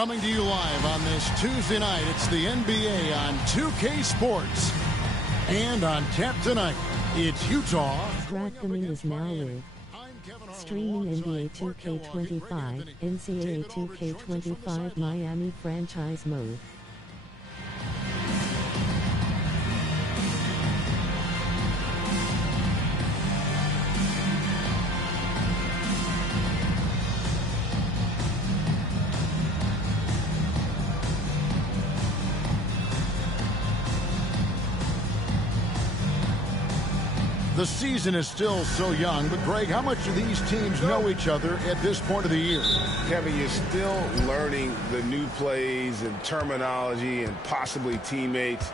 Coming to you live on this Tuesday night, it's the NBA on 2K Sports. And on tap tonight, it's Utah. Broadcoming is now live. Streaming NBA 2K25, Ncaa 2K25 Miami franchise mode. The season is still so young, but Greg, how much do these teams know each other at this point of the year? Kevin, you're still learning the new plays and terminology and possibly teammates.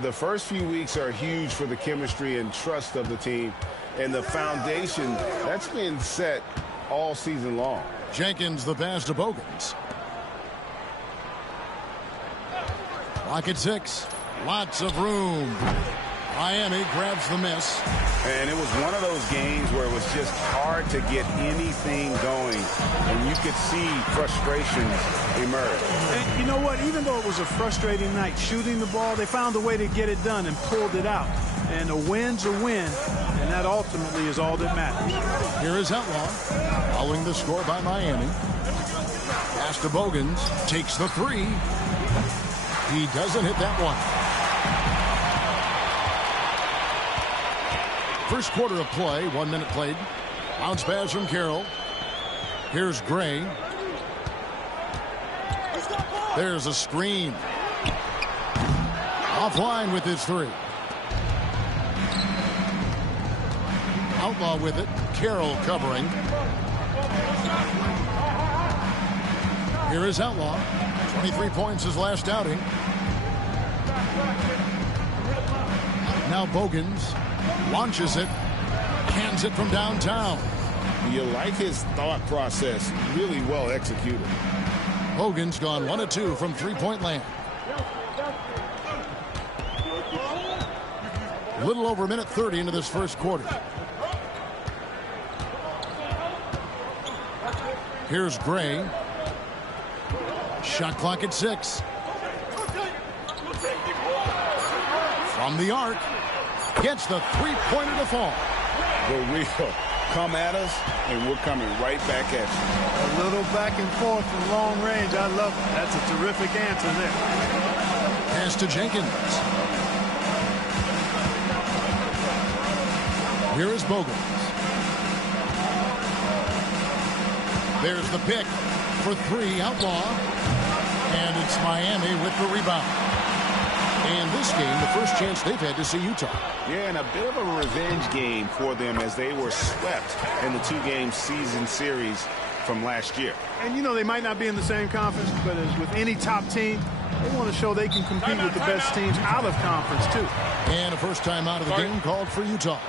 The first few weeks are huge for the chemistry and trust of the team, and the foundation, that's been set all season long. Jenkins, the pass to Bogans. Clock at 6. Lots of room. Miami grabs the miss. And it was one of those games where it was just hard to get anything going. And you could see frustrations emerge. And you know what? Even though it was a frustrating night shooting the ball, they found a way to get it done and pulled it out. And a win's a win, and that ultimately is all that matters. Here is Outlaw, following the score by Miami. Pass to Bogans, takes the three. He doesn't hit that one. First quarter of play, 1 minute played. Bounce pass from Carroll. Here's Gray. There's a screen. Offline with his three. Outlaw with it. Carroll covering. Here is Outlaw. 23 points his last outing. Now Bogans. Launches it, hands it from downtown. You like his thought process, really well executed. Hogan's gone 1 of 2 from three-point land. A little over a minute 30 into this first quarter. Here's Gray. Shot clock at 6. From the arc. Gets the three-pointer to fall. The real come at us, and we're coming right back at you. A little back and forth from long range. I love it. That's a terrific answer there. Pass to Jenkins. Here is Bogans. There's the pick for three, Outlaw. And it's Miami with the rebound. And this game, the first chance they've had to see Utah. Yeah, and a bit of a revenge game for them as they were swept in the two-game season series from last year. And, you know, they might not be in the same conference, but as with any top team, they want to show they can compete with the best teams out of conference, too. And a first time out of the game called for Utah.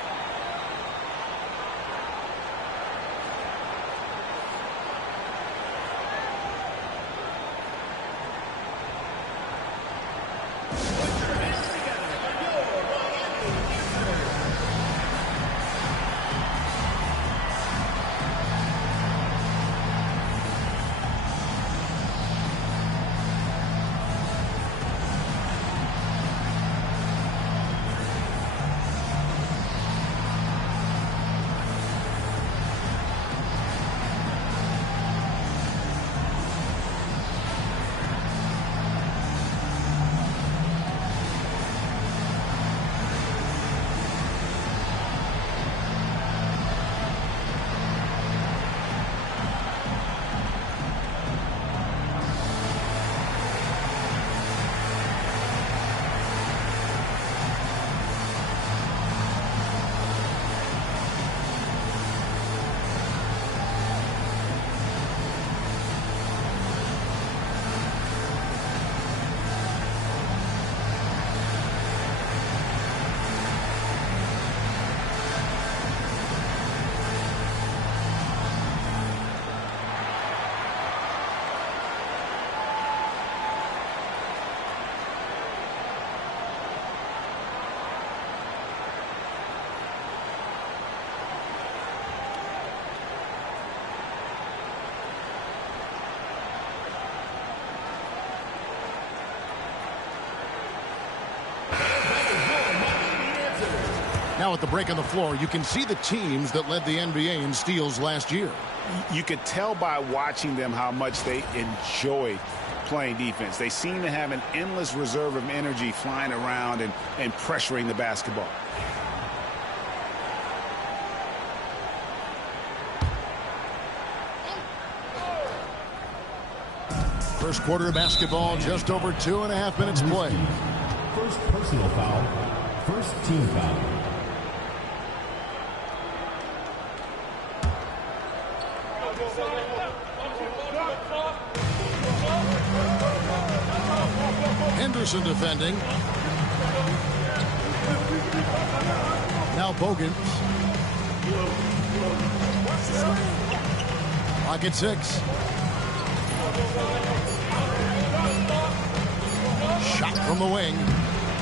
Now at the break on the floor, you can see the teams that led the NBA in steals last year. You could tell by watching them how much they enjoy playing defense. They seem to have an endless reserve of energy flying around and pressuring the basketball. First quarter of basketball, just over 2.5 minutes play. First personal foul, first team foul. Henderson defending. Now Bogans. Pocket 6. Shot from the wing.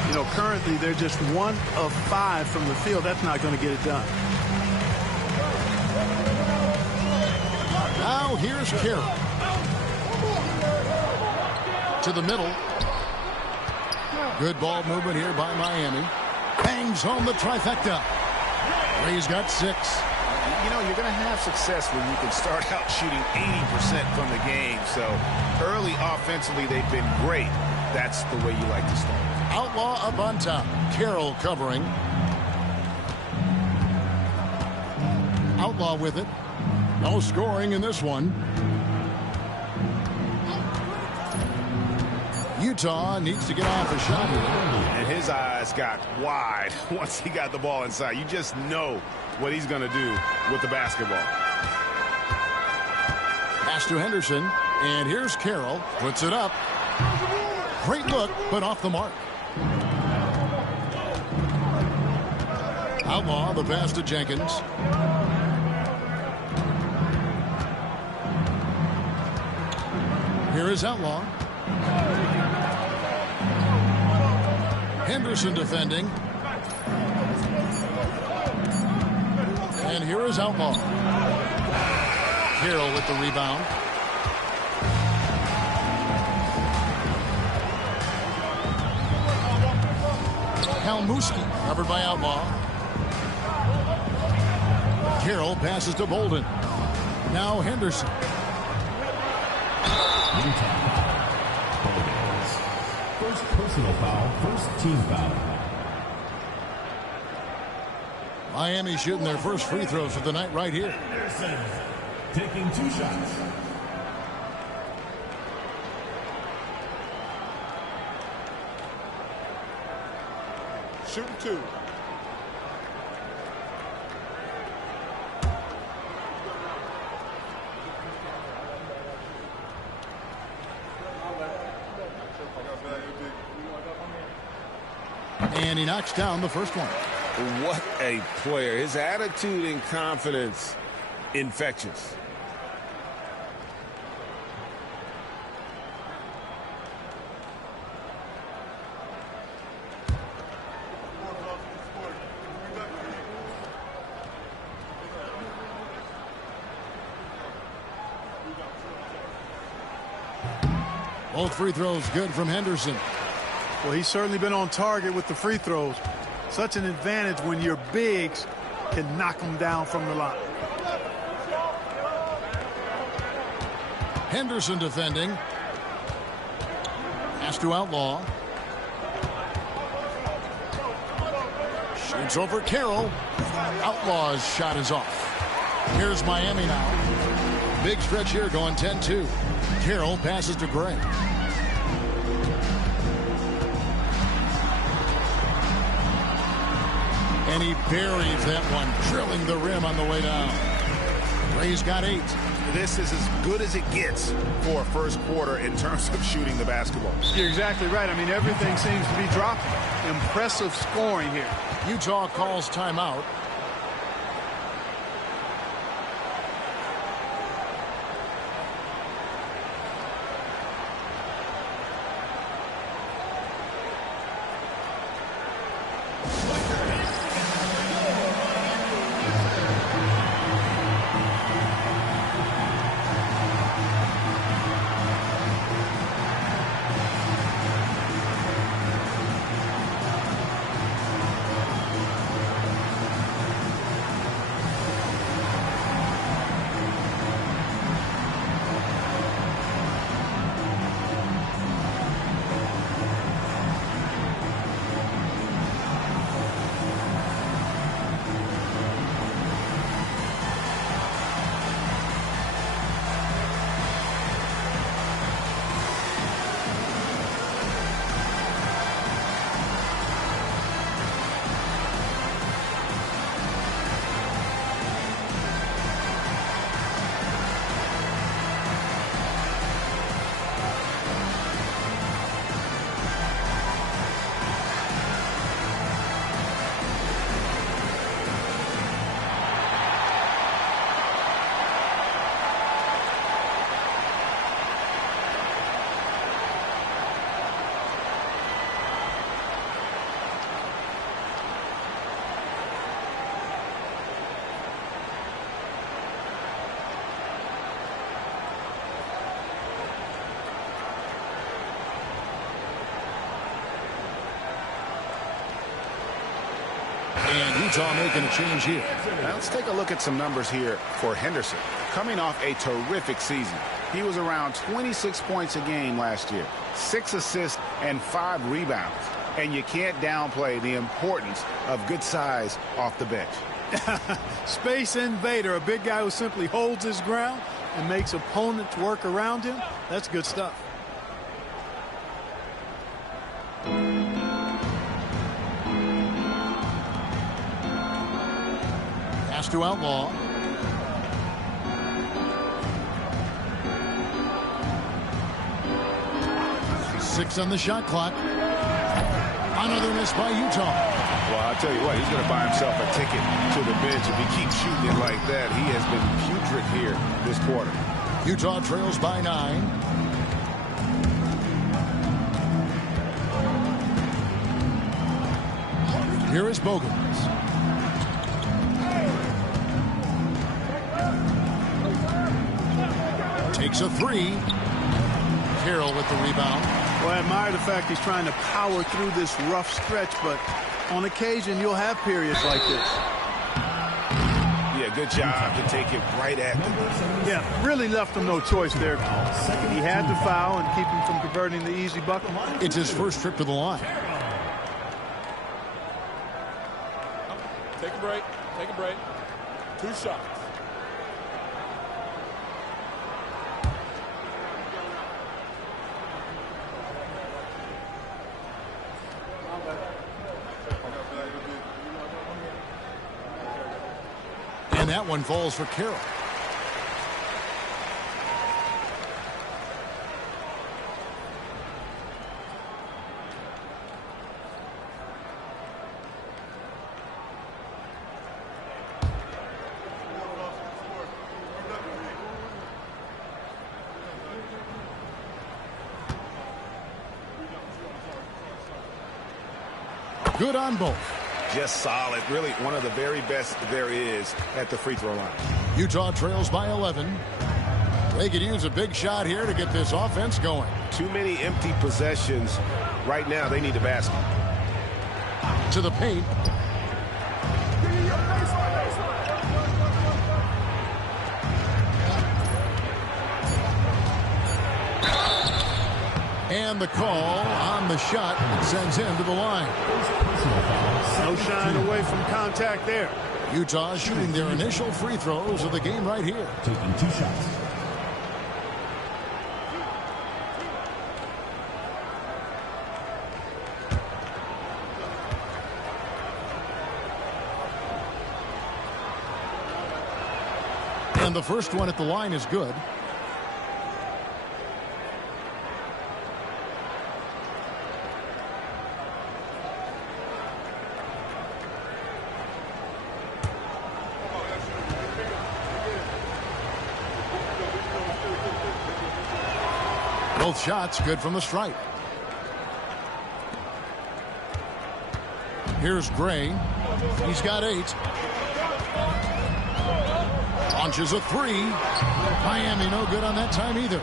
You know, currently they're just 1 of 5 from the field. That's not going to get it done. Now here's Carroll. To the middle. Good ball movement here by Miami. Bangs home the trifecta. Ray's got 6. You know, you're going to have success when you can start out shooting 80% from the game. So early offensively, they've been great. That's the way you like to start. Outlaw up on top. Carroll covering. Outlaw with it. No scoring in this one. Utah needs to get off a shot here. And his eyes got wide once he got the ball inside. You just know what he's going to do with the basketball. Pass to Henderson. And here's Carroll. Puts it up. Great look, but off the mark. Outlaw, the pass to Jenkins. Here is Outlaw. Henderson defending. And here is Outlaw. Carroll with the rebound. Kalmuski covered by Outlaw. Carroll passes to Bolden. Now Henderson. First personal foul, first team foul. Miami shooting their first free throws of the night right here. Anderson taking 2 shots. Shooting 2. And he knocks down the first one. What a player. His attitude and confidence, infectious. Both free throws good from Henderson. Well, he's certainly been on target with the free throws. Such an advantage when your bigs can knock them down from the line. Henderson defending. Pass to Outlaw. Shoots over Carroll. Outlaw's shot is off. Here's Miami now. Big stretch here going 10-2. Carroll passes to Gray. And he buries that one, drilling the rim on the way down. Ray's got 8. This is as good as it gets for a first quarter in terms of shooting the basketball. You're exactly right. I mean, everything seems to be dropping. Impressive scoring here. Utah calls timeout. And Utah making a change here. Now let's take a look at some numbers here for Henderson. Coming off a terrific season. He was around 26 points a game last year, 6 assists and 5 rebounds. And you can't downplay the importance of good size off the bench. Space invader, a big guy who simply holds his ground and makes opponents work around him. That's good stuff. Pass to Outlaw. Six on the shot clock. Another miss by Utah. Well, I'll tell you what, he's going to buy himself a ticket to the bench if he keeps shooting it like that. He has been putrid here this quarter. Utah trails by 9. Here is Bogans. Takes a 3. Carroll with the rebound. Well, I admire the fact he's trying to power through this rough stretch, but on occasion you'll have periods like this. Yeah, good job to take it right at them. Yeah, really left him no choice there. He had to foul and keep him from converting the easy bucket. It's his first trip to the line. Take a break. Take a break. 2 shots. And that one falls for Carroll. Good on both. Just solid. Really one of the very best there is at the free throw line. Utah trails by 11. They could use a big shot here to get this offense going. Too many empty possessions. Right now, they need a basket. To the paint. And the call on the shot sends him to the line. No shying away from contact there. Utah shooting their initial free throws of the game right here. Taking 2 shots. And the first one at the line is good. Both shots good from the stripe. Here's Gray. He's got 8. Launches a 3. Miami no good on that time either.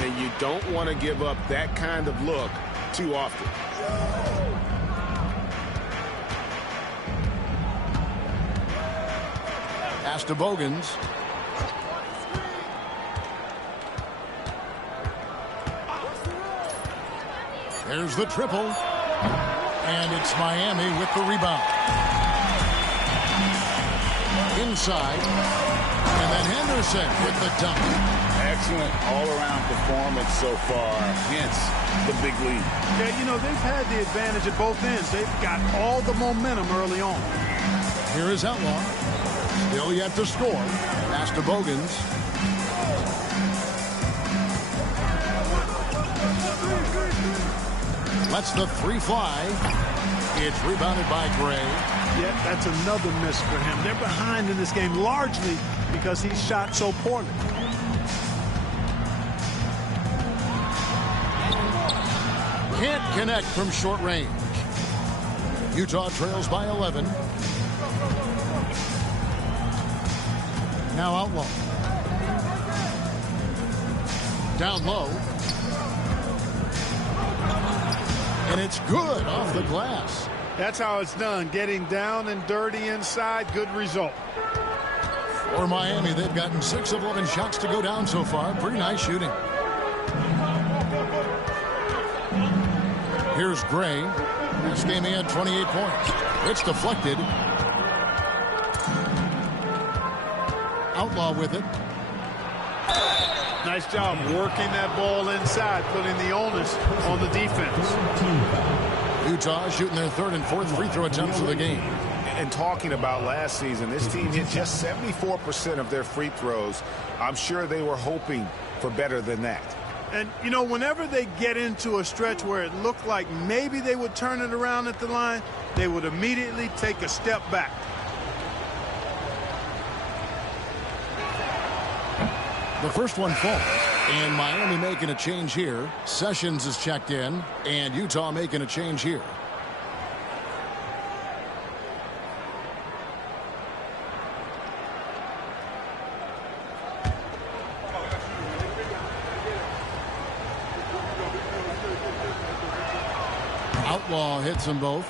And you don't want to give up that kind of look too often. Pass to Bogans. There's the triple. And it's Miami with the rebound. Inside. And then Henderson with the dunk. Excellent all-around performance so far, hence the big lead. Yeah, you know, they've had the advantage at both ends. They've got all the momentum early on. Here is Outlaw. Still yet to score. Pass to Bogans. Lets the 3 fly. It's rebounded by Gray. Yeah, that's another miss for him. They're behind in this game largely because he shot so poorly. Can't connect from short range. Utah trails by 11. Now Outlaw. Down low. And it's good off the glass. That's how it's done. Getting down and dirty inside. Good result. For Miami, they've gotten 6 of 11 shots to go down so far. Pretty nice shooting. Here's Gray. This game he had 28 points. It's deflected. Outlaw with it. Nice job working that ball inside, putting the onus on the defense. Utah shooting their 3rd and 4th free throw attempts of the game. And talking about last season, this team hit just 74% of their free throws. I'm sure they were hoping for better than that. And, you know, whenever they get into a stretch where it looked like maybe they would turn it around at the line, they would immediately take a step back. The first one falls, and Miami making a change here. Sessions is checked in, and Utah making a change here. Outlaw hits them both.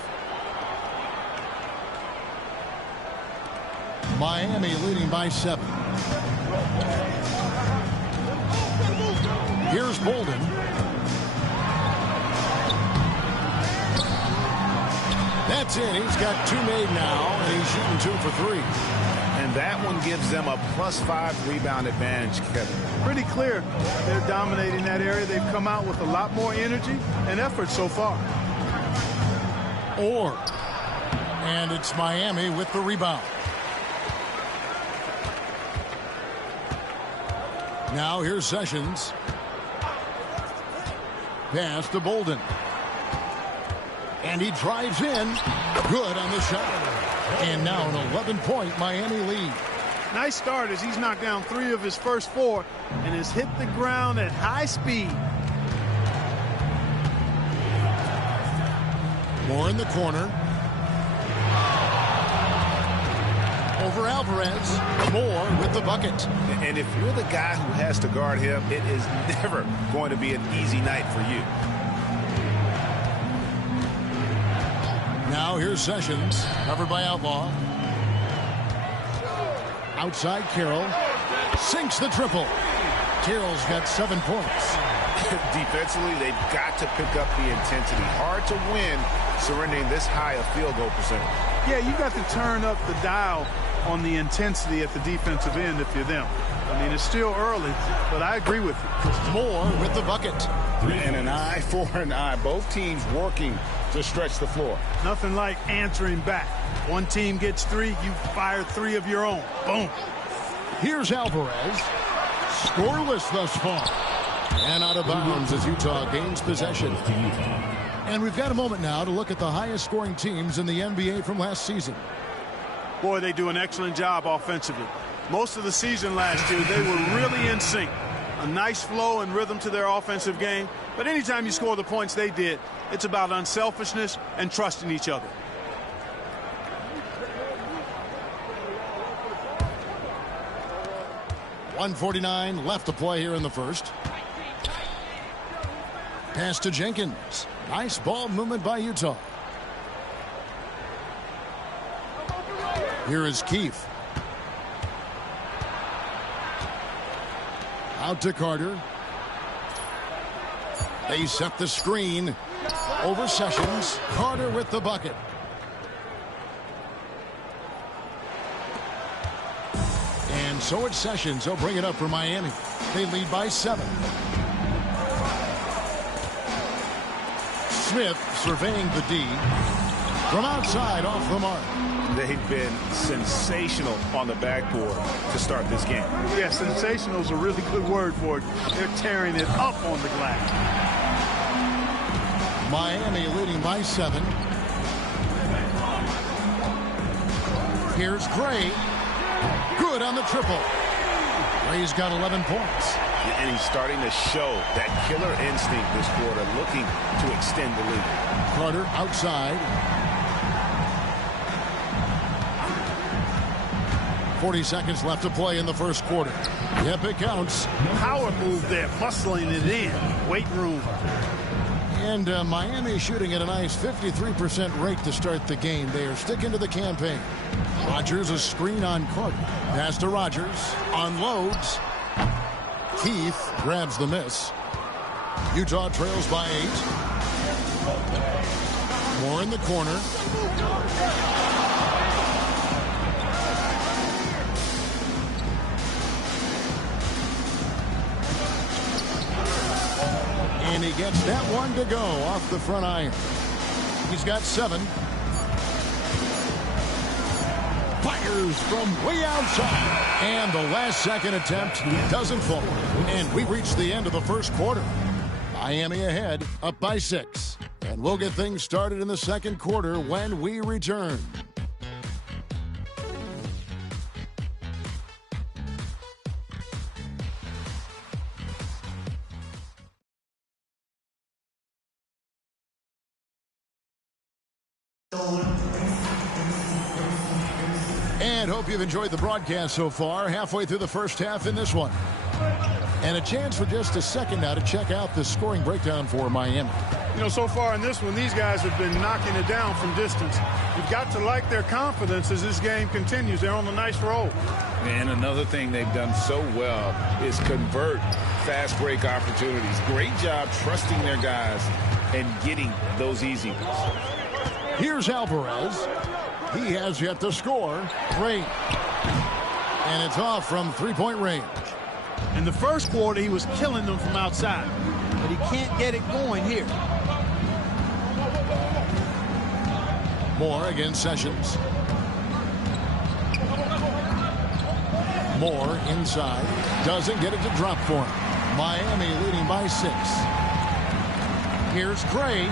Miami leading by 7. Here's Bolden. That's it. He's got 2 made now, and he's shooting 2 for 3. And that one gives them a +5 rebound advantage, Kevin. Pretty clear. They're dominating that area. They've come out with a lot more energy and effort so far. And it's Miami with the rebound. Now here's Sessions. Pass to Bolden. And he drives in. Good on the shot. And now an 11-point Miami lead. Nice start as he's knocked down 3 of his first 4 and has hit the ground at high speed. Moore in the corner. Over Alvarez. Moore with the bucket. And if you're the guy who has to guard him, it is never going to be an easy night for you. Now here's Sessions. Covered by Outlaw. Outside Carroll. Sinks the triple. Carroll's got 7 points. Defensively, they've got to pick up the intensity. Hard to win surrendering this high a field goal percentage. Yeah, you got to turn up the dial on the intensity at the defensive end if you're them. I mean, it's still early, but I agree with you. Moore with the bucket. And an eye for an eye. Both teams working to stretch the floor. Nothing like answering back. One team gets 3, you fire 3 of your own. Boom. Here's Alvarez. Scoreless thus far. And out of bounds as Utah gains possession. And we've got a moment now to look at the highest scoring teams in the NBA from last season. Boy, they do an excellent job offensively. Most of the season last year, they were really in sync. A nice flow and rhythm to their offensive game. But anytime you score the points they did, it's about unselfishness and trusting each other. .149 left to play here in the first. Pass to Jenkins. Nice ball movement by Utah. Here is Keefe. Out to Carter. They set the screen. Over Sessions. Carter with the bucket. And so it's Sessions. He'll bring it up for Miami. They lead by 7. Smith surveying the D. From outside off the mark. They've been sensational on the backboard to start this game. Yeah, sensational is a really good word for it. They're tearing it up on the glass. Miami leading by 7. Here's Gray. Good on the triple. Gray's got 11 points. And he's starting to show that killer instinct this quarter, looking to extend the lead. Carter outside. 40 seconds left to play in the first quarter. Yep, it counts. Power move there, muscling it in. Weight room. And Miami shooting at a nice 53% rate to start the game. They are sticking to the campaign. Rodgers, a screen on Carter. Pass to Rodgers. Unloads. Keith grabs the miss. Utah trails by 8. Moore in the corner. And he gets that one to go off the front iron. He's got 7. Fires from way outside. And the last second attempt doesn't fall. And we reach the end of the first quarter. Miami ahead, up by 6. And we'll get things started in the second quarter when we return. And hope you've enjoyed the broadcast so far. Halfway through the first half in this one. And a chance for just a second now to check out the scoring breakdown for Miami. You know, so far in this one, these guys have been knocking it down from distance. You've got to like their confidence as this game continues. They're on a nice roll. And another thing they've done so well is convert fast break opportunities. Great job trusting their guys and getting those easy ones. Here's Alvarez. He has yet to score. Great. And it's off from three-point range. In the first quarter, he was killing them from outside. But he can't get it going here. Moore against Sessions. Moore inside. Doesn't get it to drop for him. Miami leading by 6. Here's Gray.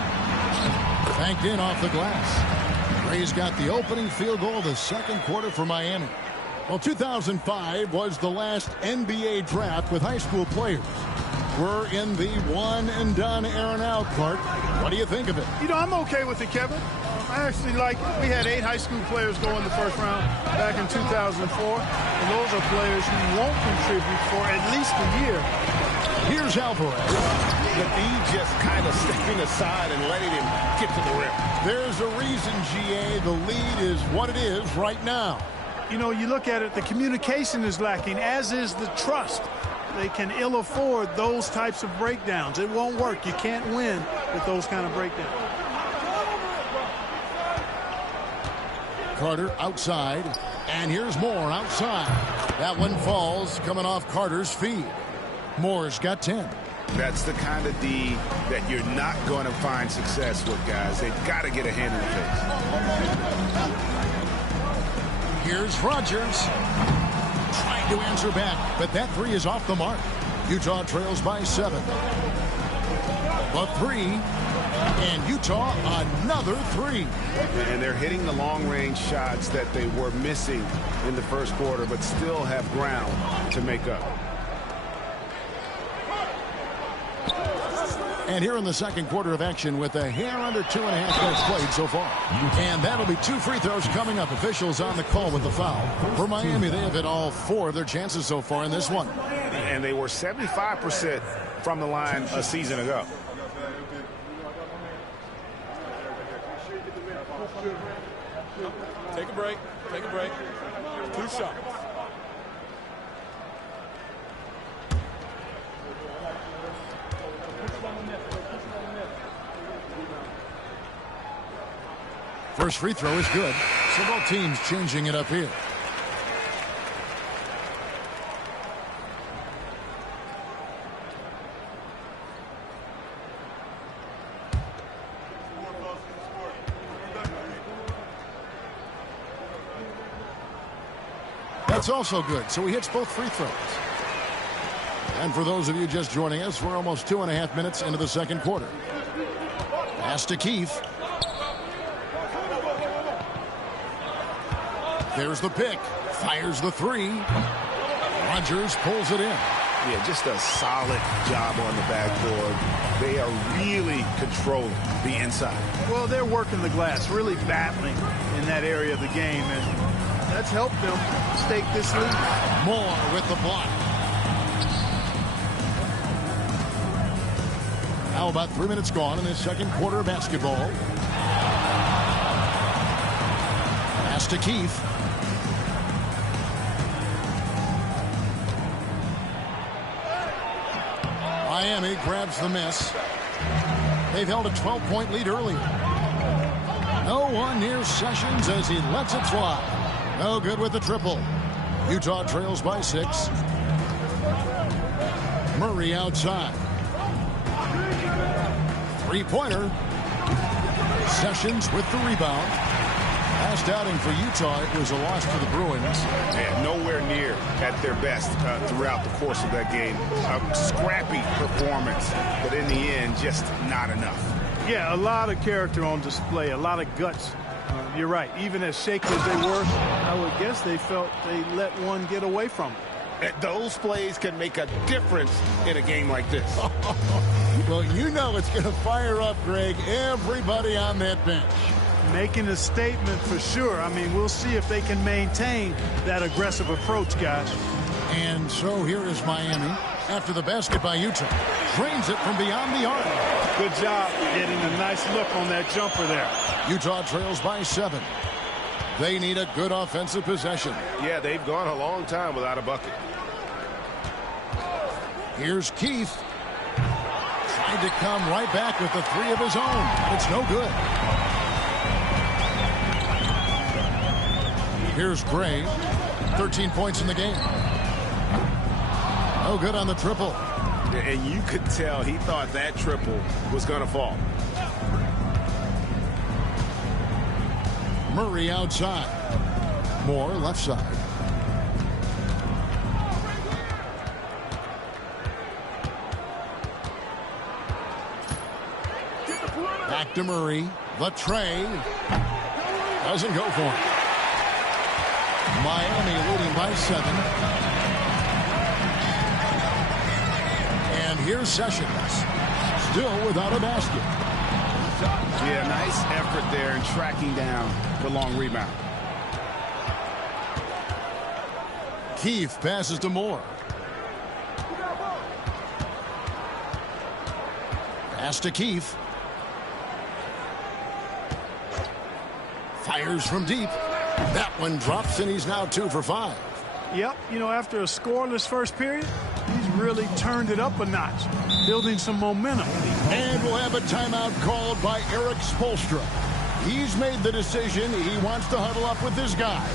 Banked in off the glass. Gray's got the opening field goal of the second quarter for Miami. Well, 2005 was the last NBA draft with high school players. We're in the one-and-done era now, Clark. What do you think of it? You know, I'm okay with it, Kevin. I actually like it. We had 8 high school players go in the first round back in 2004. And those are players who won't contribute for at least a year. Here's Alvarez. The D just kind of stepping aside and letting him get to the rim. There's a reason, GA, the lead is what it is right now. You know, you look at it, the communication is lacking, as is the trust. They can ill afford those types of breakdowns. It won't work. You can't win with those kind of breakdowns. Carter outside, and here's Moore outside. That one falls, coming off Carter's feed. Moore's got 10. That's the kind of D that you're not going to find success with, guys. They've got to get a hand in the face. Here's Rodgers. Trying to answer back, but that 3 is off the mark. Utah trails by 7. A 3, and Utah another 3. And they're hitting the long-range shots that they were missing in the first quarter, but still have ground to make up. And here in the second quarter of action with a hair under 2.5 minutes played so far. And that'll be 2 free throws coming up. Officials on the call with the foul. For Miami, they have hit all 4 of their chances so far in this one. And they were 75% from the line a season ago. Take a break. Take a break. 2 shots. First free throw is good. So both teams changing it up here. That's also good. So he hits both free throws. And for those of you just joining us, we're almost 2.5 minutes into the second quarter. Pass to Keith. There's the pick. Fires the 3. Rodgers pulls it in. Yeah, just a solid job on the backboard. They are really controlling the inside. Well, they're working the glass, really battling in that area of the game, and that's helped them stake this lead. Moore with the block. Now about 3 minutes gone in the second quarter of basketball. Pass to Keith. Miami grabs the miss. They've held a 12-point lead earlier. No one near Sessions as he lets it fly. No good with the triple. Utah trails by 6. Murray outside. Three-pointer. Sessions with the rebound. Last outing for Utah, it was a loss to the Bruins. Yeah, nowhere near at their best throughout the course of that game. A scrappy performance, but in the end, just not enough. Yeah, a lot of character on display, a lot of guts. You're right. Even as shaky as they were, I would guess they felt they let one get away from them. Those plays can make a difference in a game like this. Well, you know it's going to fire up, Greg, everybody on that bench. Making a statement for sure. I mean, we'll see if they can maintain that aggressive approach, guys. And so here is Miami after the basket by Utah. Drains it from beyond the arc. Good job getting a nice look on that jumper there. Utah trails by 7. They need a good offensive possession. Yeah, they've gone a long time without a bucket. Here's Keith. Tried to come right back with the 3 of his own. It's no good. Here's Gray. 13 points in the game. No good on the triple. And you could tell he thought that triple was going to fall. Murray outside. Moore left side. Back to Murray. The tray. Doesn't go for him. Miami leading by 7. And here's Sessions. Still without a basket. Yeah, nice effort there in tracking down the long rebound. Keith passes to Moore. Pass to Keith. Fires from deep. That one drops, and he's now 2 for 5. Yep, you know, after a scoreless first period, he's really turned it up a notch, building some momentum. And we'll have a timeout called by Eric Spoelstra. He's made the decision. He wants to huddle up with his guys.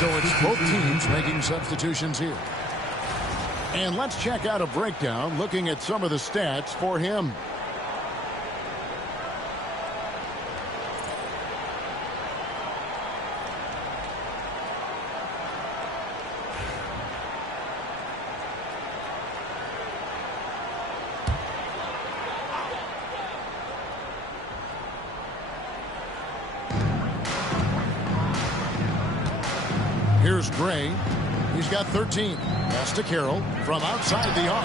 So it's both teams making substitutions here. And let's check out a breakdown looking at some of the stats for him. Here's Gray. He's got 13. Pass to Carroll from outside the arc.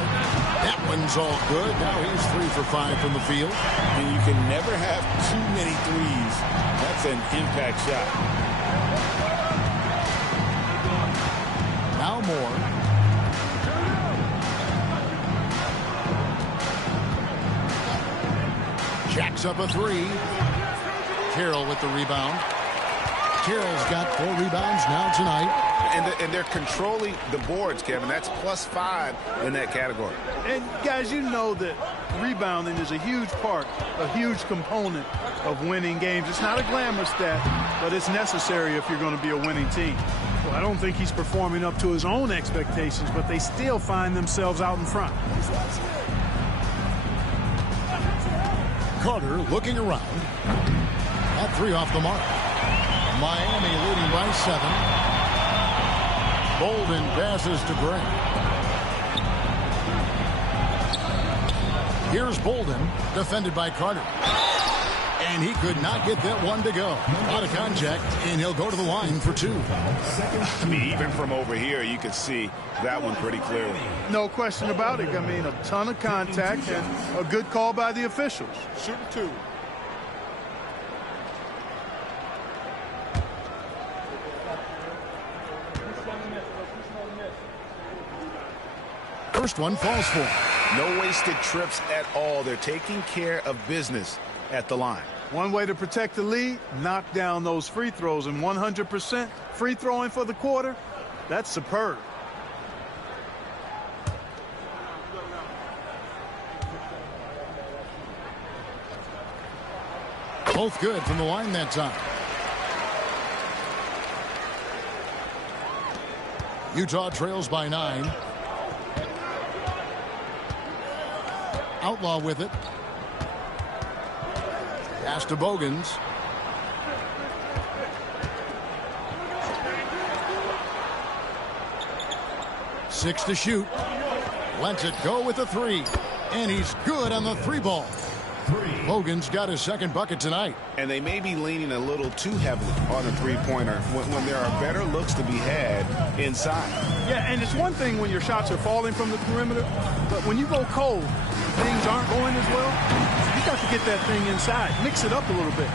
That one's all good. Now he's 3 for 5 from the field. And you can never have too many threes. That's an impact shot. Now Moore. Jacks up a 3. Carroll with the rebound. Carroll's got 4 rebounds now tonight. And they're controlling the boards, Kevin. That's +5 in that category. And, guys, you know that rebounding is a huge part, a huge component of winning games. It's not a glamour stat, but it's necessary if you're going to be a winning team. Well, I don't think he's performing up to his own expectations, but they still find themselves out in front. Carter looking around. That 3 off the mark. Miami leading by 7. Bolden passes to Gray. Here's Bolden, defended by Carter. And he could not get that one to go. Out of contact, and he'll go to the line for 2. I mean, even from over here, you could see that one pretty clearly. No question about it. I mean, a ton of contact and a good call by the officials. Shooting 2. First one falls for. No wasted trips at all. They're taking care of business at the line. One way to protect the lead, knock down those free throws, and 100% free throwing for the quarter, that's superb. Both good from the line that time. Utah trails by 9. Outlaw with it. Pass to Bogans. Six to shoot. Lets it go with the 3. And he's good on the 3 ball. Bogans got his second bucket tonight. And they may be leaning a little too heavily on a three-pointer when there are better looks to be had inside. Yeah, and it's one thing when your shots are falling from the perimeter, but when you go cold, things aren't going as well, you got to get that thing inside. Mix it up a little bit.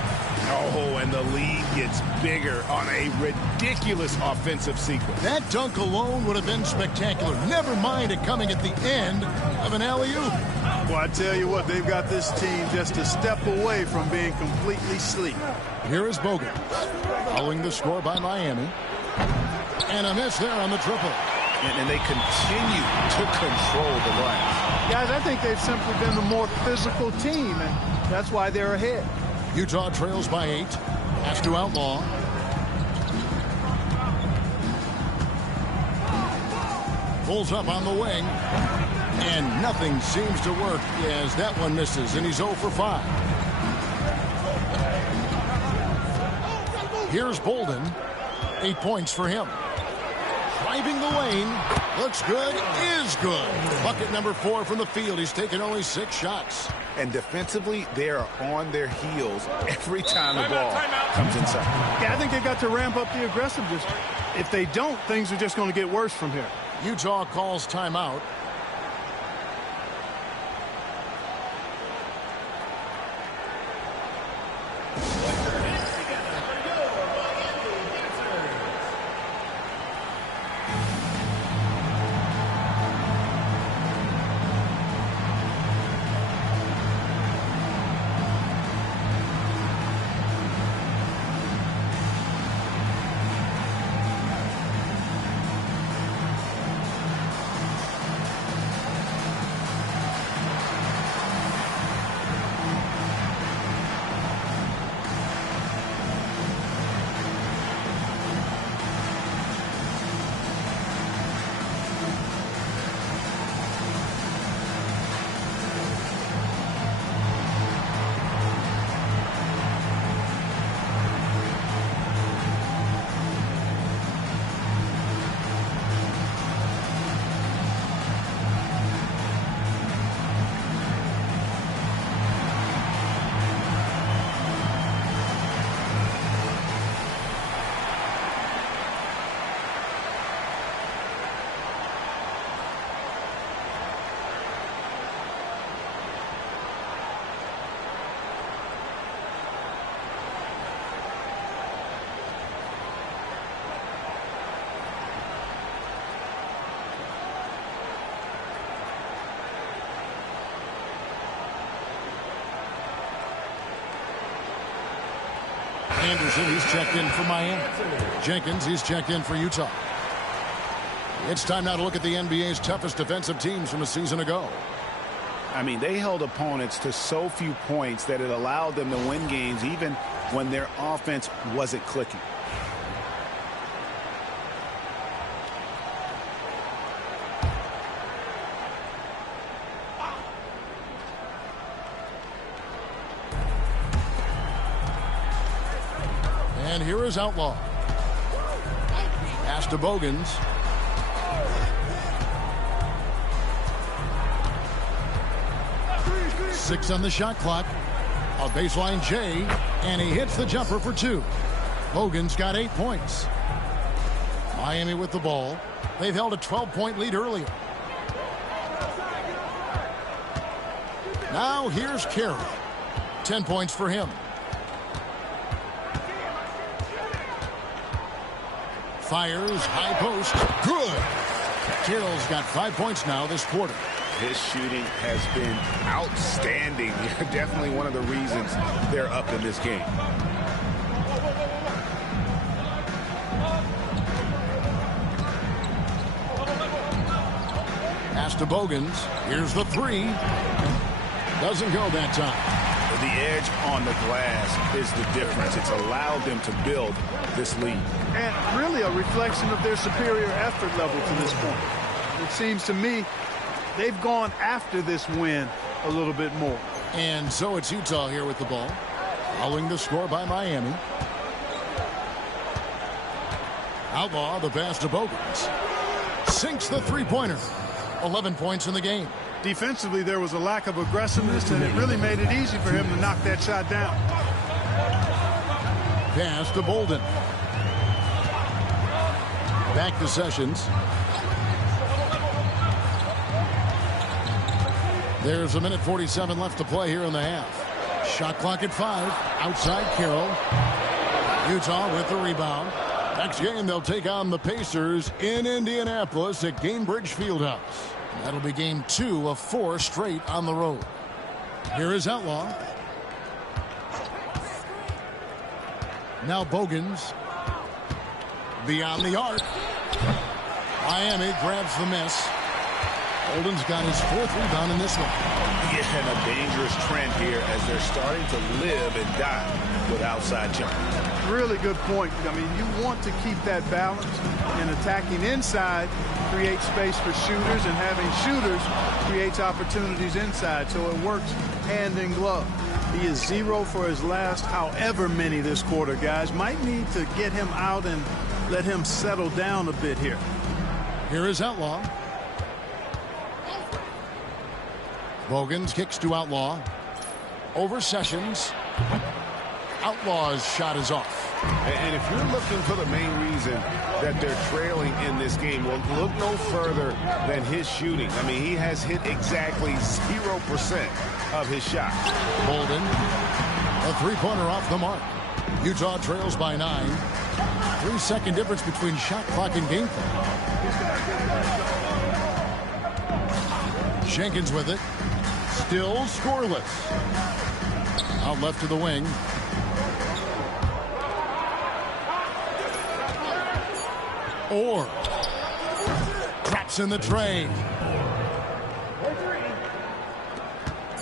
Oh, and the lead gets bigger on a ridiculous offensive sequence. That dunk alone would have been spectacular. Never mind it coming at the end of an alley-oop. Well, I tell you what, they've got this team just a step away from being completely sleep. Here is Bogans, following the score by Miami. And a miss there on the triple. And they continue to control the glass. Guys, I think they've simply been the more physical team, and that's why they're ahead. Utah trails by 8. Pass to Outlaw. Pulls up on the wing. And nothing seems to work as that one misses, and he's 0 for 5. Here's Bolden. 8 points for him. Driving the lane. Looks good. Is good. Bucket number 4 from the field. He's taken only 6 shots. And defensively, they are on their heels every time the ball comes inside. Yeah, I think they've got to ramp up the aggressiveness. If they don't, things are just going to get worse from here. Utah calls timeout. Anderson, he's checked in for Miami. Jenkins, he's checked in for Utah. It's time now to look at the NBA's toughest defensive teams from a season ago. I mean, they held opponents to so few points that it allowed them to win games even when their offense wasn't clicking. And here is Outlaw. Pass to Bogans. Six on the shot clock. A baseline J, and he hits the jumper for 2. Bogans got 8 points. Miami with the ball. They've held a 12-point lead earlier. Now here's Carey. 10 points for him. Fires, high post, good. Carroll's got 5 points now this quarter. His shooting has been outstanding. Definitely one of the reasons they're up in this game. Pass to Bogans. Here's the 3. Doesn't go that time. The edge on the glass is the difference. It's allowed them to build this lead. And really a reflection of their superior effort level to this point. It seems to me they've gone after this win a little bit more. And so it's Utah here with the ball, following the score by Miami. Outlaw, the pass to Bogans. Sinks the three-pointer. 11 points in the game. Defensively, there was a lack of aggressiveness, and it really made it easy for him to knock that shot down. Pass to Bolden. Back to Sessions. There's a minute 47 left to play here in the half. Shot clock at 5. Outside Carroll. Utah with the rebound. Next game, they'll take on the Pacers in Indianapolis at Gainbridge Fieldhouse. That'll be game 2 of 4 straight on the road. Here is Outlaw. Now Bogans. Beyond the arc. Miami grabs the miss. Bolden's got his 4th rebound in this one. Yeah, and a dangerous trend here as they're starting to live and die with outside jumpers. Really good point. I mean, you want to keep that balance, and attacking inside creates space for shooters, and having shooters creates opportunities inside, so it works hand in glove. He is 0 for his last however many this quarter, guys. Might need to get him out and let him settle down a bit here. Here is Outlaw. Bogans kicks to Outlaw. Over Sessions. Outlaw's shot is off. And if you're looking for the main reason that they're trailing in this game, well, look no further than his shooting. I mean, he has hit exactly 0% of his shots. Bolden, a three-pointer off the mark. Utah trails by 9. 3-second difference between shot clock and game clock. Jenkins with it. Still scoreless. Out left to the wing. Orr traps in the tray.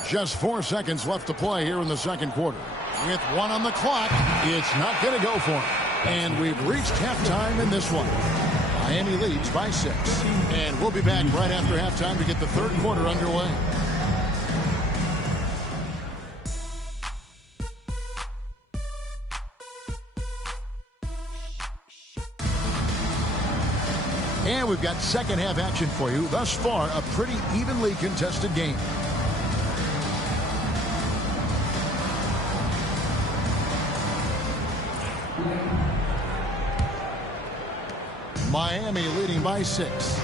Just 4 seconds left to play here in the second quarter. With 1 on the clock, it's not going to go for him. And we've reached halftime in this one. Miami leads by 6. And we'll be back right after halftime to get the third quarter underway. And we've got second half action for you. Thus far, a pretty evenly contested game. Miami leading by 6.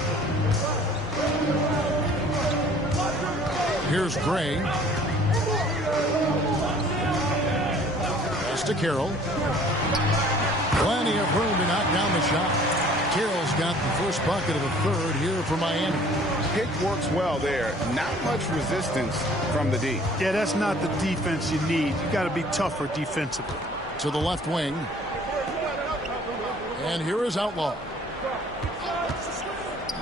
Here's Gray. Pass to Carroll. Plenty of room to knock down the shot. Carroll's got the first bucket of the third here for Miami. Pick works well there. Not much resistance from the D. Yeah, that's not the defense you need. You got to be tougher defensively. to the left wing. And here is Outlaw.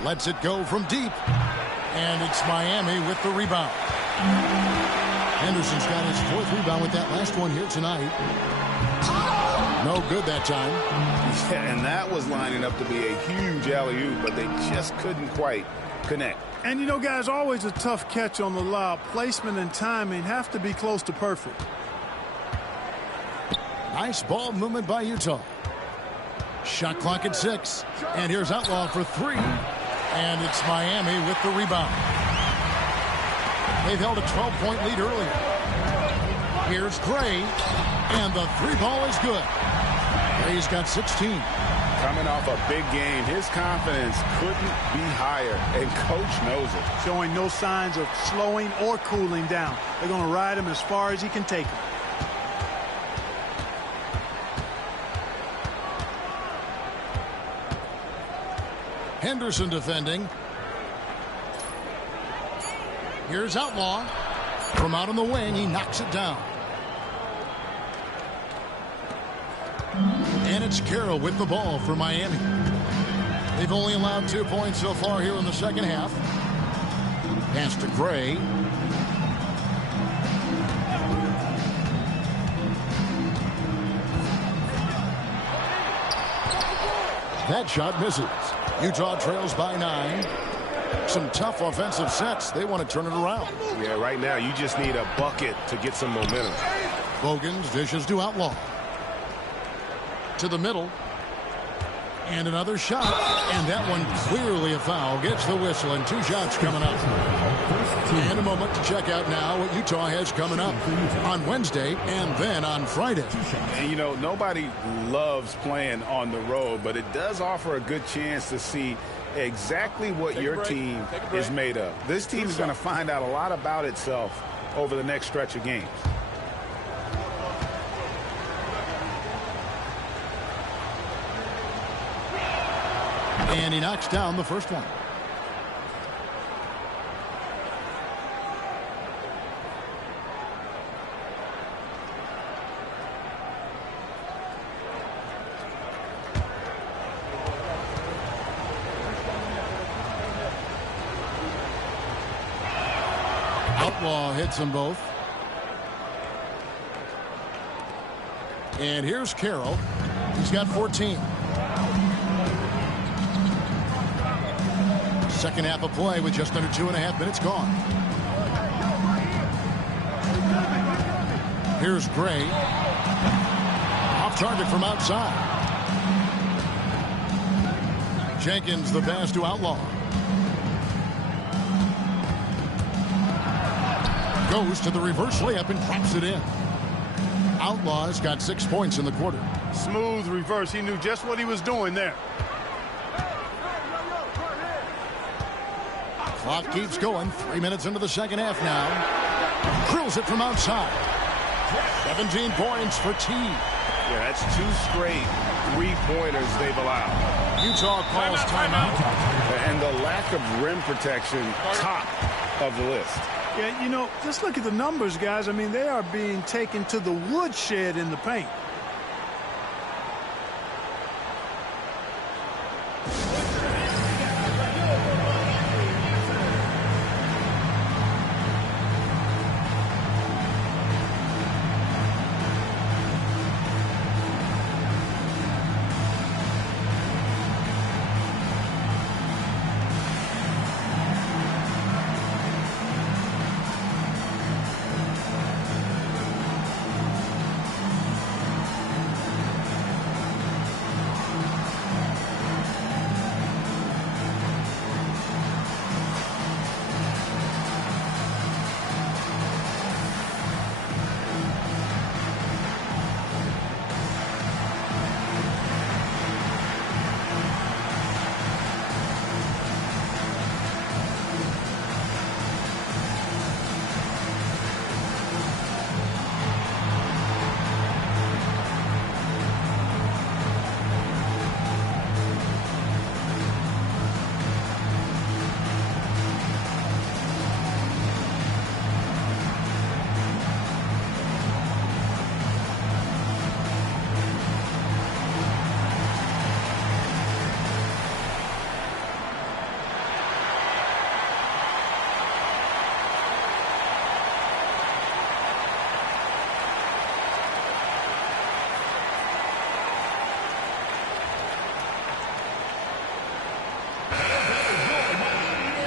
Lets it go from deep. And it's Miami with the rebound. Henderson's got his 4th rebound with that last one here tonight. No good that time. Yeah, and that was lining up to be a huge alley-oop, but they just couldn't quite connect. And, you know, guys, always a tough catch on the lob. Placement and timing have to be close to perfect. Nice ball movement by Utah. Shot clock at 6. And here's Outlaw for 3. And it's Miami with the rebound. They've held a 12-point lead earlier. Here's Gray. And the 3-ball is good. Gray's got 16. Coming off a big game, his confidence couldn't be higher, and coach knows it. Showing no signs of slowing or cooling down. They're going to ride him as far as he can take him. Henderson defending. Here's Outlaw. From out on the wing, he knocks it down. And it's Carroll with the ball for Miami. They've only allowed 2 points so far here in the second half. Pass to Gray. That shot misses. Utah trails by 9. Some tough offensive sets. They want to turn it around. Yeah, right now you just need a bucket to get some momentum. Bogans dishes to Outlaw. To the middle. And another shot. And that one clearly a foul. Gets the whistle, and 2 shots coming up. And a moment to check out now what Utah has coming up on Wednesday and then on Friday. And, you know, nobody loves playing on the road, but it does offer a good chance to see exactly what your team is made of. This team is going to find out a lot about itself over the next stretch of games. And he knocks down the first one. Outlaw hits them both. And here's Carroll. He's got 14. Second half of play with just under 2.5 minutes gone. Here's Gray. Off target from outside. Jenkins the pass to Outlaw. Goes to the reverse layup and drops it in. Outlaw's got 6 points in the quarter. Smooth reverse. He knew just what he was doing there. Clock keeps going. 3 minutes into the second half now. Drills it from outside. 17 points for T. Yeah, that's 2 straight 3-pointers they've allowed. Utah calls timeout. And the lack of rim protection, top of the list. Yeah, you know, just look at the numbers, guys. I mean, they are being taken to the woodshed in the paint.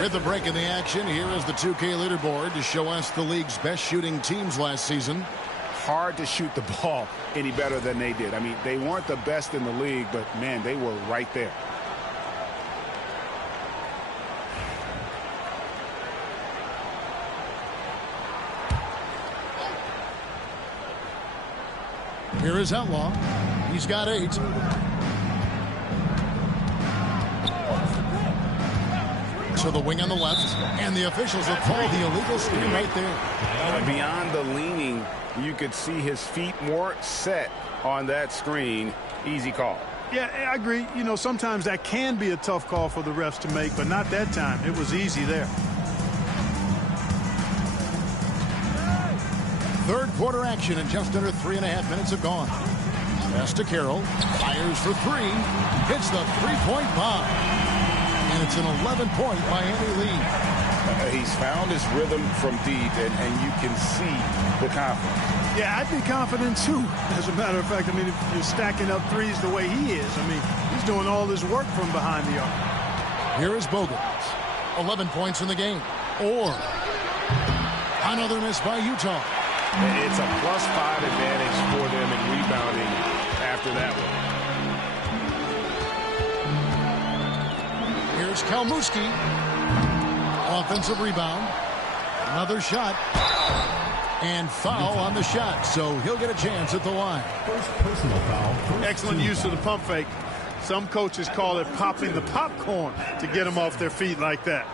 With the break in the action, here is the 2K leaderboard to show us the league's best shooting teams last season. Hard to shoot the ball any better than they did. I mean, they weren't the best in the league, but, man, they were right there. Here is Outlaw. He's got 8. To the wing on the left, and the officials have called the illegal screen right there. Beyond the leaning, you could see his feet more set on that screen. Easy call. Yeah, I agree. You know, sometimes that can be a tough call for the refs to make, but not that time. It was easy there. Third quarter action, and just under 3.5 minutes have gone. Pass to Carroll. Fires for 3. Hits the three-point bomb. And it's an 11-point Miami lead. He's found his rhythm from deep, and you can see the confidence. Yeah, I'd be confident, too. As a matter of fact, I mean, if you're stacking up threes the way he is, I mean, he's doing all his work from behind the arc. Here is Bogans. 11 points in the game. Or another miss by Utah. It's a +5 advantage for them in rebounding after that one. Here's Kalmuski. Offensive rebound. Another shot. And foul on the shot, so he'll get a chance at the line. First personal foul. Excellent use of the pump fake. Some coaches call it popping the popcorn to get them off their feet like that.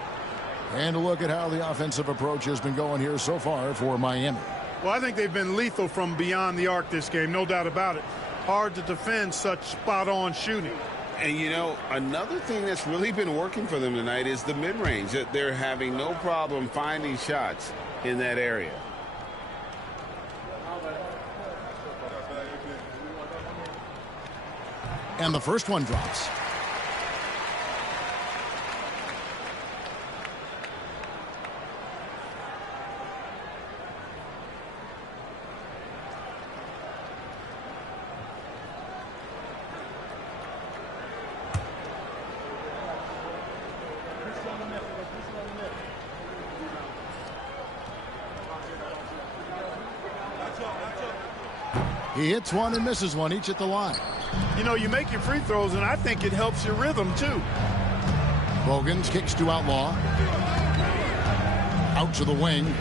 And a look at how the offensive approach has been going here so far for Miami. Well, I think they've been lethal from beyond the arc this game, no doubt about it. Hard to defend such spot-on shooting. And, you know, another thing that's really been working for them tonight is the mid-range. They're having no problem finding shots in that area. And the first one drops. He hits one and misses one, each at the line. You know, you make your free throws, and I think it helps your rhythm, too. Bogans kicks to Outlaw. Out to the wing.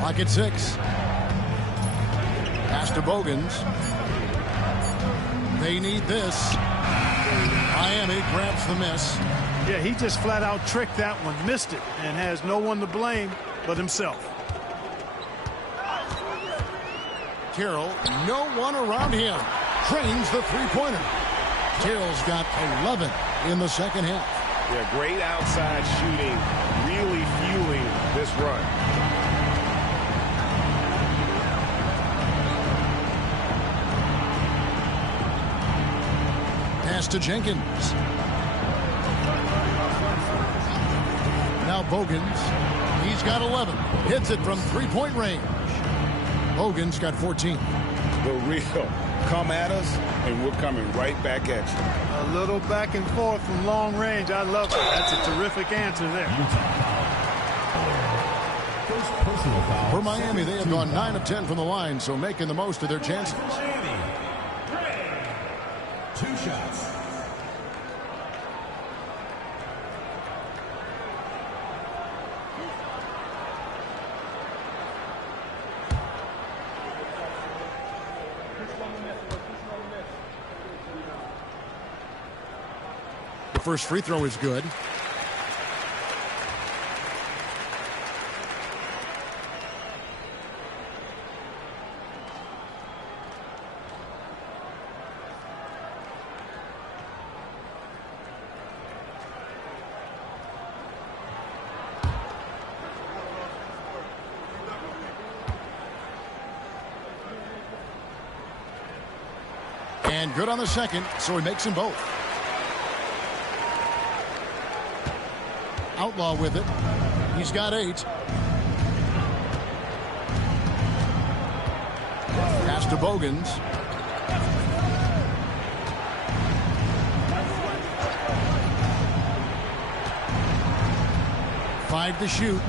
Clock at 6. Pass to Bogans. They need this. Miami grabs the miss. Yeah, he just flat out tricked that one, missed it, and has no one to blame but himself. Carroll, no one around him. Trains the three-pointer. Carroll's got 11 in the second half. Yeah, great outside shooting, really fueling this run. Pass to Jenkins. Now Bogans. He's got 11. Hits it from three-point range. Bogans got 14. The real come at us, and we're coming right back at you. A little back and forth from long range. I love it. That's a terrific answer there. First personal foul. For Miami, they have gone 9 of 10 from the line, so making the most of their chances. Miami. 2 shots. The first free throw is good. And good on the second, so he makes them both. Outlaw with it. He's got 8. Pass to Bogans. 5 to shoot.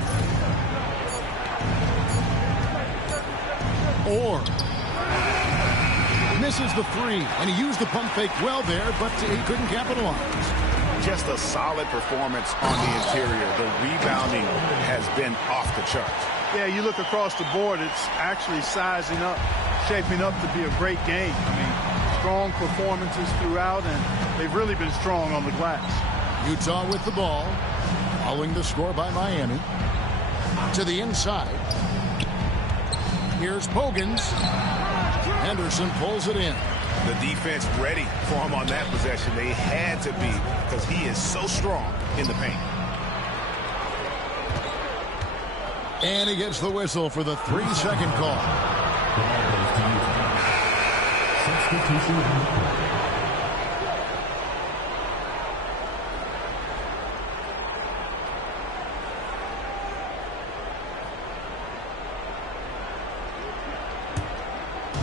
Or misses the 3, and he used the pump fake well there, but he couldn't capitalize. Just a solid performance on the interior. The rebounding has been off the charts. Yeah, you look across the board, it's actually sizing up, shaping up to be a great game. I mean, strong performances throughout, and they've really been strong on the glass. Utah with the ball, following the score by Miami. To the inside. Here's Pogans. Henderson pulls it in. The defense ready for him on that possession. They had to be, because he is so strong in the paint. And he gets the whistle for the 3-second call. Substitution.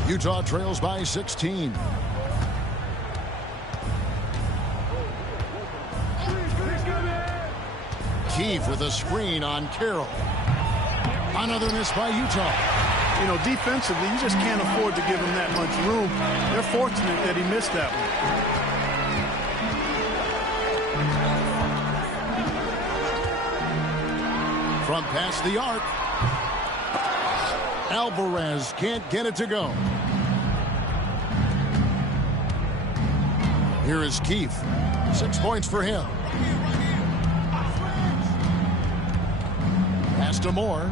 Utah trails by 16. Keefe with a screen on Carroll. Another miss by Utah. You know, defensively, you just can't afford to give him that much room. They're fortunate that he missed that one. From past the arc. Alvarez can't get it to go. Here is Keefe. 6 points for him. Pass to Moore.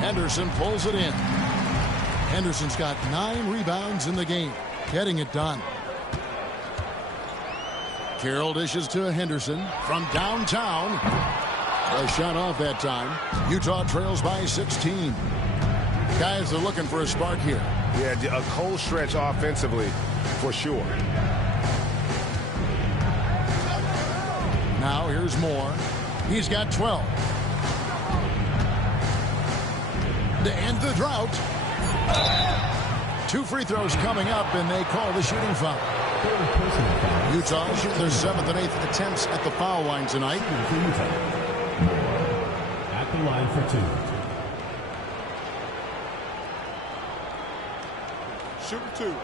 Henderson pulls it in. Henderson's got 9 rebounds in the game. Getting it done. Carroll dishes to Henderson from downtown. A shot off that time. Utah trails by 16. Guys are looking for a spark here. Yeah, a cold stretch offensively for sure. Now here's Moore. He's got 12. To end the drought. 2 free throws coming up, and they call the shooting foul. Utah shooting their 7th and 8th attempts at the foul line tonight. At the line for 2. Shooting 2.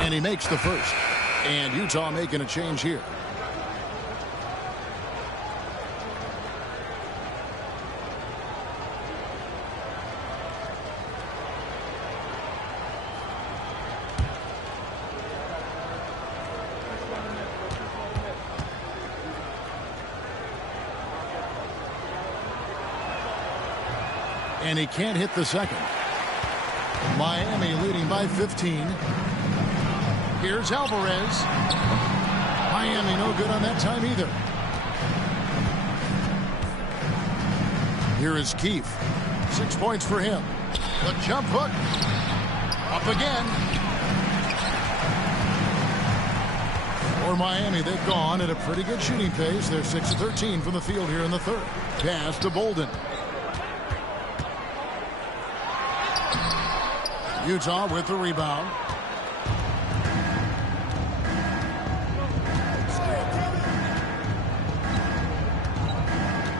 And he makes the first. And Utah making a change here. And he can't hit the second. Miami leading by 15. Here's Alvarez. Miami no good on that time either. Here is Keefe. 6 points for him. The jump hook. Up again. For Miami, they've gone at a pretty good shooting pace. They're 6 of 13 from the field here in the third. Pass to Bolden. Utah with the rebound.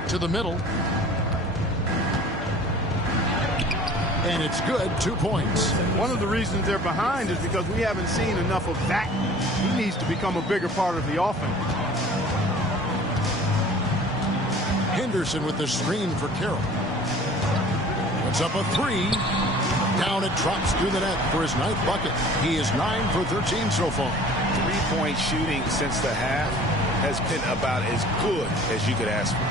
To the middle. And it's good. 2 points. One of the reasons they're behind is because we haven't seen enough of that. He needs to become a bigger part of the offense. Henderson with the screen for Carroll. Puts up a 3. Down it drops through the net for his 9th bucket. He is 9 for 13 so far. 3-point shooting since the half has been about as good as you could ask for.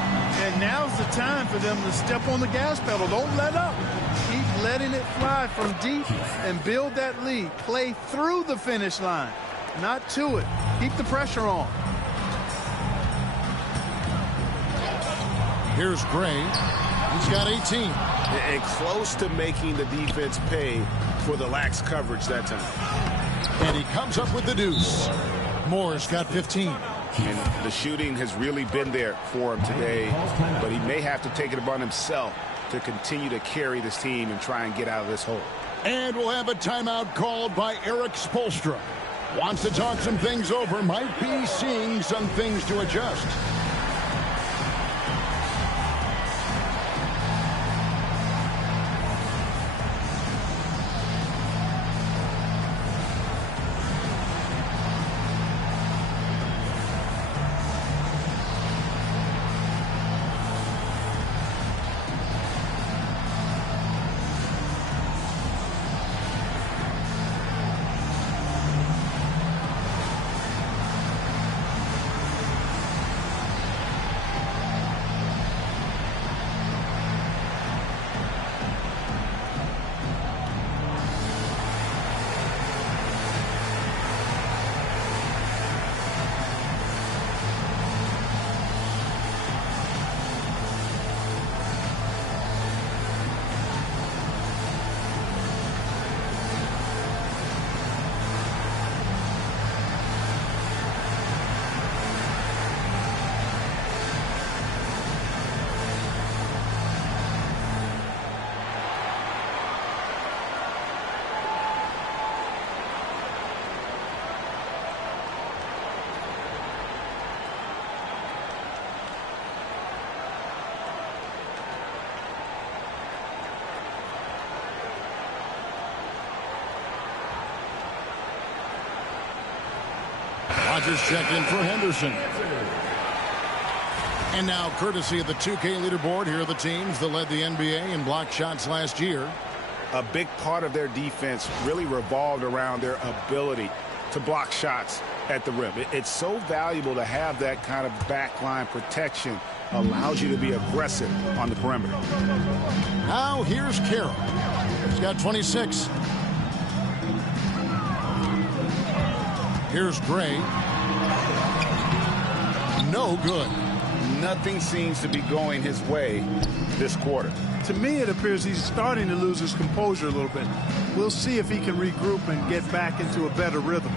And now's the time for them to step on the gas pedal. Don't let up. Keep letting it fly from deep and build that lead. Play through the finish line, not to it. Keep the pressure on. Here's Gray. He's got 18. And close to making the defense pay for the lax coverage that time. And he comes up with the deuce. Moore's got 15. And the shooting has really been there for him today, but he may have to take it upon himself to continue to carry this team and try and get out of this hole. And we'll have a timeout called by Eric Spoelstra. Wants to talk some things over, might be seeing some things to adjust. Rodgers checked in for Henderson. And now, courtesy of the 2K leaderboard, here are the teams that led the NBA in block shots last year. A big part of their defense really revolved around their ability to block shots at the rim. It's so valuable to have that kind of backline protection. Allows you to be aggressive on the perimeter. Now here's Carroll. He's got 26. Here's Gray. No good. Nothing seems to be going his way this quarter. To me, it appears he's starting to lose his composure a little bit. We'll see if he can regroup and get back into a better rhythm.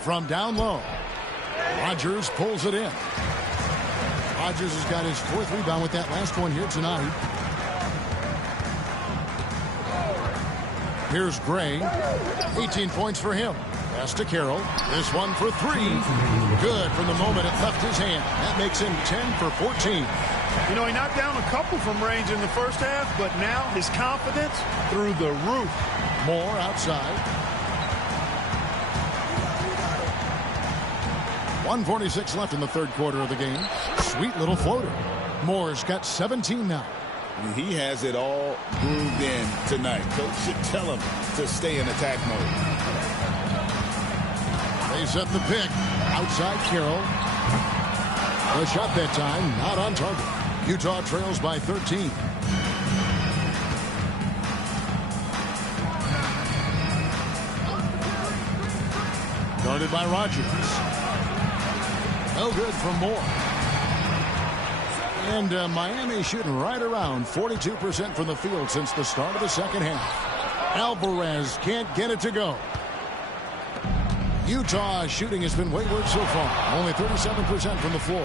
From down low, Rodgers pulls it in. Rodgers has got his fourth rebound with that last one here tonight. Here's Gray. 18 points for him. Pass to Carroll. This one for three. Good from the moment it left his hand. That makes him 10 for 14. You know, he knocked down a couple from range in the first half, but now his confidence through the roof. Moore outside. 1:46 left in the third quarter of the game. Sweet little floater. Moore's got 17 now. He has it all grooved in tonight. Coach should tell him to stay in attack mode. They set the pick. Outside Carroll. A shot that time, not on target. Utah trails by 13. Guarded by Rodgers. No good from Moore. And Miami shooting right around 42% from the field since the start of the second half. Alvarez can't get it to go. Utah shooting has been wayward so far. Only 37% from the floor.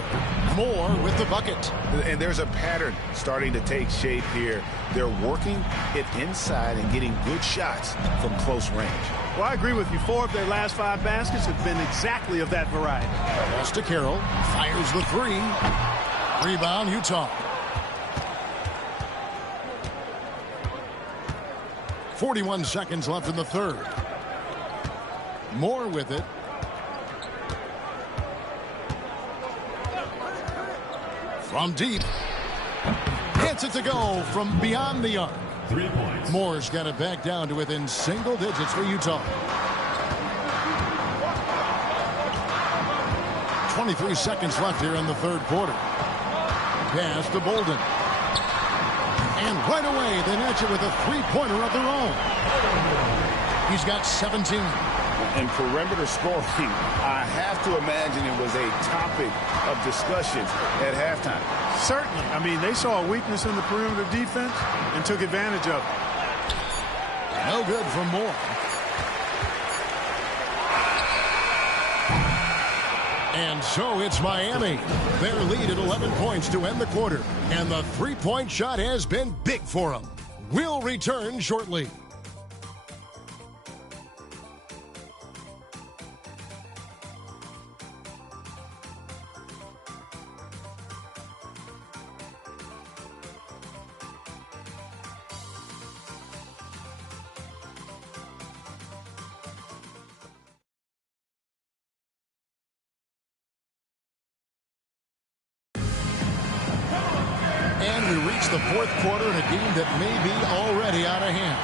Moore with the bucket. And there's a pattern starting to take shape here. They're working it inside and getting good shots from close range. Well, I agree with you. 4 of their last 5 baskets have been exactly of that variety. Pass to Carroll. Fires the 3. Rebound, Utah. 41 seconds left in the third. Moore with it. From deep. Gets it to go from beyond the arc. 3 points. Moore's got it back down to within single digits for Utah. 23 seconds left here in the third quarter. Pass to Bolden. And right away, they match it with a three-pointer of their own. He's got 17. And perimeter scoring, I have to imagine it was a topic of discussion at halftime. Certainly. I mean, they saw a weakness in the perimeter defense and took advantage of it. No good from Moore. And so it's Miami. Their lead at 11 points to end the quarter. And the three-point shot has been big for them. We'll return shortly. And we reach the fourth quarter in a game that may be already out of hand.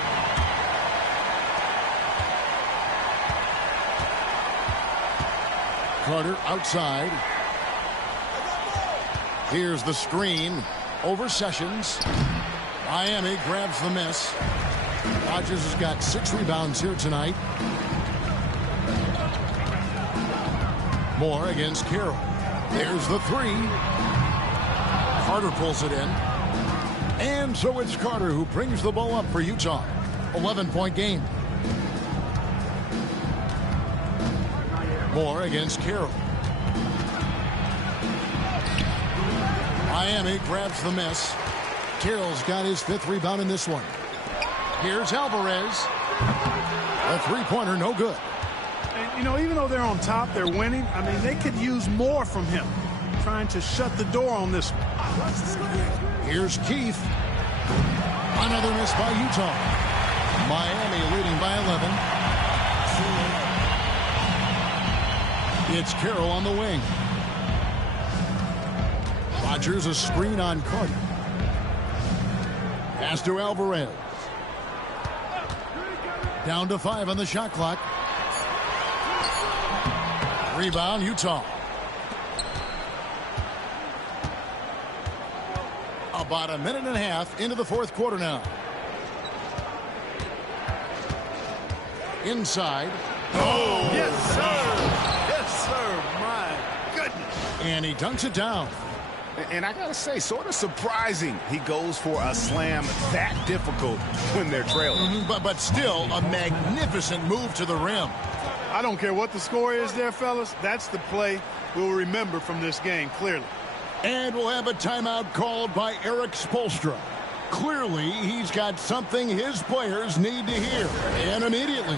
Carter outside. Here's the screen over Sessions. Miami grabs the miss. Rodgers has got 6 rebounds here tonight. Moore against Carroll. There's the 3. Carter pulls it in. And so it's Carter who brings the ball up for Utah. 11-point game. Moore against Carroll. Miami grabs the miss. Carroll's got his 5th rebound in this one. Here's Alvarez. A three-pointer, no good. And, you know, even though they're on top, they're winning. I mean, they could use more from him. Trying to shut the door on this one. Here's Keith. Another miss by Utah. Miami leading by 11. It's Carroll on the wing. Rodgers a screen on Carter. Pass to Alvarez. Down to 5 on the shot clock. Rebound, Utah. About a minute and a half into the fourth quarter now. Inside. Oh, yes, sir. Yes, sir. My goodness. And he dunks it down. And I got to say, sort of surprising he goes for a slam that difficult when they're trailing. But still a magnificent move to the rim. I don't care what the score is there, fellas. That's the play we'll remember from this game, clearly. And we'll have a timeout called by Eric Spoelstra. Clearly, he's got something his players need to hear, and immediately.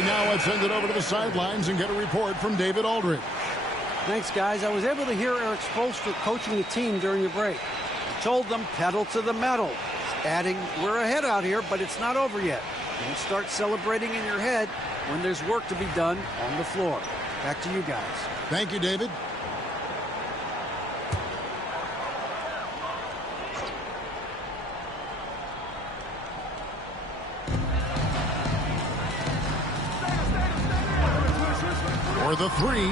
Now let's send it over to the sidelines and get a report from David Aldridge. Thanks, guys. I was able to hear Eric Spoelstra coaching the team during the break. He told them pedal to the metal, adding, we're ahead out here, but it's not over yet. Don't start celebrating in your head when there's work to be done on the floor. Back to you guys. Thank you, David. For the 3.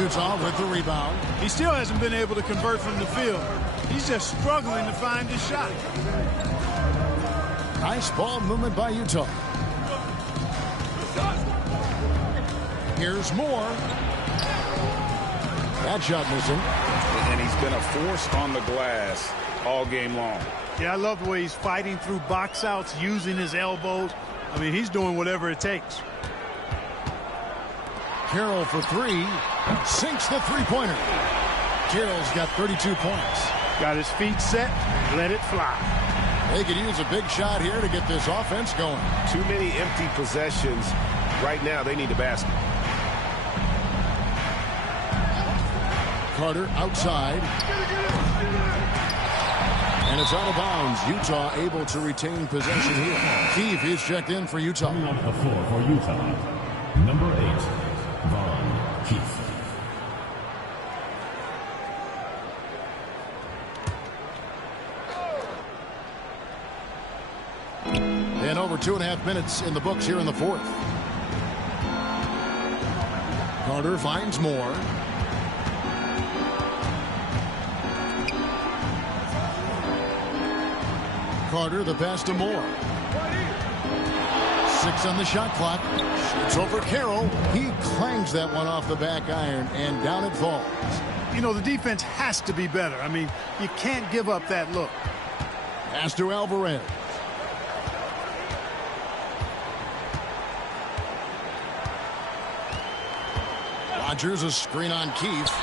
Utah with the rebound. He still hasn't been able to convert from the field. He's just struggling to find his shot. Nice ball movement by Utah. Here's Moore. That shot missing. And he's been a force on the glass all game long. Yeah, I love the way he's fighting through box outs, using his elbows. I mean, he's doing whatever it takes. Carroll for three. Sinks the three-pointer. Carroll's got 32 points. Got his feet set and let it fly. They could use a big shot here to get this offense going. Too many empty possessions. Right now, they need a basket. Carter outside. And it's out of bounds. Utah able to retain possession here. Keefe is checked in for Utah. Coming off the floor for Utah, number 8, Von Keith. And over 2.5 minutes in the books here in the fourth. Carter finds more. Carter, the pass to Moore. 6 on the shot clock. Shoots over Carroll. He clangs that one off the back iron, and down it falls. You know, the defense has to be better. I mean, you can't give up that look. Pass to Alvarez. Rodgers, a screen on Keefe.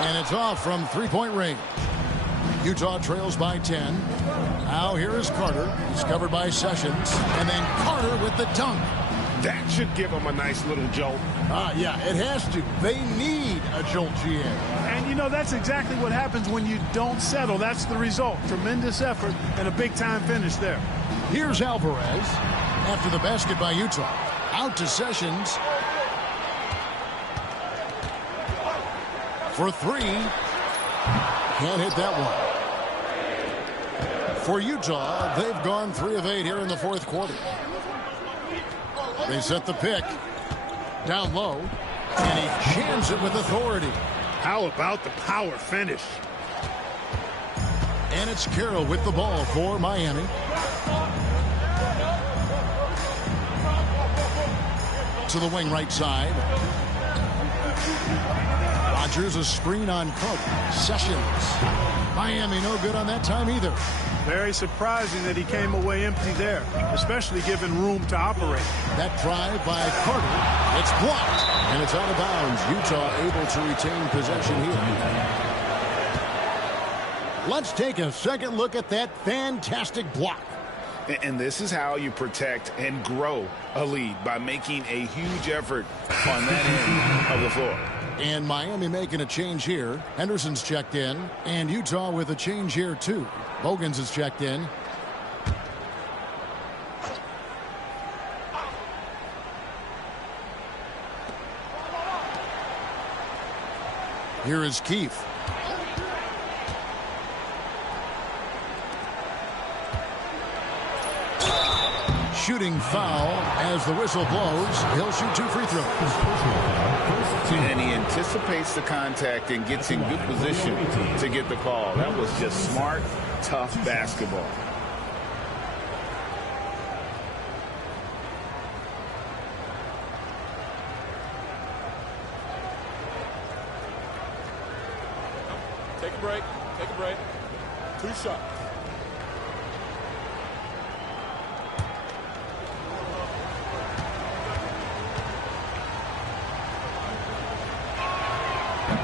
And it's off from three-point range. Utah trails by 10. Now here is Carter. He's covered by Sessions. And then Carter with the dunk. That should give them a nice little jolt. Yeah, it has to. They need a jolt, GA. And, you know, that's exactly what happens when you don't settle. That's the result. Tremendous effort and a big-time finish there. Here's Alvarez after the basket by Utah. Out to Sessions. For three. Can't hit that one. For Utah, they've gone 3 of 8 here in the fourth quarter. They set the pick. Down low. And he jams it with authority. How about the power finish? And it's Carroll with the ball for Miami. To the wing right side. Rodgers, a screen on Carter. Sessions. Miami no good on that time either. Very surprising that he came away empty there, especially given room to operate. That drive by Carter. It's blocked. And it's out of bounds. Utah able to retain possession here. Let's take a second look at that fantastic block. And this is how you protect and grow a lead, by making a huge effort on that end of the floor. And Miami making a change here. Henderson's checked in. And Utah with a change here, too. Bogans is checked in. Here is Keefe. Shooting foul as the whistle blows. He'll shoot 2 free throws. And he anticipates the contact and gets in good position to get the call. That was just smart, tough basketball. Take a break. Take a break. 2 shots.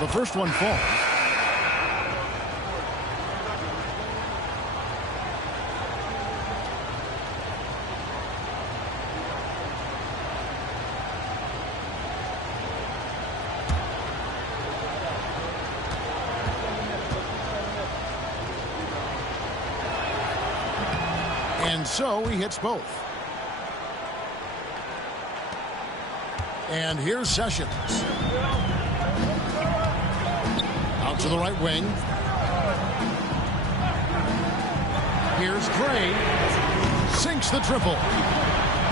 The first one falls. And so he hits both. And here's Sessions. Out to the right wing. Here's Gray. Sinks the triple.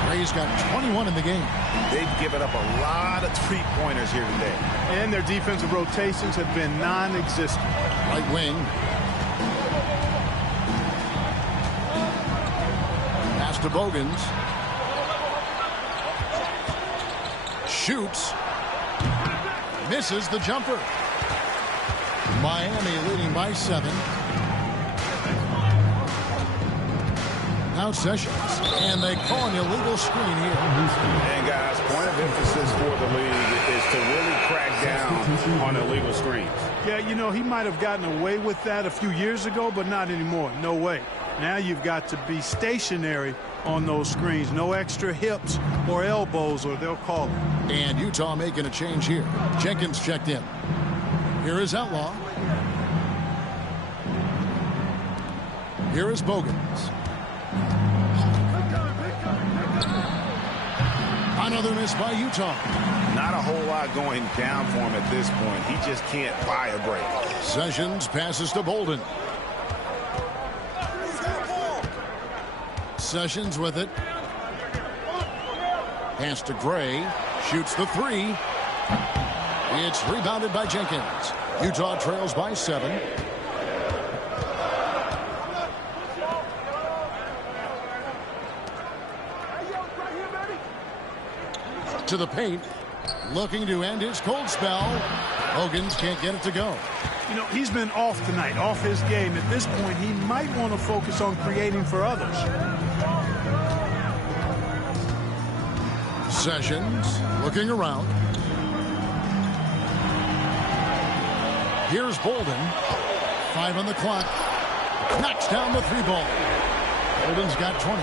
Gray's got 21 in the game. They've given up a lot of three-pointers here today. And their defensive rotations have been non-existent. Right wing. Pass to Bogans. Misses the jumper. Miami leading by 7. Now Sessions, and they call an illegal screen here. And guys, point of emphasis for the league is to really crack down on illegal screens. Yeah, you know, he might have gotten away with that a few years ago, but not anymore. No way. Now you've got to be stationary on those screens. No extra hips or elbows, or they'll call it. And Utah making a change here. Jenkins checked in. Here is Outlaw. Here is Bogans. Another miss by Utah. Not a whole lot going down for him at this point. He just can't buy a break. Sessions passes to Bolden. Sessions with it. Pass to Gray. Shoots the 3. It's rebounded by Jenkins. Utah trails by 7. To the paint, looking to end his cold spell. Bogans can't get it to go. You know, he's been off tonight, off his game. At this point, he might want to focus on creating for others. Sessions looking around. Here's Bolden. 5 on the clock. Knocks down the 3-ball. Bolden's got 20.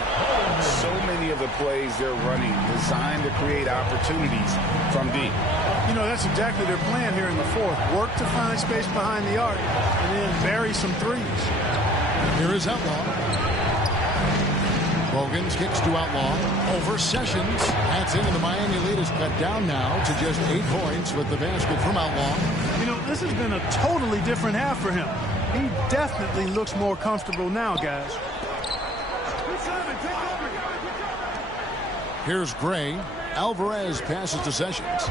So many of the plays they're running designed to create opportunities from deep. You know, that's exactly their plan here in the 4th. Work to find space behind the arc and then bury some threes. Here is Outlaw. Bogans kicks to Outlaw. Over Sessions. That's in, and the Miami lead is cut down now to just 8 points with the basket from Outlaw. You know, this has been a totally different half for him. He definitely looks more comfortable now, guys. Here's Gray. Alvarez passes to Sessions.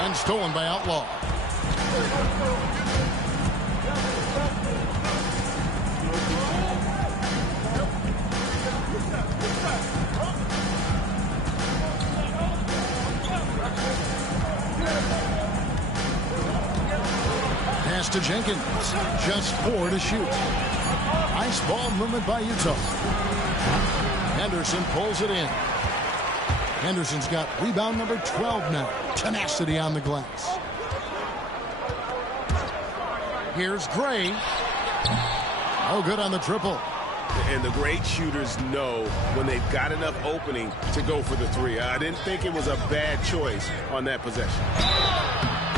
And stolen by Outlaw. Pass to Jenkins. Just 4 to shoot. Nice ball movement by Utah. Henderson pulls it in. Henderson's got rebound number 12 now. Tenacity on the glass. Here's Gray. No good on the triple. And the great shooters know when they've got enough opening to go for the 3. I didn't think it was a bad choice on that possession.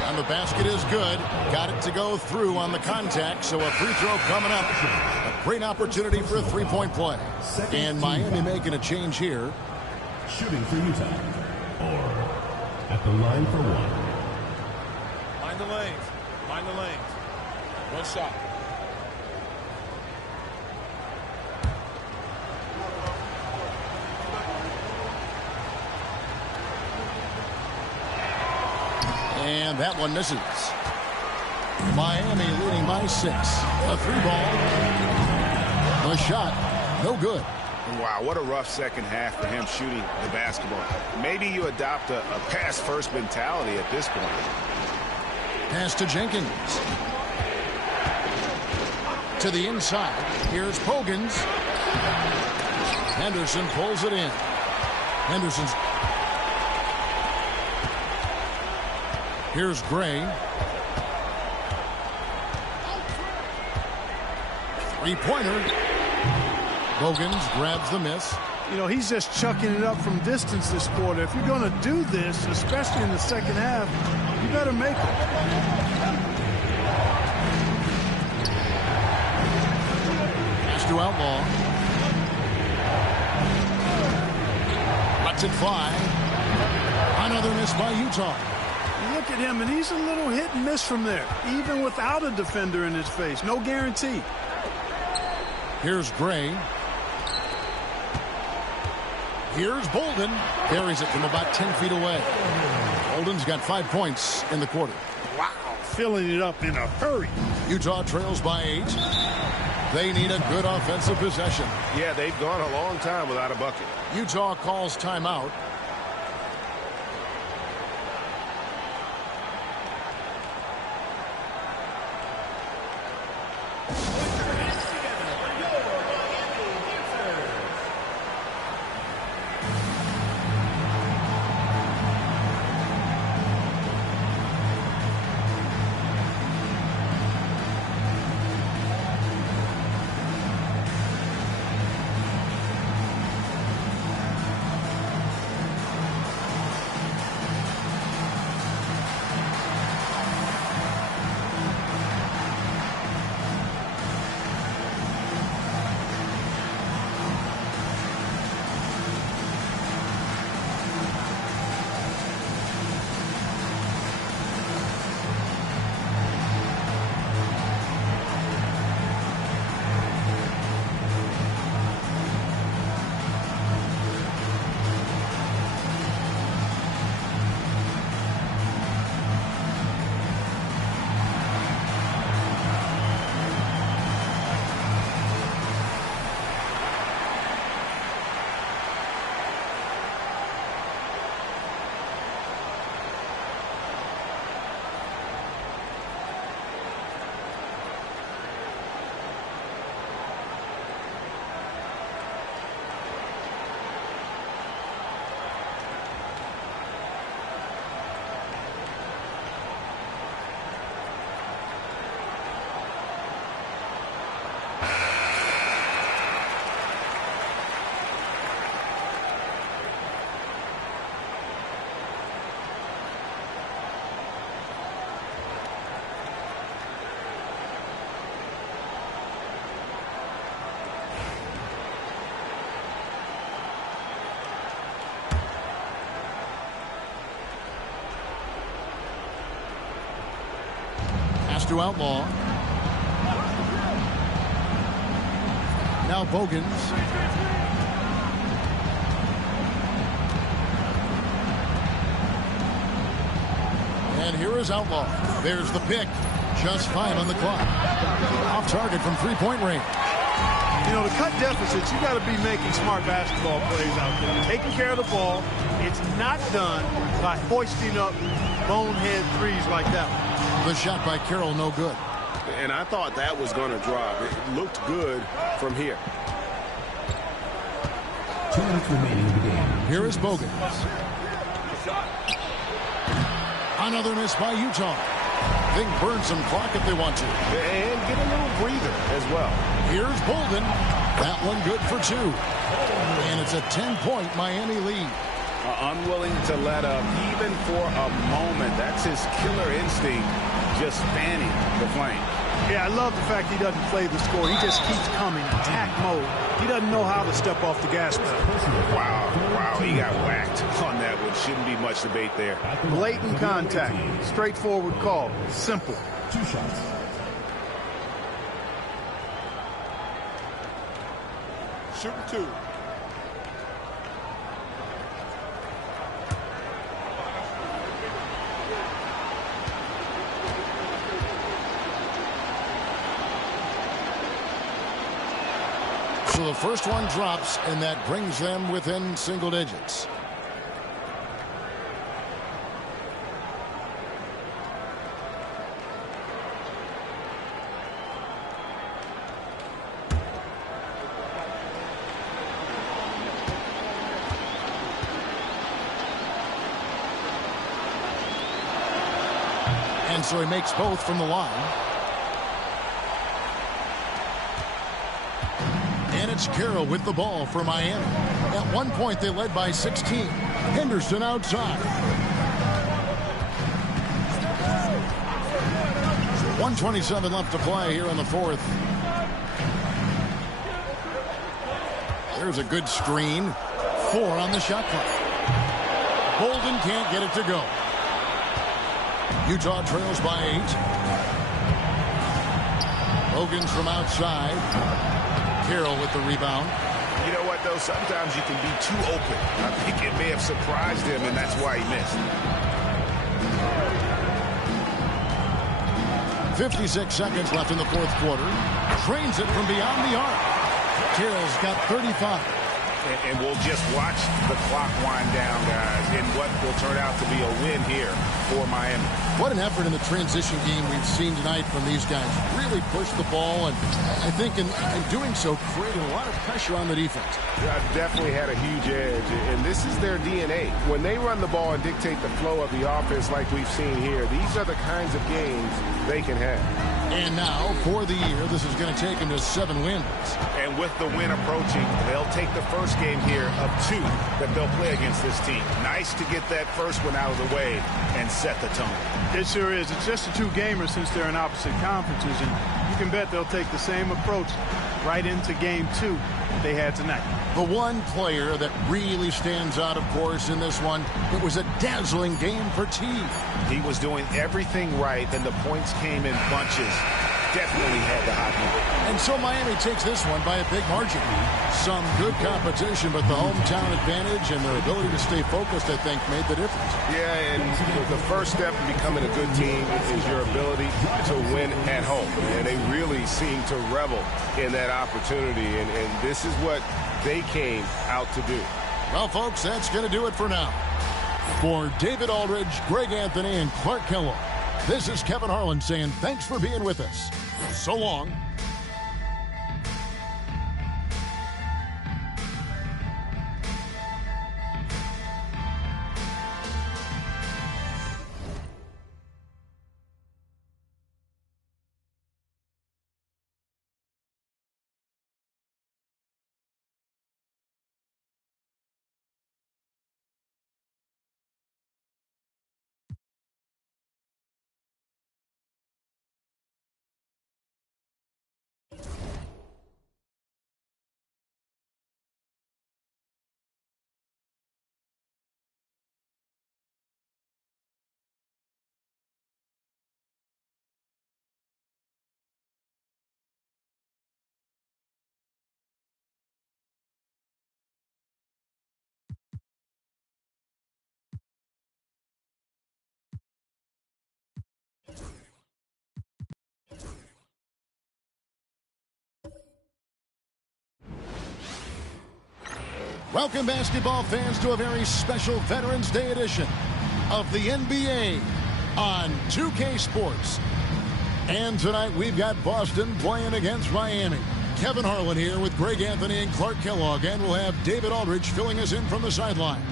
And the basket is good. Got it to go through on the contact, so a free throw coming up. A great opportunity for a 3-point play. And Miami making a change here. Shooting for Utah. Or at the line for 1. Mind the lanes. Mind the lanes. 1 shot. And that one misses. Miami leading by 6. A 3-ball. The shot, no good. Wow, what a rough second half for him shooting the basketball. Maybe you adopt a pass-first mentality at this point. Pass to Jenkins. To the inside. Here's Bogans. Henderson pulls it in. Henderson's. Here's Gray. 3-pointer. Bogans grabs the miss. You know, he's just chucking it up from distance this quarter. If you're going to do this, especially in the second half, you better make it. Pass to Outlaw. Lets it fly. Another miss by Utah. You look at him, and he's a little hit and miss from there, even without a defender in his face. No guarantee. Here's Gray. Here's Bolden. Carries it from about 10 feet away. Bolden's got 5 points in the quarter. Wow, filling it up in a hurry. Utah trails by 8. They need a good offensive possession. Yeah, they've gone a long time without a bucket. Utah calls timeout. To Outlaw. Now Bogans. And here is Outlaw. There's the pick. Just 5 on the clock. Off target from three-point range. You know, to cut deficits, you got to be making smart basketball plays out there. Taking care of the ball. It's not done by hoisting up bonehead threes like that one. The shot by Carroll, no good. And I thought that was going to drop. It looked good from here. 2 minutes remaining in the game. Here is Bogans. Another miss by Utah. They can burn some clock if they want to. And get a little breather as well. Here's Bolden. That one good for 2. And it's a 10-point Miami lead. Unwilling to let up even for a moment. That's his killer instinct, just fanning the flame. Yeah, I love the fact he doesn't play the score. He just keeps coming, attack mode. He doesn't know how to step off the gas pedal. Wow, he got whacked on that one. Shouldn't be much debate there. Blatant contact, straightforward call, simple. 2 shots. Shooting 2. So the first one drops, and that brings them within single digits. And so he makes both from the line. And it's Carroll with the ball for Miami. At one point, they led by 16. Henderson outside. 1:27 left to play here in the fourth. There's a good screen. 4 on the shot clock. Bolden can't get it to go. Utah trails by 8. Bogans from outside. Carroll with the rebound. You know what, though? Sometimes you can be too open. I think it may have surprised him, and that's why he missed. 56 seconds left in the fourth quarter. Drains it from beyond the arc. Carroll's got 35. And we'll just watch the clock wind down, guys, in what will turn out to be a win here for Miami. What an effort in the transition game we've seen tonight from these guys. Really pushed the ball, and I think in doing so, created a lot of pressure on the defense. Yeah, definitely had a huge edge, and this is their DNA. When they run the ball and dictate the flow of the offense like we've seen here, these are the kinds of games they can have. And now, for the year, this is going to take them to 7 wins. And with the win approaching, they'll take the first game here of 2 that they'll play against this team. Nice to get that first one out of the way and set the tone. It sure is. It's just a 2-gamer since they're in opposite conferences, and you can bet they'll take the same approach right into game 2 that they had tonight. The one player that really stands out, of course, in this one, it was a dazzling game for T. He was doing everything right, and the points came in bunches. Definitely had the hot hand. And so Miami takes this one by a big margin. Some good competition, but the hometown advantage and their ability to stay focused, I think, made the difference. Yeah, and the first step in becoming a good team is your ability to win at home. And they really seem to revel in that opportunity, and this is what they came out to do. Well, folks, that's going to do it for now. For David Aldridge, Greg Anthony, and Clark Kellogg, this is Kevin Harlan saying thanks for being with us. So long. Welcome, basketball fans, to a very special Veterans Day edition of the NBA on 2K Sports. And tonight we've got Boston playing against Miami. Kevin Harlan here with Greg Anthony and Clark Kellogg, and we'll have David Aldridge filling us in from the sideline.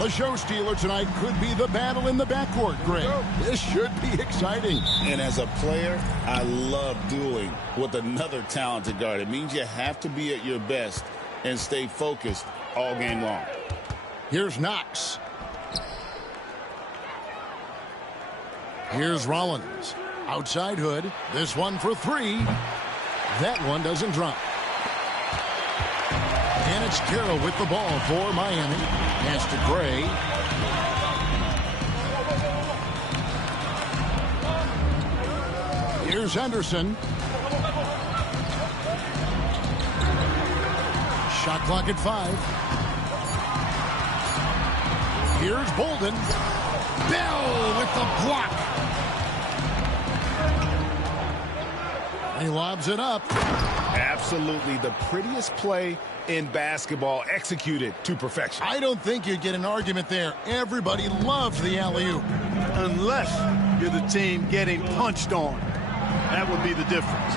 The show stealer tonight could be the battle in the backcourt, Greg. This should be exciting. And as a player, I love dueling with another talented guard. It means you have to be at your best and stay focused all game long. Here's Knox. Here's Rollins. Outside Hood. This one for 3. That one doesn't drop. And it's Carroll with the ball for Miami. Pass to Gray. Here's Henderson. Shot clock at 5. Here's Bolden. Bell with the block. He lobs it up. Absolutely the prettiest play in basketball, executed to perfection. I don't think you'd get an argument there. Everybody loves the alley-oop. Unless you're the team getting punched on. That would be the difference.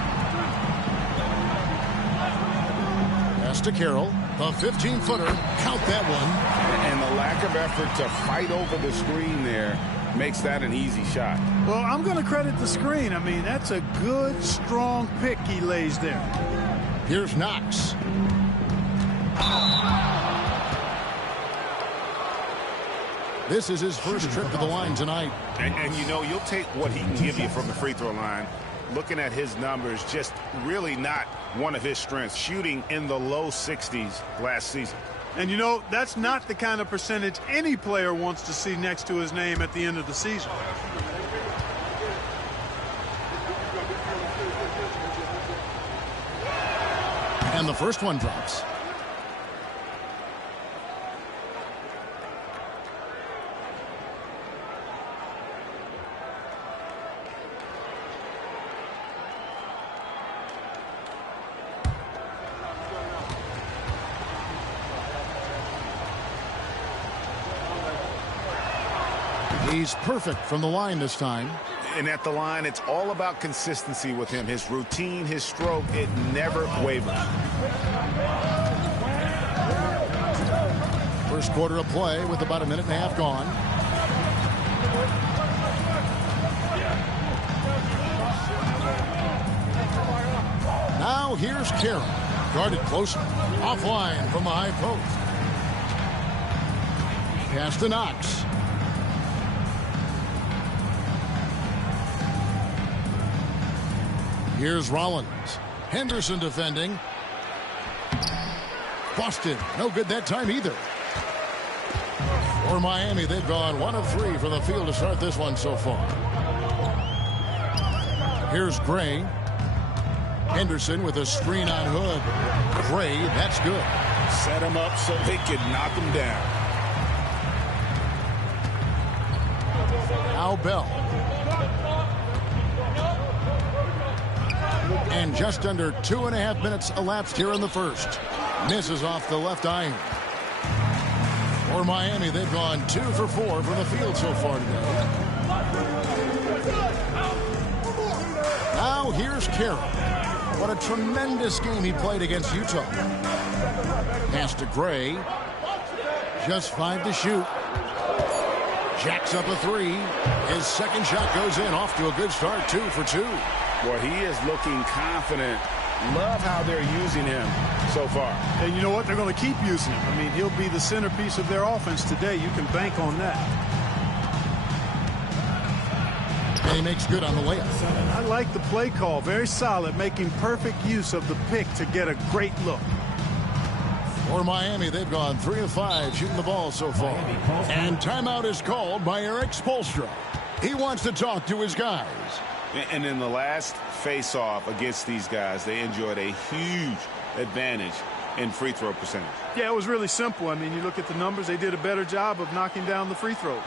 Pass to Carroll. The 15-footer. Count that one. And the lack of effort to fight over the screen there makes that an easy shot. Well, I'm going to credit the screen. I mean, that's a good, strong pick he lays there. Here's Knox. This is his first trip to the line tonight. And you know, you'll take what he can give you from the free throw line. Looking at his numbers, just really not one of his strengths. Shooting in the low 60s last season. And, you know, that's not the kind of percentage any player wants to see next to his name at the end of the season. And the first one drops. He's perfect from the line this time. And at the line, it's all about consistency with him. His routine, his stroke, it never wavers. First quarter of play with about a minute and a half gone. Now here's Carroll. Guarded close. Offline from the high post. Pass to Knox. Here's Rollins. Henderson defending. Boston, no good that time either. For Miami, they've gone 1 of 3 from the field to start this one so far. Here's Gray. Henderson with a screen on Hood. Gray, that's good. Set him up so they could knock him down. Now Bell. And just under 2.5 minutes elapsed here in the first. Misses off the left iron. For Miami, they've gone 2 for 4 from the field so far today. Now here's Carroll. What a tremendous game he played against Utah. Pass to Gray. Just 5 to shoot. Jacks up a 3. His second shot goes in. Off to a good start. 2 for 2. Boy, he is looking confident. Love how they're using him so far. And you know what? They're going to keep using him. I mean, he'll be the centerpiece of their offense today. You can bank on that. And he makes good on the layup. I like the play call. Very solid, making perfect use of the pick to get a great look. For Miami, they've gone 3 of 5 shooting the ball so far. And timeout is called by Eric Spoelstra. He wants to talk to his guys. And in the last face-off against these guys, they enjoyed a huge advantage in free throw percentage. Yeah, it was really simple. I mean, you look at the numbers, they did a better job of knocking down the free throws.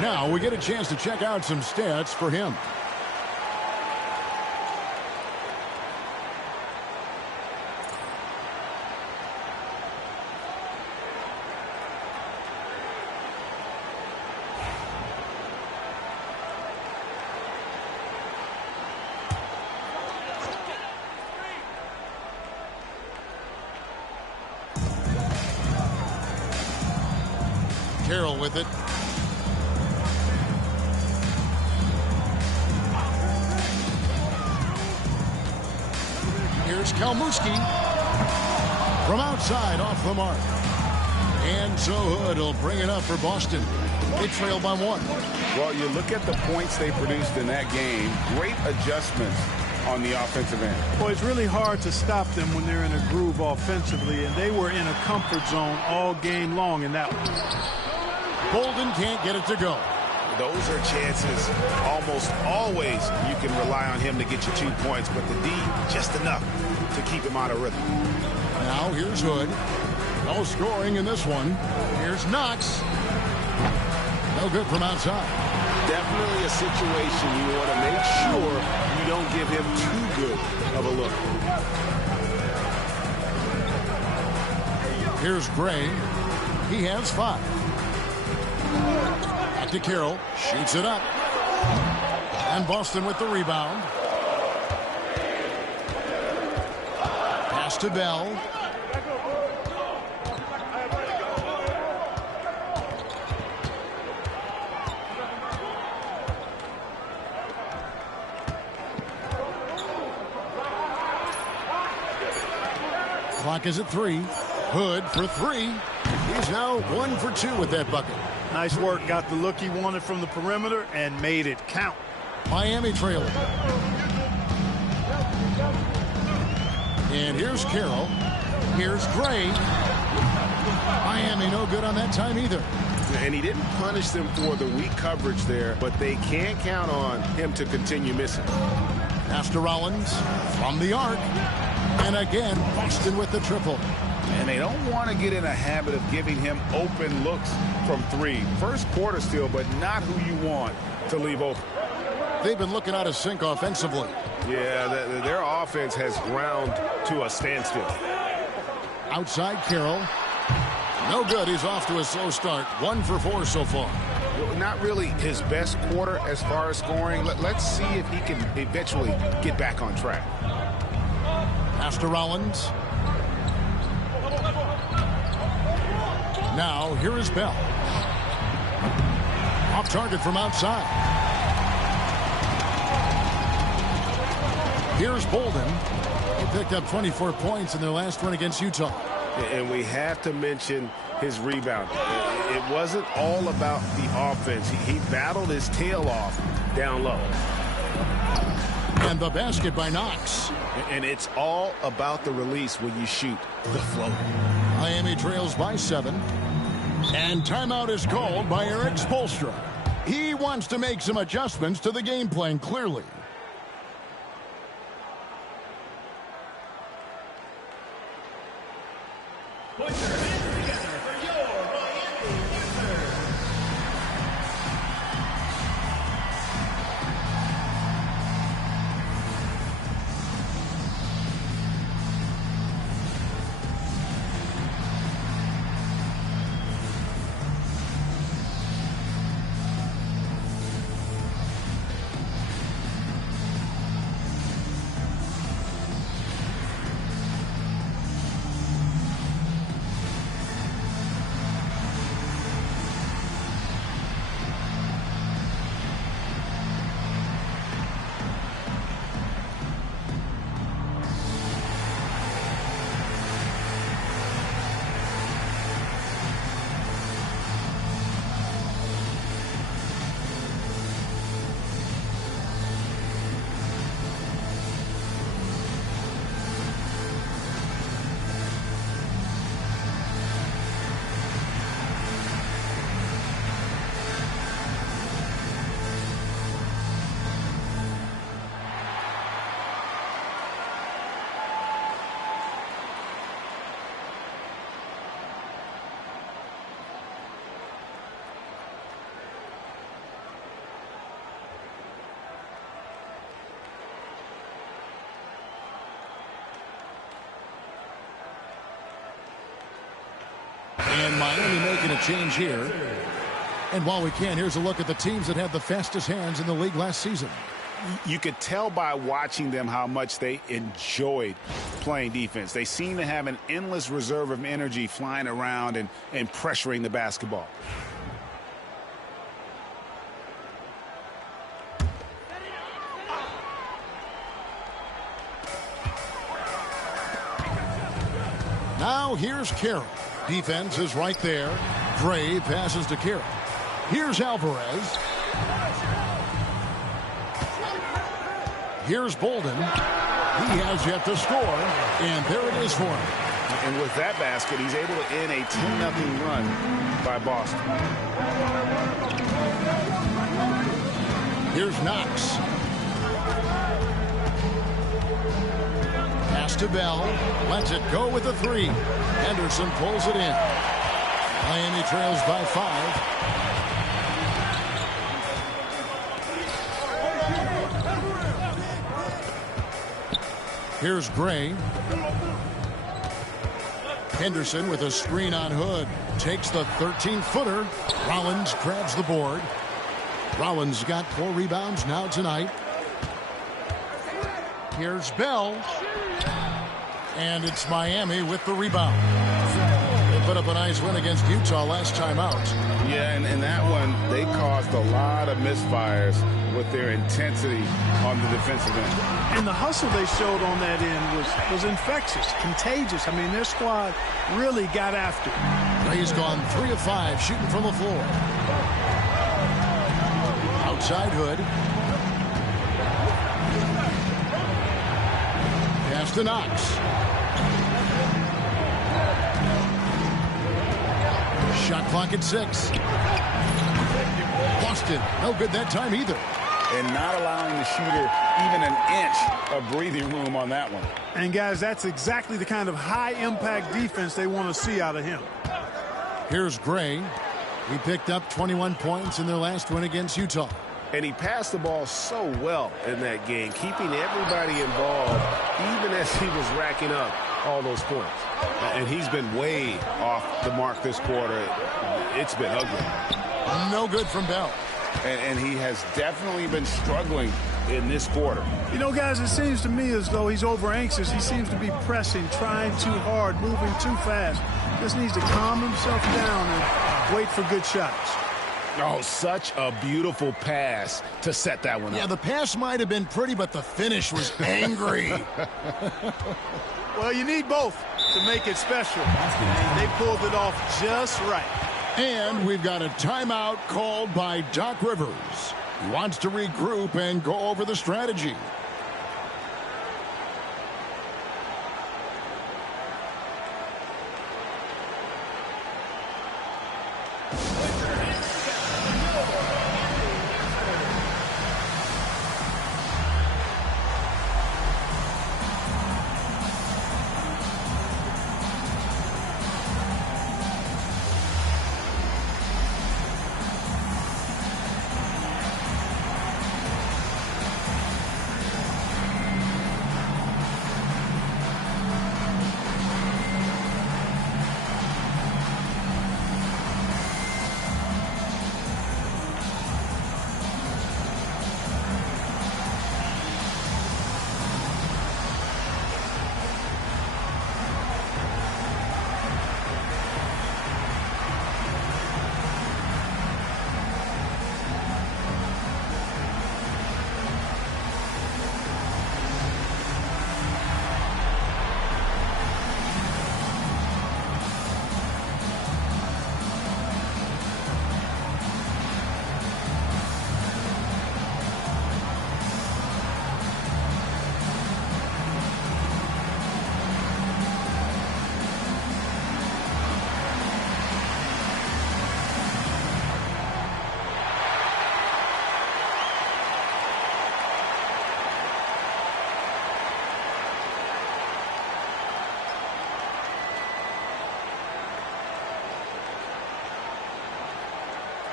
Now we get a chance to check out some stats for him. Carroll with it. Here's Kalmuski from outside off the mark. And so Hood will bring it up for Boston. They trail by 1. Well, you look at the points they produced in that game. Great adjustments on the offensive end. Well, it's really hard to stop them when they're in a groove offensively, and they were in a comfort zone all game long in that one. Bolden can't get it to go. Those are chances almost always you can rely on him to get you 2 points, but the D just enough to keep him out of rhythm. Now here's Hood. No scoring in this one. Here's Knox. No good from outside. Definitely a situation you want to make sure you don't give him too good of a look. Here's Gray. He has 5. Back to Carroll. Shoots it up. And Boston with the rebound. Pass to Bell. Clock is at 3. Hood for 3. He's now 1 for 2 with that bucket. Nice work. Got the look he wanted from the perimeter and made it count. Miami trailing. And here's Carroll. Here's Gray. Miami no good on that time either. And he didn't punish them for the weak coverage there, but they can't count on him to continue missing. Pass to Rollins from the arc. And again, Boston with the triple. And they don't want to get in a habit of giving him open looks from 3. First quarter still, but not who you want to leave open. They've been looking out of sync offensively. Yeah, their offense has ground to a standstill. Outside Carroll. No good. He's off to a slow start. 1 for 4 so far. Not really his best quarter as far as scoring. Let's see if he can eventually get back on track. Pass to Rollins. Now, here is Bell. Off target from outside. Here's Bolden. He picked up 24 points in their last run against Utah. And we have to mention his rebound. It wasn't all about the offense. He battled his tail off down low. And the basket by Knox. And it's all about the release when you shoot the floater. Miami trails by 7. And timeout is called by Eric Spoelstra. He wants to make some adjustments to the game plan, clearly. Put your hands together for your Miami Wizards. And Miami making a change here. And while we can, here's a look at the teams that had the fastest hands in the league last season. You could tell by watching them how much they enjoyed playing defense. They seem to have an endless reserve of energy flying around and pressuring the basketball. Now here's Carroll. Defense is right there. Gray passes to Carroll. Here's Alvarez. Here's Bolden. He has yet to score, and there it is for him. And with that basket, he's able to end a 10-0 run by Boston. Here's Knox. Pass to Bell. Lets it go with the three. Henderson pulls it in. Miami trails by 5. Here's Gray. Henderson with a screen on Hood. Takes the 13-footer. Rollins grabs the board. Rollins got 4 rebounds now tonight. Here's Bell. And it's Miami with the rebound. They put up a nice win against Utah last time out. Yeah, and in that one, they caused a lot of misfires with their intensity on the defensive end. And the hustle they showed on that end was infectious, contagious. I mean, their squad really got after it. He's gone 3 of 5 shooting from the floor. Outside Hood. Pass to Knox. Shot clock at 6. Boston, no good that time either. And not allowing the shooter even an inch of breathing room on that one. And, guys, that's exactly the kind of high-impact defense they want to see out of him. Here's Gray. He picked up 21 points in their last win against Utah. And he passed the ball so well in that game, keeping everybody involved, even as he was racking up all those points. And he's been way off the mark this quarter. It's been ugly. No good from Bell. And he has definitely been struggling in this quarter. You know, guys, it seems to me as though he's over anxious. He seems to be pressing, trying too hard, moving too fast. Just needs to calm himself down and wait for good shots. Oh, such a beautiful pass to set that one up. Yeah, the pass might have been pretty, but the finish was angry. Well, you need both to make it special. And they pulled it off just right. And we've got a timeout called by Doc Rivers. He wants to regroup and go over the strategy.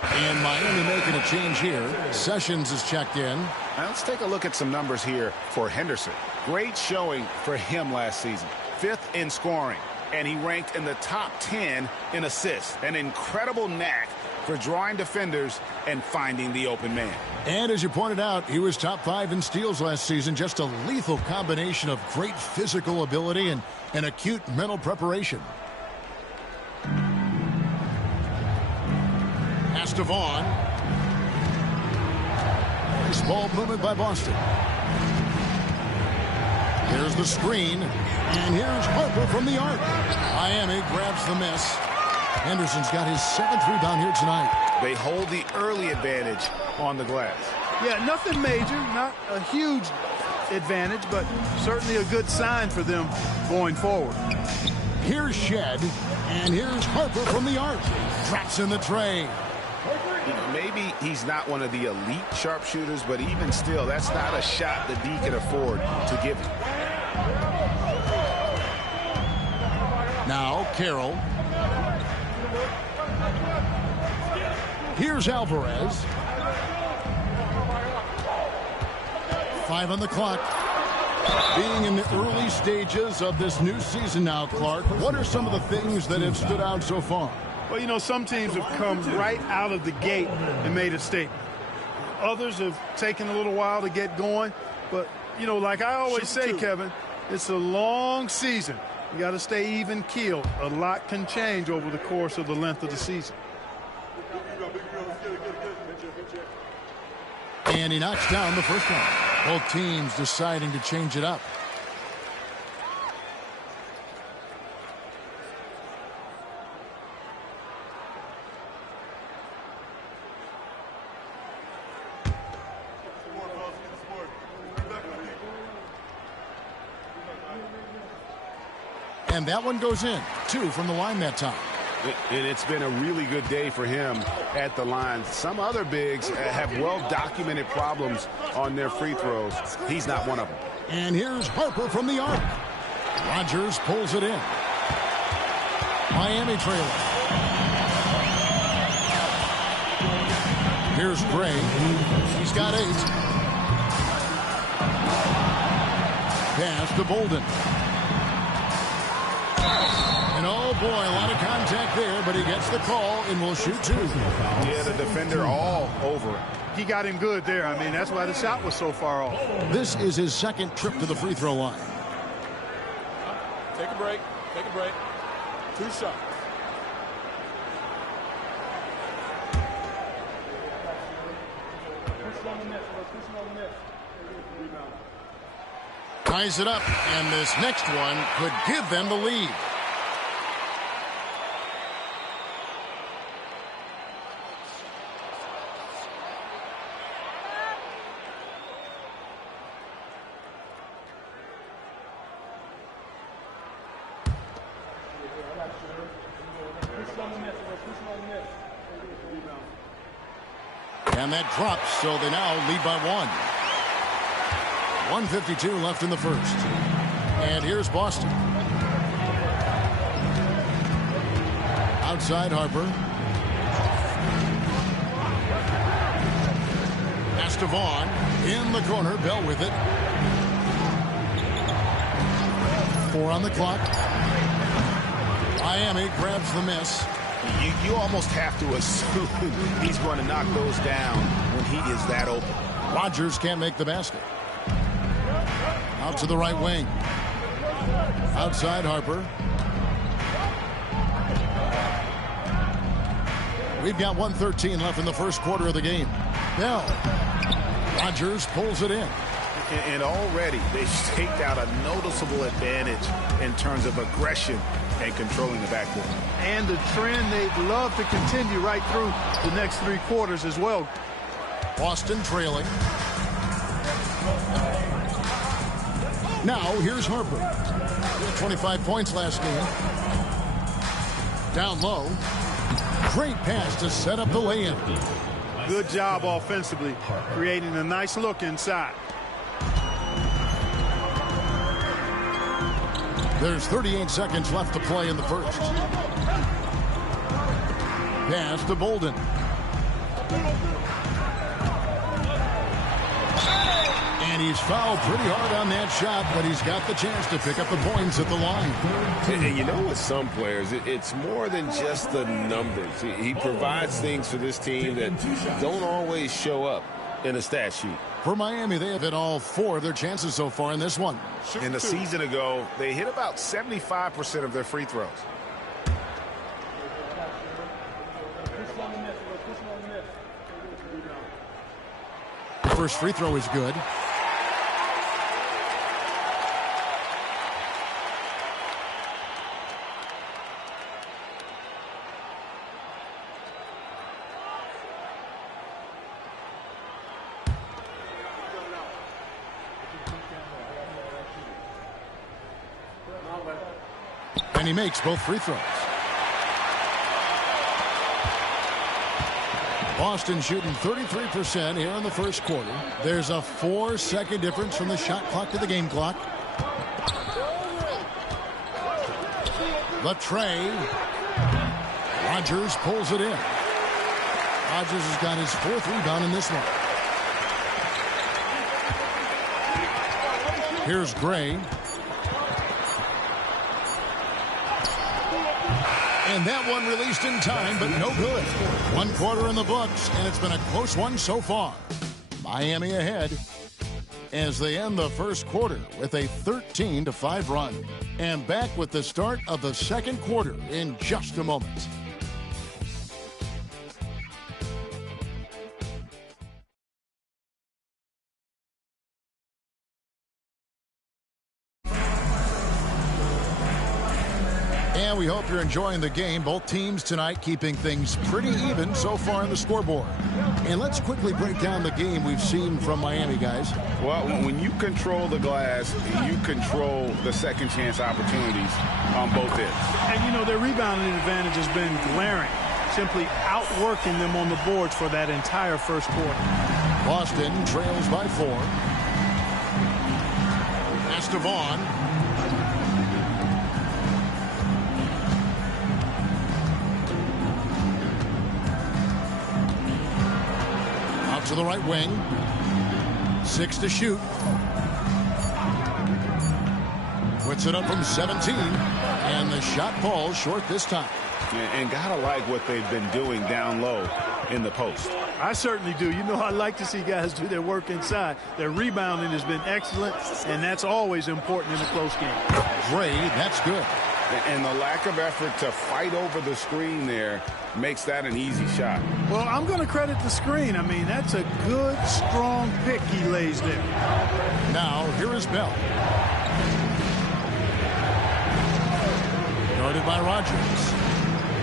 And Miami making a change here. Sessions is checked in. Now let's take a look at some numbers here for Henderson. Great showing for him last season. 5th in scoring. And he ranked in the top 10 in assists. An incredible knack for drawing defenders and finding the open man. And as you pointed out, he was top 5 in steals last season. Just a lethal combination of great physical ability and acute mental preparation. Pass to Vaughn. Nice ball movement by Boston. There's the screen, and here's Harper from the arc. Miami grabs the miss. Henderson's got his 7th rebound here tonight. They hold the early advantage on the glass. Yeah, nothing major, not a huge advantage, but certainly a good sign for them going forward. Here's Shed, and here's Harper from the arc. Drops in the tray. Maybe he's not one of the elite sharpshooters, but even still, that's not a shot that D can afford to give him. Now Carroll. Here's Alvarez. 5 on the clock. Being in the early stages of this new season now, Clark, what are some of the things that have stood out so far? Well, you know, some teams have come right out of the gate and made a statement. Others have taken a little while to get going. But, you know, like I always say, Kevin, it's a long season. You got to stay even keeled. A lot can change over the course of the length of the season. And he knocks down the first one. Both teams deciding to change it up. And that one goes in. 2 from the line that time. And it's been a really good day for him at the line. Some other bigs have well-documented problems on their free throws. He's not one of them. And here's Harper from the arc. Rodgers pulls it in. Miami trailing. Here's Gray. He's got 8. Pass to Bolden. And oh boy, a lot of contact there, but he gets the call and will shoot 2. Yeah, the defender all over it. He got him good there. I mean, that's why the shot was so far off. This is his 2nd trip to the free throw line. Take a break. Take a break. 2 shots. Ties it up, and this next one could give them the lead. And that drops, so they now lead by 1. 1:52 left in the first. And here's Boston. Outside Harper. Pass to Vaughn. In the corner. Bell with it. 4 on the clock. Miami grabs the miss. You almost have to assume he's going to knock those down when he is that open. Rodgers can't make the basket. Out to the right wing. Outside Harper. We've got 1:13 left in the first quarter of the game. Bell. Rodgers pulls it in. And already they've staked out a noticeable advantage in terms of aggression and controlling the backcourt. And the trend they'd love to continue right through the next 3 quarters as well. Boston trailing. Now here's Harper. 25 points last game. Down low. Great pass to set up the lay-in. Good job offensively, creating a nice look inside. There's 38 seconds left to play in the first. Pass to Bolden. And he's fouled pretty hard on that shot, but he's got the chance to pick up the points at the line. And you know, with some players, it's more than just the numbers. He provides things for this team that don't always show up in a stat sheet. For Miami, they have hit all 4 of their chances so far in this one. In the season ago, they hit about 75% of their free throws. The first free throw is good. And he makes both free throws. Boston shooting 33% here in the first quarter. There's a 4-second difference from the shot clock to the game clock. The tray. Rogers pulls it in. Rogers has got his 4th rebound in this one. Here's Gray. And that one released in time, but no good. 1 quarter in the books, and it's been a close one so far. Miami ahead as they end the first quarter with a 13-5 run. And back with the start of the second quarter in just a moment. And we hope you're enjoying the game. Both teams tonight keeping things pretty even so far in the scoreboard. And let's quickly break down the game we've seen from Miami, guys. Well, when you control the glass, you control the second chance opportunities on both ends. And, you know, their rebounding advantage has been glaring, simply outworking them on the boards for that entire first quarter. Boston trails by 4. Pass to Vaughn. To the right wing. 6 to shoot. Puts it up from 17. And the shot falls short this time. And gotta like what they've been doing down low in the post. I certainly do. You know, I like to see guys do their work inside. Their rebounding has been excellent, and that's always important in a close game. Gray, that's good. And the lack of effort to fight over the screen there makes that an easy shot. Well, I'm going to credit the screen. I mean, that's a good, strong pick he lays there. Now, here is Bell. Guarded by Rogers.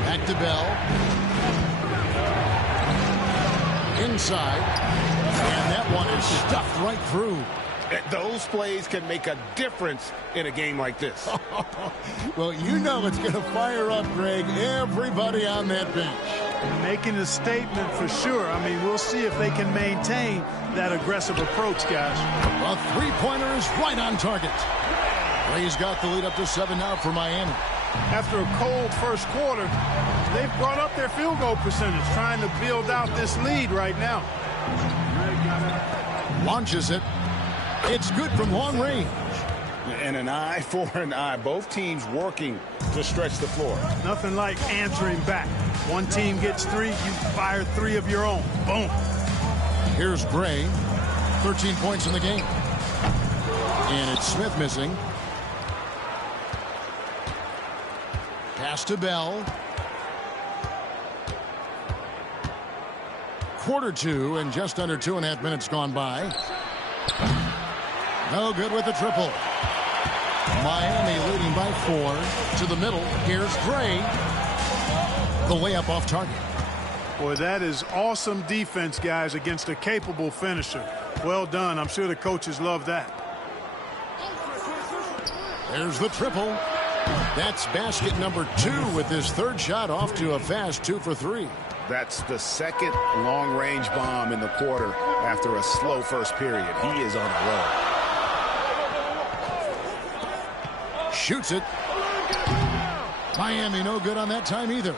Back to Bell. Inside. And that one is stuffed right through. Those plays can make a difference in a game like this. Well, you know it's going to fire up, Greg, everybody on that bench. Making a statement for sure. I mean, we'll see if they can maintain that aggressive approach, guys. A three-pointer is right on target. Ray's got the lead up to 7 now for Miami. After a cold first quarter, they've brought up their field goal percentage, trying to build out this lead right now. Launches it. It's good from long range. And an eye for an eye. Both teams working to stretch the floor. Nothing like answering back. One team gets 3, you fire 3 of your own. Boom. Here's Gray. 13 points in the game. And it's Smith missing. Pass to Bell. Quarter 2 and just under 2.5 minutes gone by. No good with the triple. Miami leading by 4 to the middle. Here's Gray. The layup off target. Boy, that is awesome defense, guys, against a capable finisher. Well done. I'm sure the coaches love that. There's the triple. That's basket number 2 with his 3rd shot off to a fast 2 for 3. That's the second long-range bomb in the quarter after a slow first period. He is on a roll. Shoots it. Miami no good on that time either.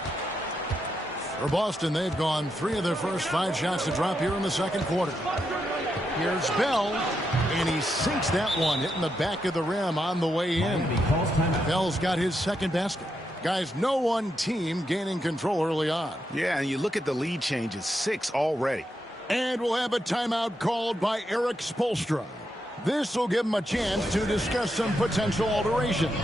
For Boston, they've gone 3 of their first 5 shots to drop here in the second quarter. Here's Bell, and he sinks that one, hitting the back of the rim on the way in. Bell's got his 2nd basket. Guys, no one team gaining control early on. Yeah, and you look at the lead changes, 6 already. And we'll have a timeout called by Eric Spoelstra. This will give him a chance to discuss some potential alterations.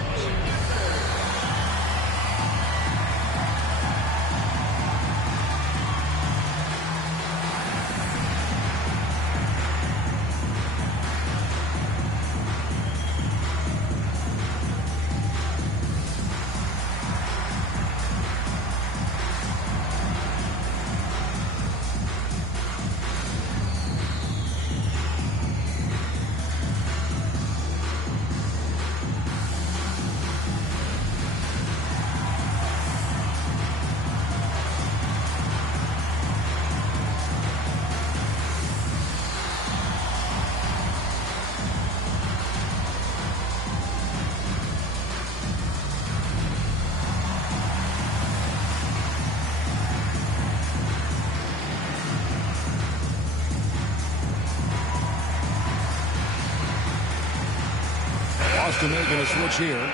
Boston making a switch here.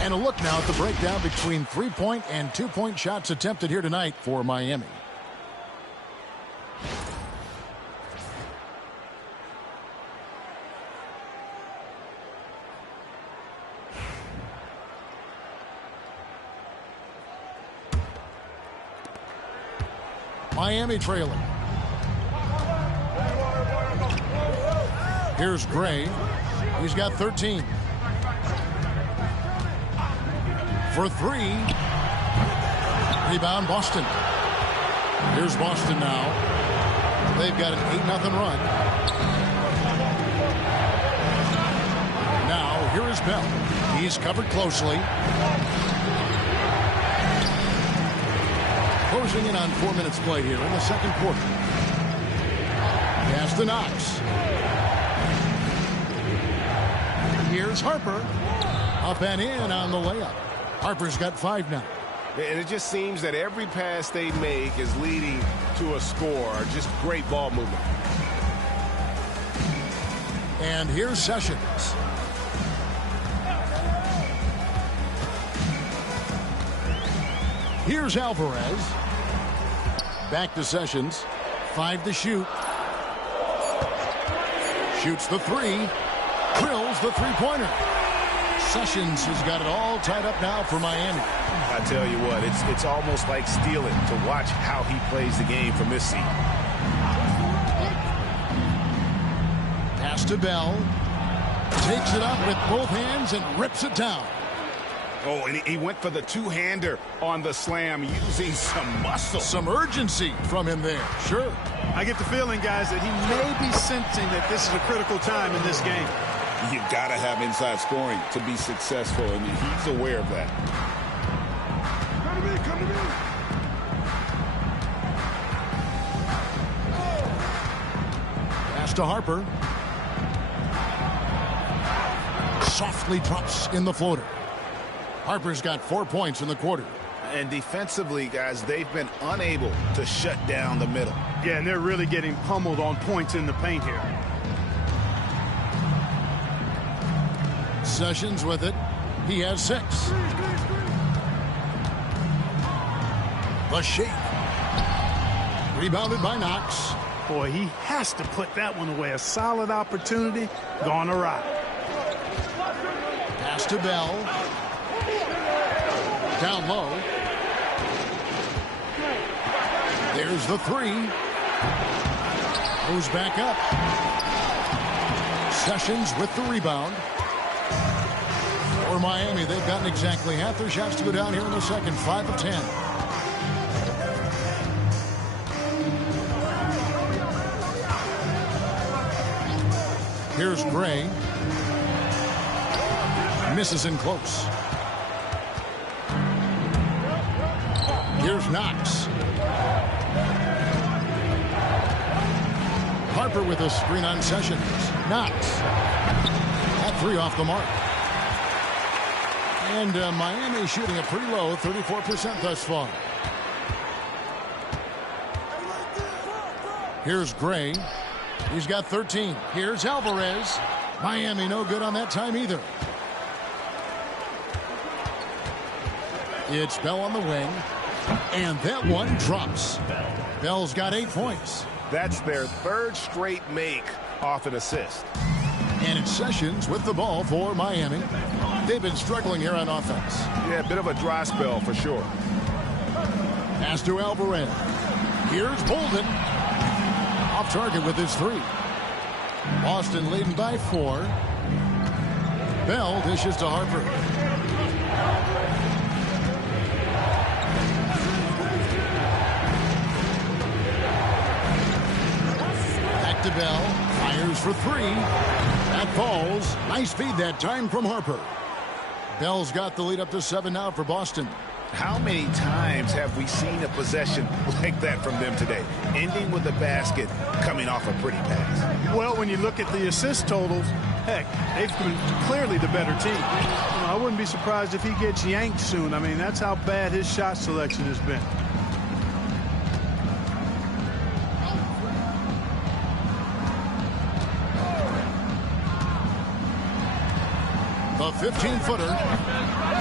And a look now at the breakdown between 3-point and 2-point shots attempted here tonight for Miami. Miami trailing. Here's Gray. He's got 13. For 3. Rebound Boston. Here's Boston now. They've got an 8-0 run. Now here is Bell. He's covered closely. Closing in on 4 minutes play here in the second quarter. Pass to Knox. Here's Harper. Up and in on the layup. Harper's got 5 now. And it just seems that every pass they make is leading to a score. Just great ball movement. And here's Sessions. Here's Alvarez. Back to Sessions. 5 to shoot. Shoots the 3. Drills the three-pointer. Sessions has got it all tied up now for Miami. I tell you what, it's almost like stealing to watch how he plays the game from this seat. Pass to Bell. Takes it up with both hands and rips it down. Oh, and he went for the two-hander on the slam, using some muscle. Some urgency from him there. Sure. I get the feeling, guys, that he may be sensing that this is a critical time in this game. You've got to have inside scoring to be successful, and he's aware of that. Come to me. Pass to Harper. Softly drops in the floater. Harper's got 4 points in the quarter. And defensively, guys, they've been unable to shut down the middle. Yeah, and they're really getting pummeled on points in the paint here. Sessions with it. He has 6. The shake. Rebounded by Knox. Boy, he has to put that one away. A solid opportunity gone awry. Pass to Bell. Down low. There's the 3. Goes back up. Sessions with the rebound. For Miami, they've gotten exactly half their shots to go down here in the second. 5 of 10. Here's Gray. Misses in close. Here's Knox. Harper with a screen on Sessions. Knox. That 3 off the mark. And Miami shooting a pretty low 34% thus far. Here's Gray. He's got 13. Here's Alvarez. Miami no good on that time either. It's Bell on the wing. And that one drops. Bell's got 8 points. That's their 3rd straight make off an assist. And it's Sessions with the ball for Miami. They've been struggling here on offense. Yeah, a bit of a dry spell for sure. Pass to Alvarez. Here's Bolden. Off target with his 3. Boston leading by 4. Bell dishes to Harper. Back to Bell. Fires for 3. That falls. Nice feed that time from Harper. Bell's got the lead up to 7 now for Boston. How many times have we seen a possession like that from them today? Ending with a basket, coming off a pretty pass. Well, when you look at the assist totals, heck, they've been clearly the better team. I wouldn't be surprised if he gets yanked soon. I mean, that's how bad his shot selection has been. The 15-footer.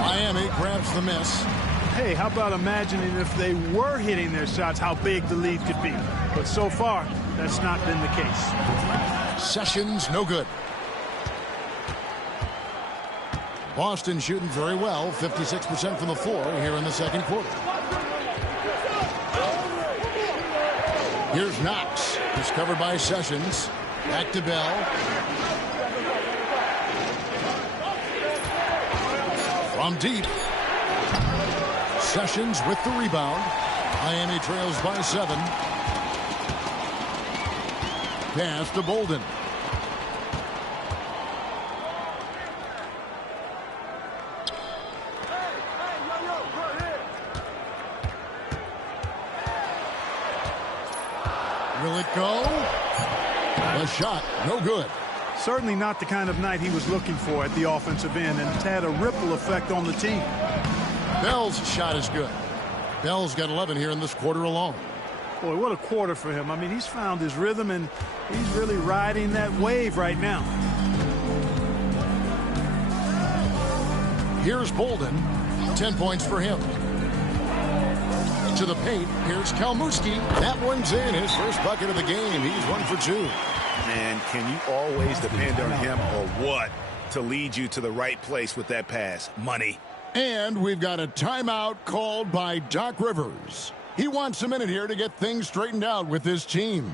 Miami grabs the miss. Hey, how about imagining if they were hitting their shots, how big the lead could be. But so far, that's not been the case. Sessions, no good. Boston shooting very well, 56% from the floor here in the second quarter. Here's Knox. He's covered by Sessions. Back to Bell. From deep. Sessions with the rebound. Miami trails by 7. Pass to Bolden. Will it go? The shot, no good. Certainly not the kind of night he was looking for at the offensive end, and it's had a ripple effect on the team. Bell's shot is good. Bell's got 11 here in this quarter alone. Boy, what a quarter for him. I mean, he's found his rhythm, and he's really riding that wave right now. Here's Bolden. 10 points for him. To the paint. Here's Kalmuski. That one's in. His first bucket of the game. He's 1 for 2. And can you always depend on him or what to lead you to the right place with that pass? Money. And we've got a timeout called by Doc Rivers. He wants a minute here to get things straightened out with his team.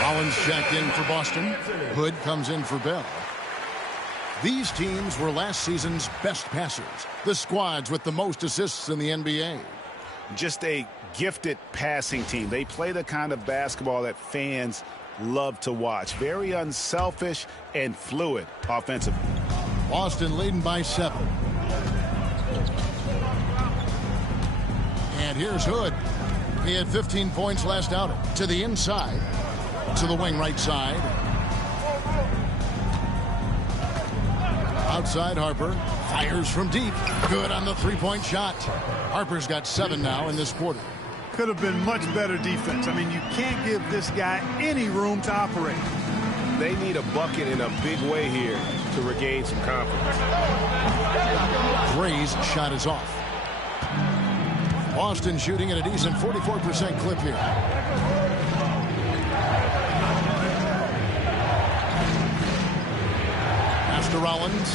Rollins checked in for Boston. Hood comes in for Bell. These teams were last season's best passers. The squads with the most assists in the NBA. Just a gifted passing team. They play the kind of basketball that fans love to watch. Very unselfish and fluid offensively. Boston leading by 7. And here's Hood. He had 15 points last outing. To the inside. To the wing right side. Outside Harper. Fires from deep. Good on the three-point shot. Harper's got 7 now in this quarter. Could have been much better defense. I mean, you can't give this guy any room to operate. They need a bucket in a big way here to regain some confidence. Gray's shot is off. Boston shooting at a decent 44% clip here. To Rollins.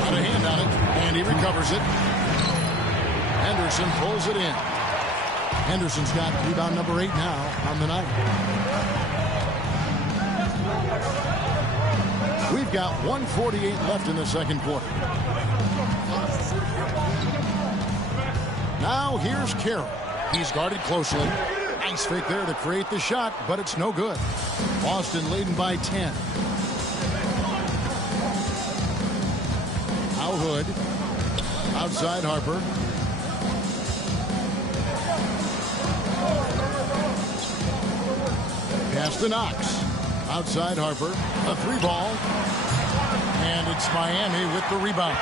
Got a hand on it, and he recovers it. Henderson pulls it in. Henderson's got rebound number 8 now on the night. We've got 1:48 left in the second quarter. Now here's Carroll. He's guarded closely. Nice fake there to create the shot, but it's no good. Boston leading by 10. Now Hood. Outside Harper. Pass to Knox. Outside Harper. A 3-ball. And it's Miami with the rebound.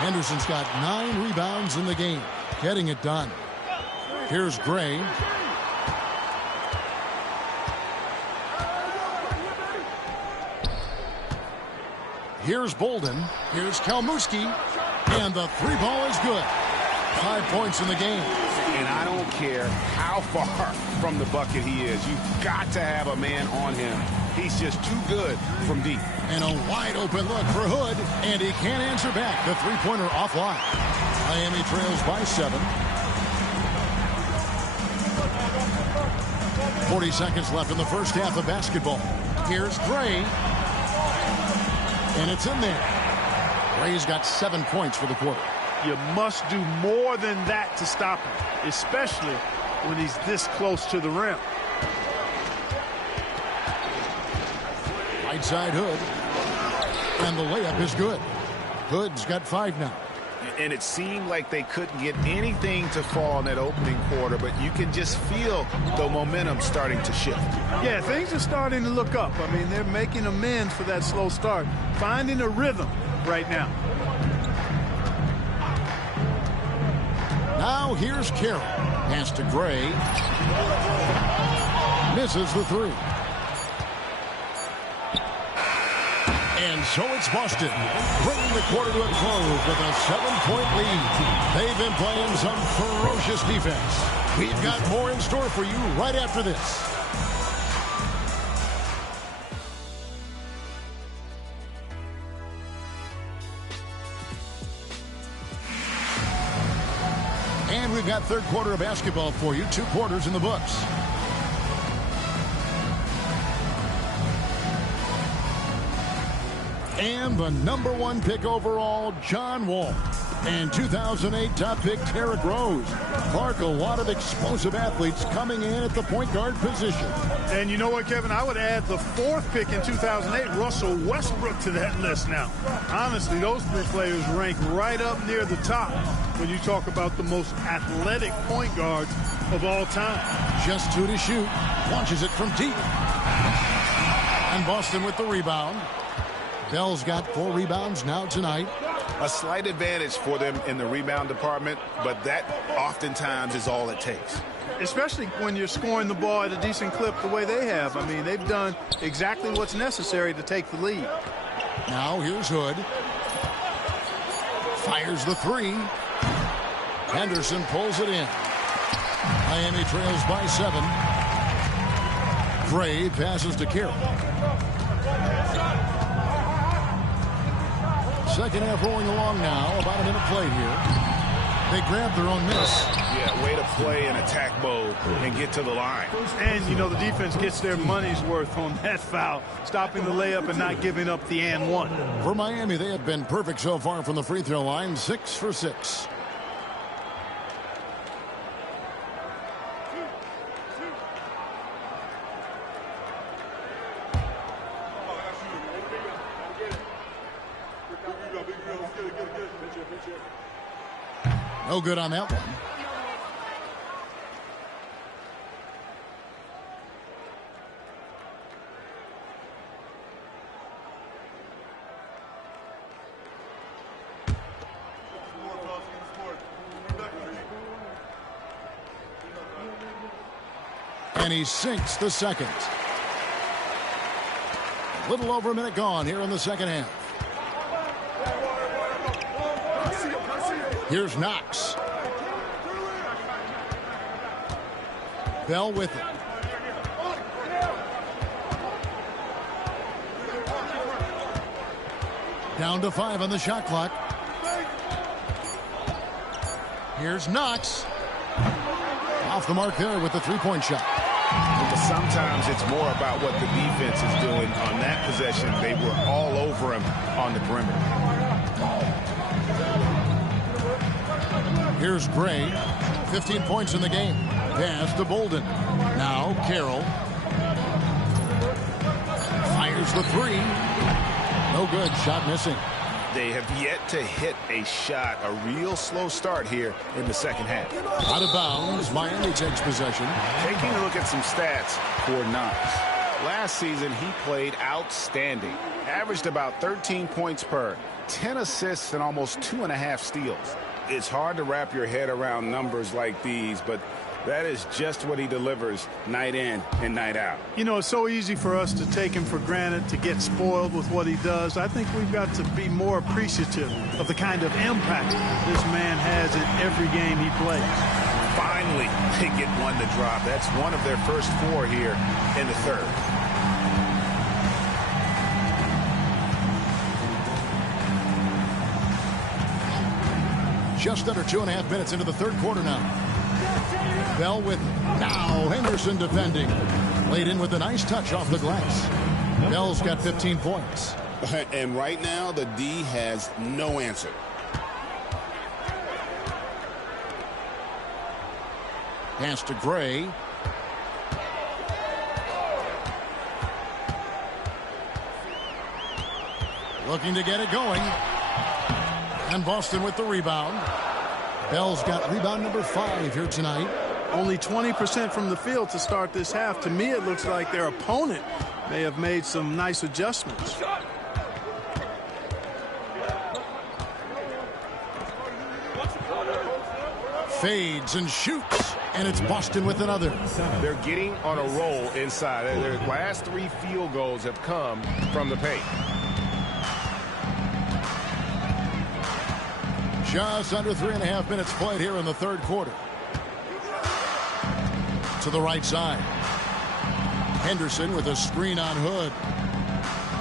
Henderson's got 9 rebounds in the game. Getting it done. Here's Gray. Here's Bolden. Here's Kalmuski. And the 3-ball is good. 5 points in the game. And I don't care how far from the bucket he is. You've got to have a man on him. He's just too good from deep. And a wide open look for Hood, and he can't answer back. The three-pointer offline. Miami trails by 7. 40 seconds left in the first half of basketball. Here's Gray. And it's in there. Gray's got 7 points for the quarter. You must do more than that to stop him, especially when he's this close to the rim. Right side Hood. And the layup is good. Hood's got 5 now. And it seemed like they couldn't get anything to fall in that opening quarter, but you can just feel the momentum starting to shift. Yeah, things are starting to look up. I mean, they're making amends for that slow start, finding a rhythm right now. Now here's Carroll. Pass to Gray. Misses the 3. And so it's Boston, bringing the quarter to a close with a 7-point lead. They've been playing some ferocious defense. We've got more in store for you right after this. And we've got third quarter of basketball for you. 2 quarters in the books. And the #1 pick overall, John Wall. And 2008 top pick, Derrick Rose. Clark, a lot of explosive athletes coming in at the point guard position. And you know what, Kevin? I would add the 4th pick in 2008, Russell Westbrook, to that list now. Honestly, those 3 players rank right up near the top when you talk about the most athletic point guards of all time. Just 2 to shoot. Launches it from deep. And Boston with the rebound. Bell's got 4 rebounds now tonight. A slight advantage for them in the rebound department, but that oftentimes is all it takes. Especially when you're scoring the ball at a decent clip the way they have. I mean, they've done exactly what's necessary to take the lead. Now here's Hood. Fires the 3. Henderson pulls it in. Miami trails by 7. Gray passes to Carroll. Second half rolling along now. About a minute played here. They grab their own miss. Yeah, way to play in attack mode and get to the line. And, you know, the defense gets their money's worth on that foul, stopping the layup and not giving up the and 1. For Miami, they have been perfect so far from the free throw line. 6 for 6. No good on that one. And he sinks the second. A little over a minute gone here in the second half. Here's Knox. Bell with it. Down to 5 on the shot clock. Here's Knox. Off the mark there with the 3-point shot. But sometimes it's more about what the defense is doing on that possession. They were all over him on the perimeter. Here's Gray. 15 points in the game. Pass to Bolden. Now Carroll. Fires the 3. No good. Shot missing. They have yet to hit a shot. A real slow start here in the second half. Out of bounds. Miami takes possession. Taking a look at some stats for Knox. Last season, he played outstanding. Averaged about 13 points per, 10 assists, and almost 2.5 steals. It's hard to wrap your head around numbers like these, but That is just what he delivers night in and night out. You know, it's so easy for us to take him for granted, to get spoiled with what he does. I think we've got to be more appreciative of the kind of impact this man has in every game he plays. Finally, they get one to drop. That's one of their first 4 here in the third. Just under 2.5 minutes into the third quarter now. Bell with now Henderson defending. Laid in with a nice touch off the glass. Bell's got 15 points. And right now, the D has no answer. Pass to Gray. Looking to get it going. And Boston with the rebound. Bell's got rebound number 5 here tonight. Only 20% from the field to start this half. To me, it looks like their opponent may have made some nice adjustments. Fades and shoots. And it's Boston with another. They're getting on a roll inside. Their last 3 field goals have come from the paint. Just under 3.5 minutes played here in the third quarter. To the right side. Henderson with a screen on Hood.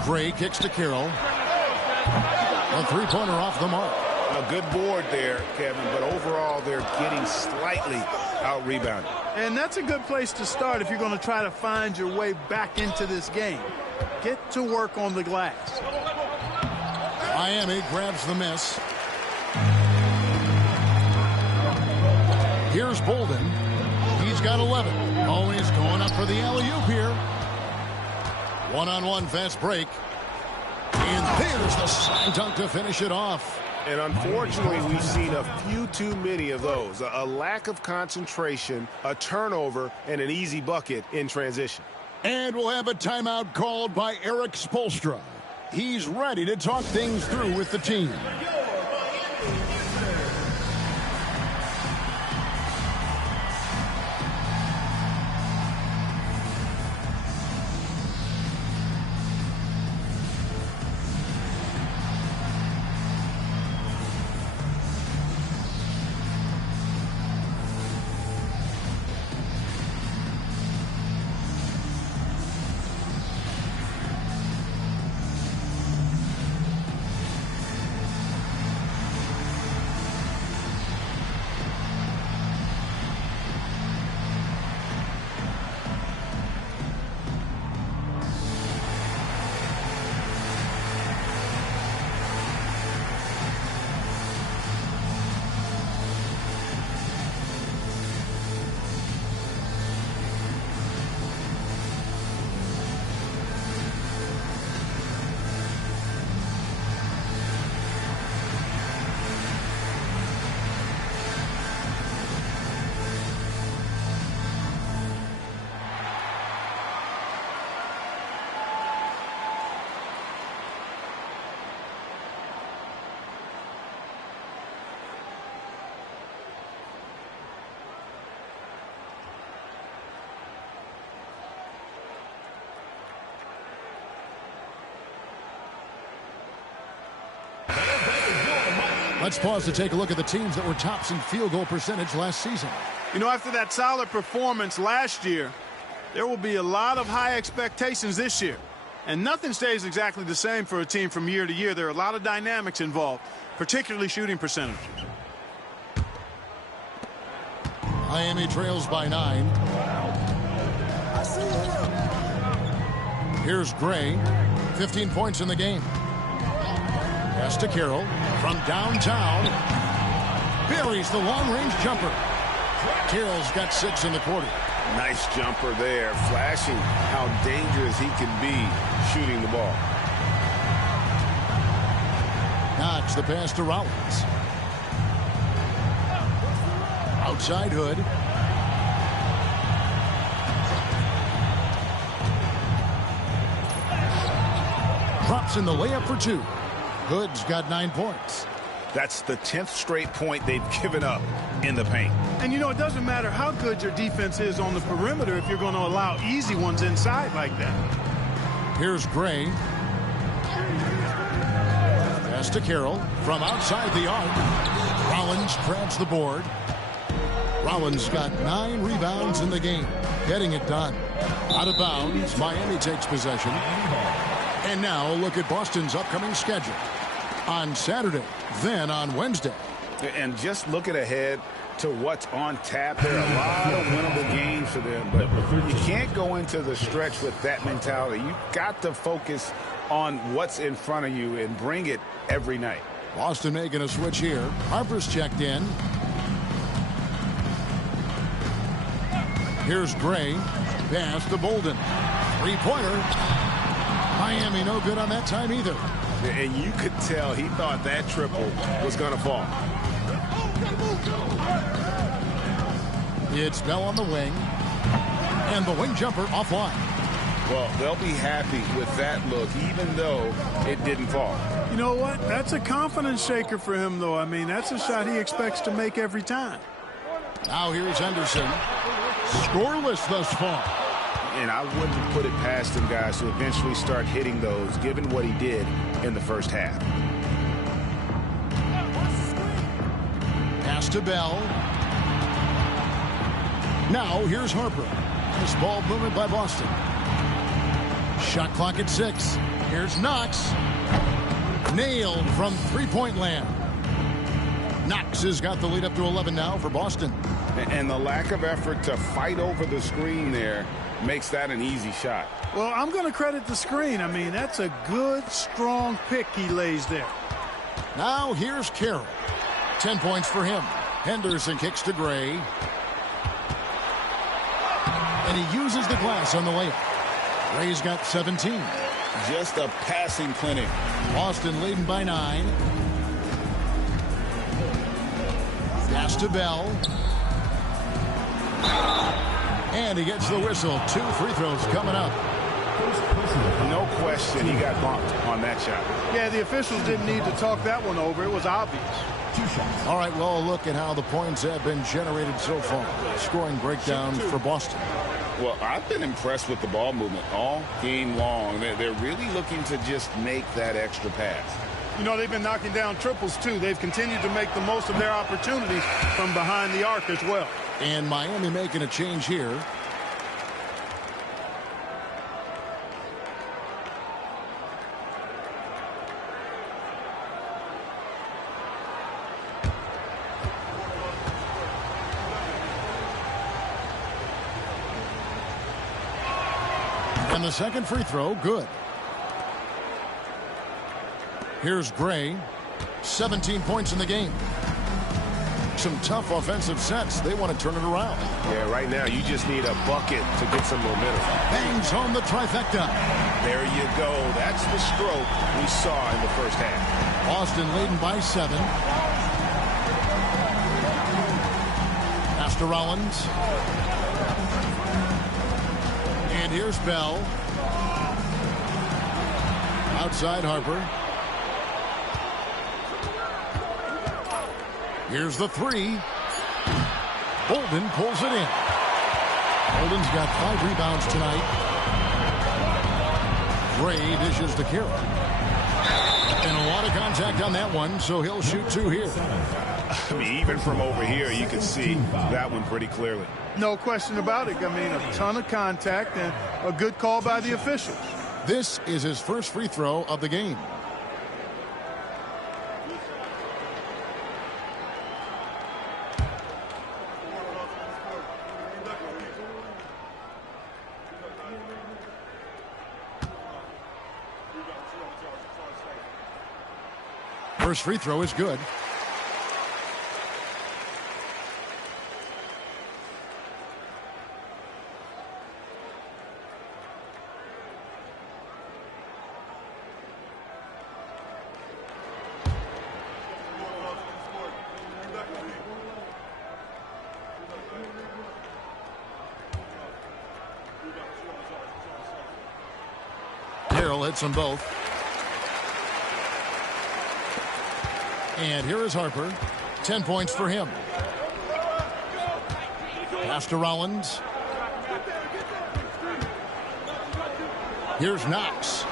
Gray kicks to Carroll. A three-pointer off the mark. A good board there, Kevin, but overall they're getting slightly out-rebounded. And that's a good place to start if you're going to try to find your way back into this game. Get to work on the glass. Miami grabs the miss. Here's Bolden. He's got 11. Oh, he's going up for the alley-oop here. One-on-one fast break. And there's the slam dunk to finish it off. And unfortunately, we've seen a few too many of those. A lack of concentration, a turnover, and an easy bucket in transition. And we'll have a timeout called by Eric Spoelstra. He's ready to talk things through with the team. Let's pause to take a look at the teams that were tops in field goal percentage last season. You know, after that solid performance last year, there will be a lot of high expectations this year. And nothing stays exactly the same for a team from year to year. There are a lot of dynamics involved, particularly shooting percentages. Miami trails by 9. Here's Gray. 15 points in the game. Pass to Carroll from downtown. Buries the long-range jumper. Carroll's got 6 in the quarter. Nice jumper there, flashing how dangerous he can be shooting the ball. Knox the pass to Rollins. Outside Hood. Drops in the layup for 2. Hood's got 9 points. That's the 10th straight point they've given up in the paint. And, you know, it doesn't matter how good your defense is on the perimeter if you're going to allow easy ones inside like that. Here's Gray. Pass to Carroll from outside the arc. Rollins grabs the board. Rollins got 9 rebounds in the game, getting it done. Out of bounds, Miami takes possession. And now look at Boston's upcoming schedule. On Saturday, then on Wednesday. And just looking ahead to what's on tap, there are a lot of winnable games for them, but you can't go into the stretch with that mentality. You've got to focus on what's in front of you and bring it every night. Boston making a switch here. Harper's checked in. Here's Gray. Pass to Bolden. Three-pointer. Miami no good on that time either. And you could tell he thought that triple was going to fall. It's Bell on the wing. And the wing jumper offline. Well, they'll be happy with that look, even though it didn't fall. You know what? That's a confidence shaker for him, though. I mean, that's a shot he expects to make every time. Now here's Henderson. Scoreless thus far. And I wouldn't put it past him, guys, to eventually start hitting those, given what he did in the first half. Pass to Bell. Now here's Harper. Nice ball movement by Boston. Shot clock at 6. Here's Knox. Nailed from three-point land. Knox has got the lead up to 11 now for Boston. And the lack of effort to fight over the screen there makes that an easy shot. Well, I'm going to credit the screen. I mean, that's a good, strong pick he lays there. Now here's Carroll. 10 points for him. Henderson kicks to Gray. And he uses the glass on the layup. Gray's got 17. Just a passing clinic. Boston leading by 9. Pass to Bell. And he gets the whistle. 2 free throws coming up. No question he got bumped on that shot. Yeah, the officials didn't need to talk that one over. It was obvious. All right, well, look at how the points have been generated so far. Scoring breakdown for Boston. Well, I've been impressed with the ball movement all game long. They're really looking to just make that extra pass. You know, they've been knocking down triples, too. They've continued to make the most of their opportunities from behind the arc as well. And Miami making a change here. And the second free throw, good. Here's Gray. 17 points in the game. Some tough offensive sets. They want to turn it around. Yeah, right now you just need a bucket to get some momentum. Bangs home the trifecta. There you go. That's the stroke we saw in the first half. Boston leading by 7. Pass to Rollins. And here's Bell. Outside Harper. Here's the 3. Bolden pulls it in. Bolden's got 5 rebounds tonight. Gray dishes to Carroll. And a lot of contact on that one, so he'll shoot 2 here. I mean, even from over here, you can see that one pretty clearly. No question about it. I mean, a ton of contact and a good call by the officials. This is his first free throw of the game. First free throw is good. Carroll hits them both. And here is Harper. 10 points for him. Pass to Rollins. Here's Knox.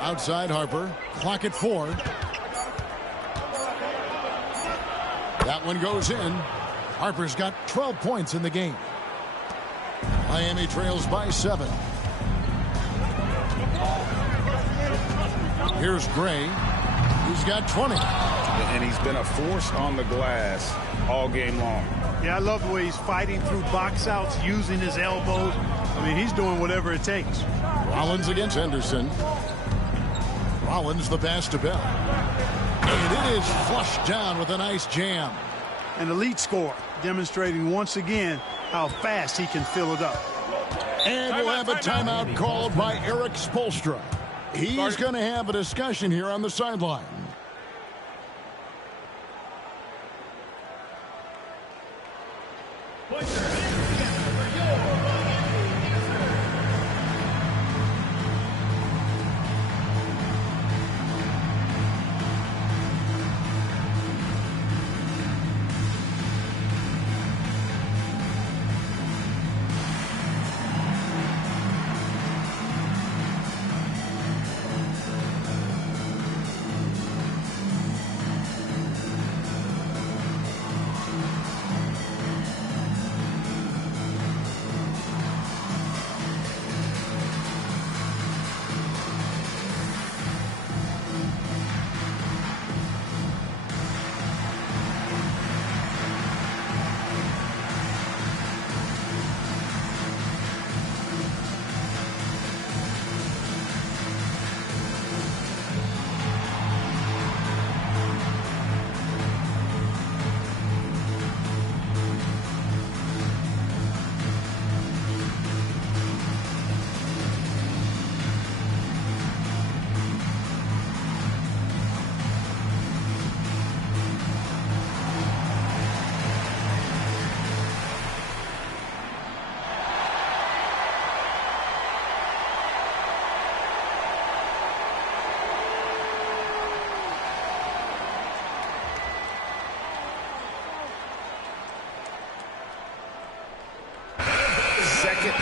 Outside Harper. Clock at 4. That one goes in. Harper's got 12 points in the game. Miami trails by 7. Here's Gray. He's got 20. And he's been a force on the glass all game long. Yeah, I love the way he's fighting through box outs, using his elbows. I mean, he's doing whatever it takes. Rollins against Henderson. Rollins the pass to Bell. And it is flushed down with a nice jam. An elite scorer, demonstrating once again how fast he can fill it up. And we'll have a timeout called by Eric Spoelstra. He's going to have a discussion here on the sideline.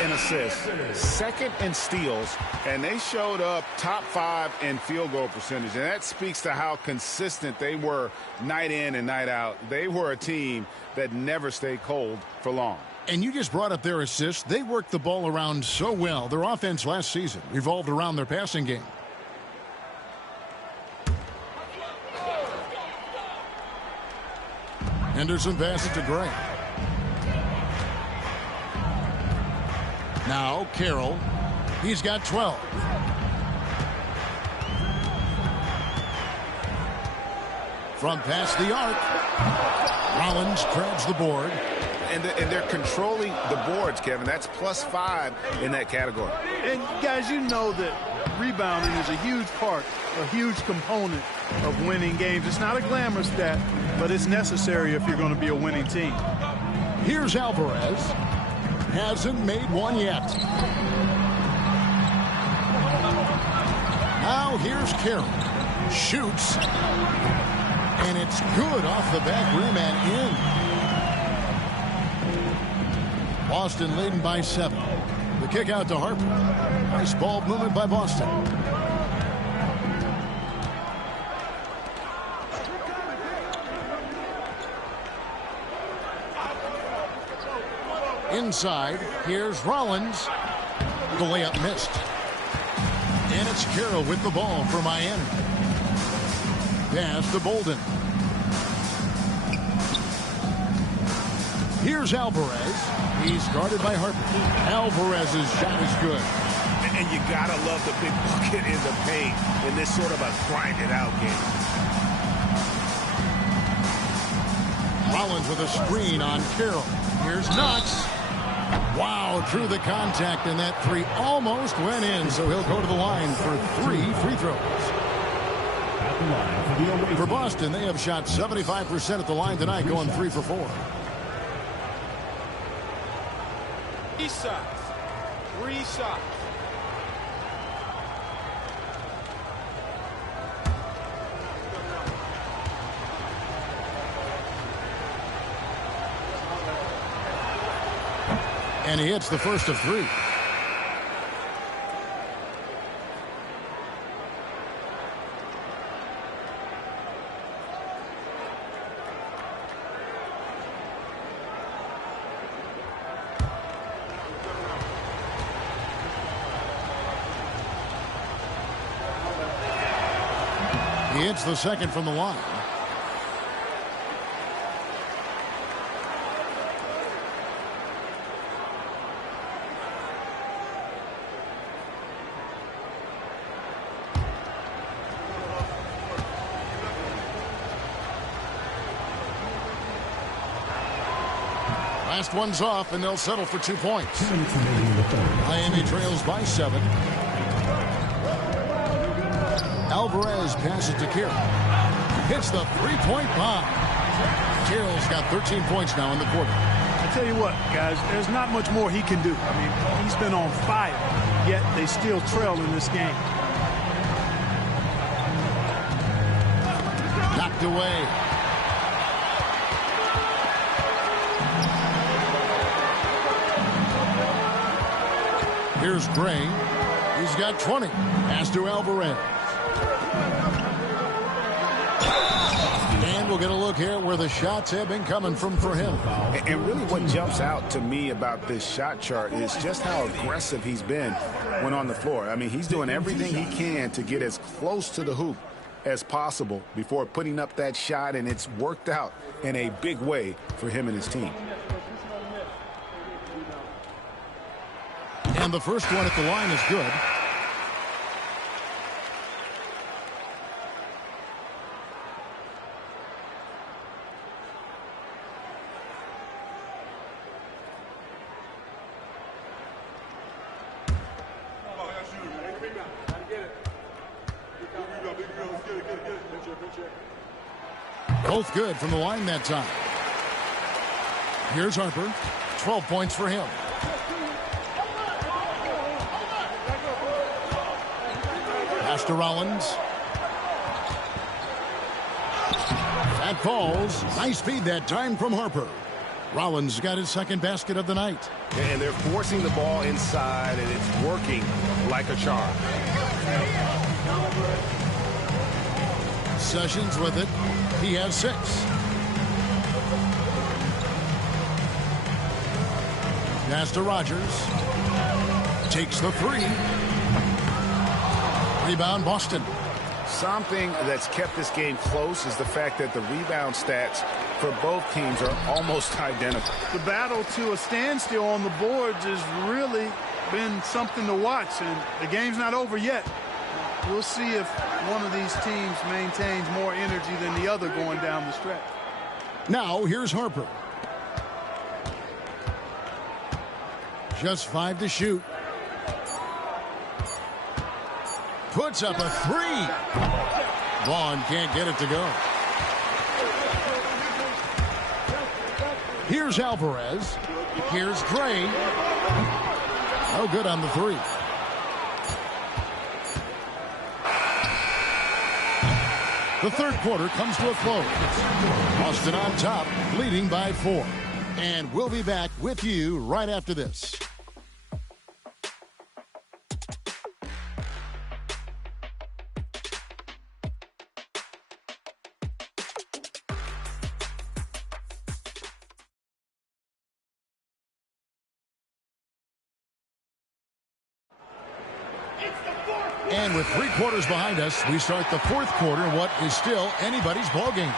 In assists, second in steals, and they showed up top 5 in field goal percentage, and that speaks to how consistent they were night in and night out. They were a team that never stayed cold for long. And you just brought up their assists. They worked the ball around so well. Their offense last season revolved around their passing game. Henderson passes to Gray. Now Carroll. He's got 12. From past the arc. Rollins grabs the board. And they're controlling the boards, Kevin. That's +5 in that category. And guys, you know that rebounding is a huge part, a huge component of winning games. It's not a glamour stat, but it's necessary if you're going to be a winning team. Here's Alvarez. Hasn't made one yet. Now here's Carroll. Shoots. And it's good off the back rim and in. Boston leading by 7. The kick out to Harper. Nice ball movement by Boston. Inside, here's Rollins. The layup missed. And it's Carroll with the ball for Miami. Pass to Bolden. Here's Alvarez. He's guarded by Harper. Alvarez's shot is good. And you gotta love the big bucket in the paint in this sort of a grinded out game. Rollins with a screen on Carroll. Here's Knox. Wow, drew the contact, and that 3 almost went in, so he'll go to the line for 3 free throws. For Boston, they have shot 75% at the line tonight, going 3 for 4. 3 shots. 3 shots. And he hits the first of 3. He hits the second from the line. Last one's off, and they'll settle for 2 points. Miami trails by 7. Alvarez passes to Carroll. Hits the three-point bomb. Carroll's got 13 points now in the quarter. I tell you what, guys, there's not much more he can do. I mean, he's been on fire, yet they still trail in this game. Knocked away. Here's Gray. He's got 20. Pass to Alvarez. And we'll get a look here where the shots have been coming from for him. And really what jumps out to me about this shot chart is just how aggressive he's been when on the floor. I mean, he's doing everything he can to get as close to the hoop as possible before putting up that shot, and it's worked out in a big way for him and his team. And the first one at the line is good. Both good from the line that time. Here's Harper. 12 points for him. Pass to Rollins. That falls. Nice feed that time from Harper. Rollins got his second basket of the night. And they're forcing the ball inside, and it's working like a charm. Sessions with it. He has 6. Pass to Rogers. Takes the 3. Rebound, Boston. Something that's kept this game close is the fact that the rebound stats for both teams are almost identical. The battle to a standstill on the boards has really been something to watch, and the game's not over yet. We'll see if one of these teams maintains more energy than the other going down the stretch. Now, here's Harper. Just 5 to shoot. Puts up a 3. Vaughn can't get it to go. Here's Alvarez. Here's Gray. No good on the 3. The third quarter comes to a close. Boston on top, leading by 4. And we'll be back with you right after this. And with 3 quarters behind us, we start the fourth quarter in what is still anybody's ballgame.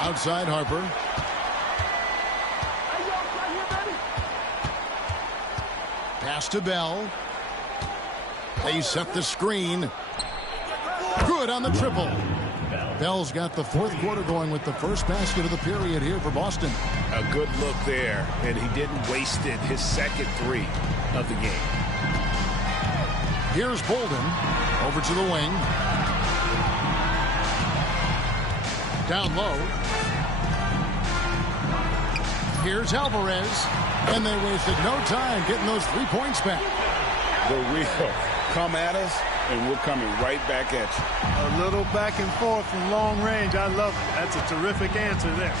Outside Harper. Pass to Bell. They set the screen. Good on the triple. Bell's got the fourth quarter going with the first basket of the period here for Boston. A good look there, and he didn't waste it. His second 3 of the game. Here's Bolden over to the wing. Down low. Here's Alvarez, and they wasted no time getting those 3 points back. The real come at us, and we're coming right back at you. A little back and forth from long range. I love it. That's a terrific answer there.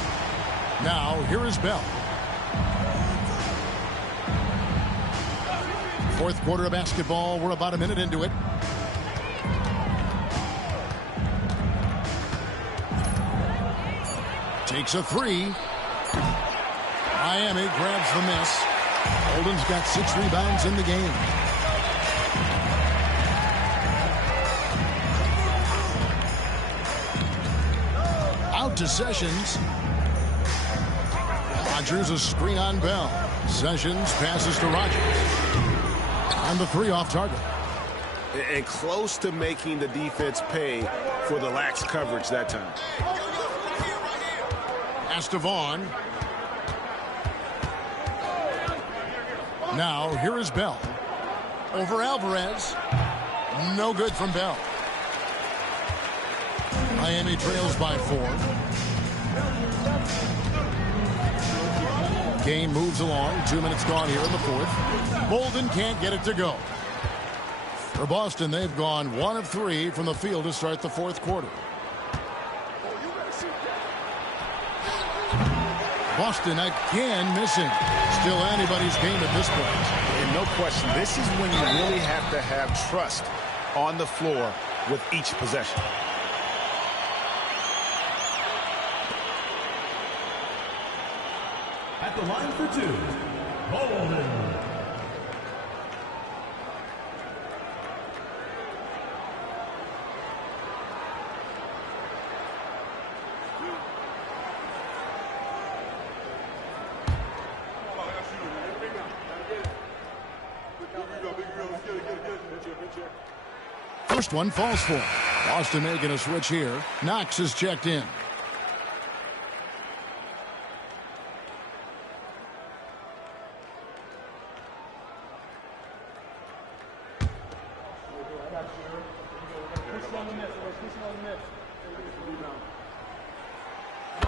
Now, here is Bell. Fourth quarter of basketball. We're about a minute into it. Takes a three. Miami grabs the miss. Holden's got 6 rebounds in the game. Out to Sessions. Rogers a screen on Bell. Sessions passes to Rogers. And the 3 off target. And close to making the defense pay for the lax coverage that time. Pass to Vaughn. Now, here is Bell. Over Alvarez. No good from Bell. Miami trails by 4. Game moves along. 2 minutes gone here in the fourth. Bolden can't get it to go. For Boston, they've gone 1 of 3 from the field to start the fourth quarter. Boston again missing. Still anybody's game at this point. And no question, this is when you really have to have trust on the floor with each possession. At the line for 2, Bolden. First one falls for him. Boston making a switch here. Knox is checked in.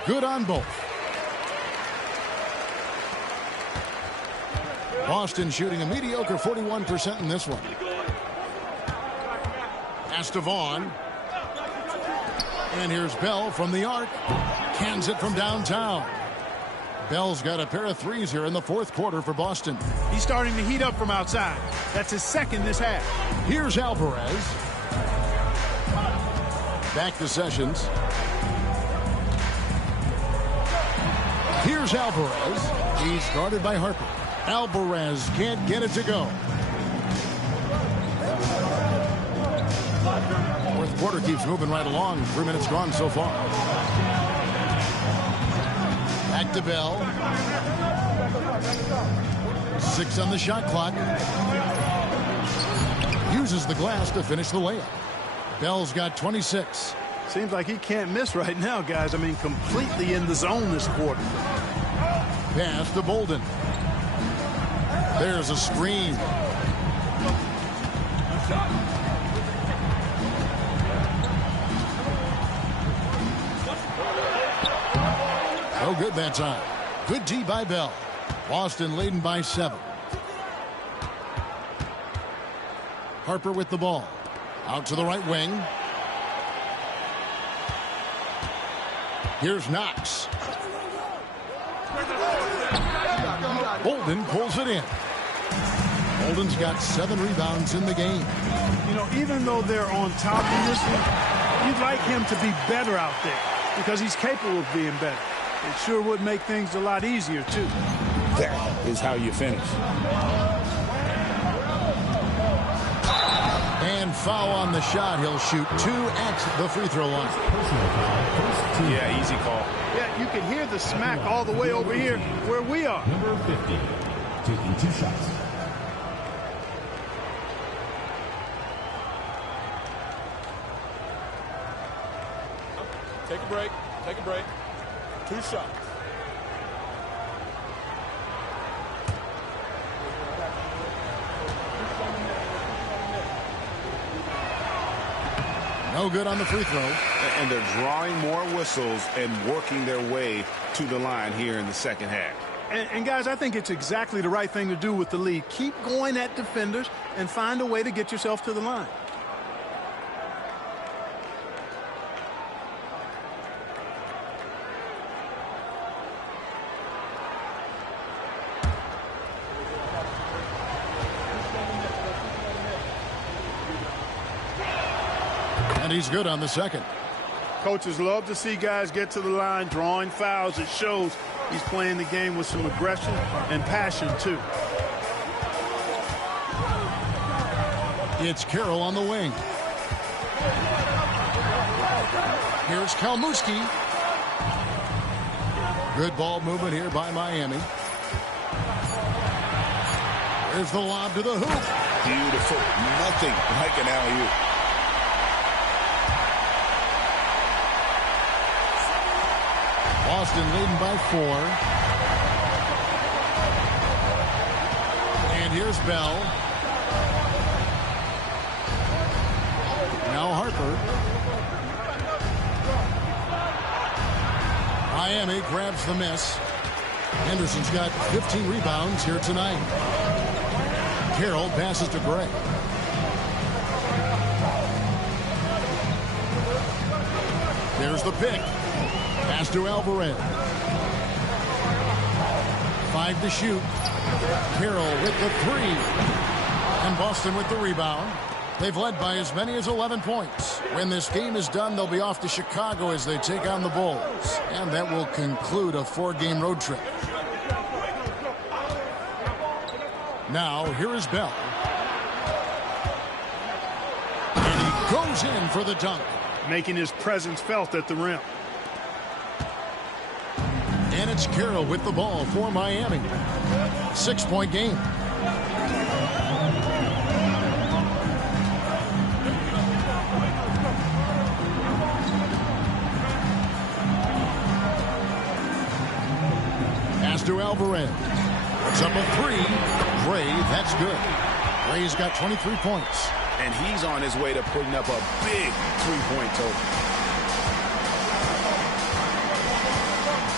Good on both. Boston shooting a mediocre 41% in this one. Pass to Vaughn. And here's Bell from the arc. Cans it from downtown. Bell's got a pair of threes here in the fourth quarter for Boston. He's starting to heat up from outside. That's his second this half. Here's Alvarez. Back to Sessions. Here's Alvarez. He's guarded by Harper. Alvarez can't get it to go. Fourth quarter keeps moving right along. 3 minutes gone so far. Back to Bell. 6 on the shot clock. Uses the glass to finish the layup. Bell's got 26. Seems like he can't miss right now, guys. I mean, completely in the zone this quarter. Pass to Bolden. There's a screen. No good that time. Good D by Bell. Boston leading by 7. Harper with the ball. Out to the right wing. Here's Knox. Bolden pulls it in. Bolden's got 7 rebounds in the game. You know, even though they're on top in this one, you'd like him to be better out there because he's capable of being better. It sure would make things a lot easier, too. That is how you finish. And foul on the shot. He'll shoot 2 at the free throw line. Yeah, easy call. Yeah, you can hear the smack all the way over here where we are. Number 50, taking 2 shots. Take a break. Take a break. 2 shots. No good on the free throw. And they're drawing more whistles and working their way to the line here in the second half. And guys, I think it's exactly the right thing to do with the lead. Keep going at defenders and find a way to get yourself to the line. And he's good on the second. Coaches love to see guys get to the line, drawing fouls. It shows he's playing the game with some aggression and passion, too. It's Carroll on the wing. Here's Kalmuski. Good ball movement here by Miami. There's the lob to the hoop. Beautiful. Nothing like an alley-oop. Boston leading by 4. And here's Bell. Now Harper. Miami grabs the miss. Henderson's got 15 rebounds here tonight. Carroll passes to Gray. There's the pick. Pass to Alvarez. 5 to shoot. Carroll with the 3. And Boston with the rebound. They've led by as many as 11 points. When this game is done, they'll be off to Chicago as they take on the Bulls. And that will conclude a 4-game road trip. Now, here is Bell. And he goes in for the dunk. Making his presence felt at the rim. And it's Carroll with the ball for Miami. 6-point game. Pass to Alvarez. It's up a 3. Gray, that's good. Gray's got 23 points. And he's on his way to putting up a big 3-point total.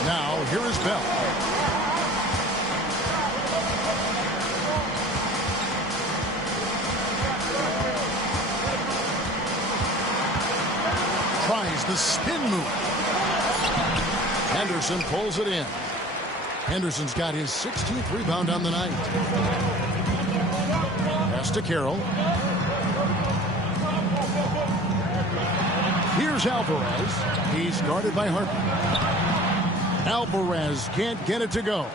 Now, here is Bell. Tries the spin move. Henderson pulls it in. Henderson's got his 16th rebound on the night. Pass to Carroll. Here's Alvarez. He's guarded by Harper. Alvarez can't get it to go.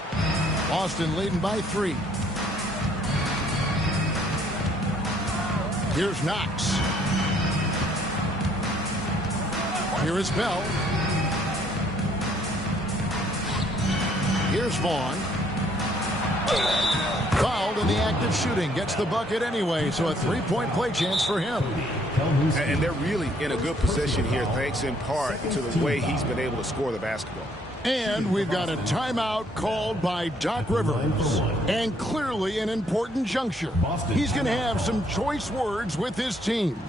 Boston leading by 3. Here's Knox. Here is Bell. Here's Vaughn. Fouled in the act of shooting. Gets the bucket anyway, so a 3-point play chance for him. And they're really in a good position here, thanks in part to the way he's been able to score the basketball. And we've got a timeout called by Doc Rivers. And clearly an important juncture. He's going to have some choice words with his team.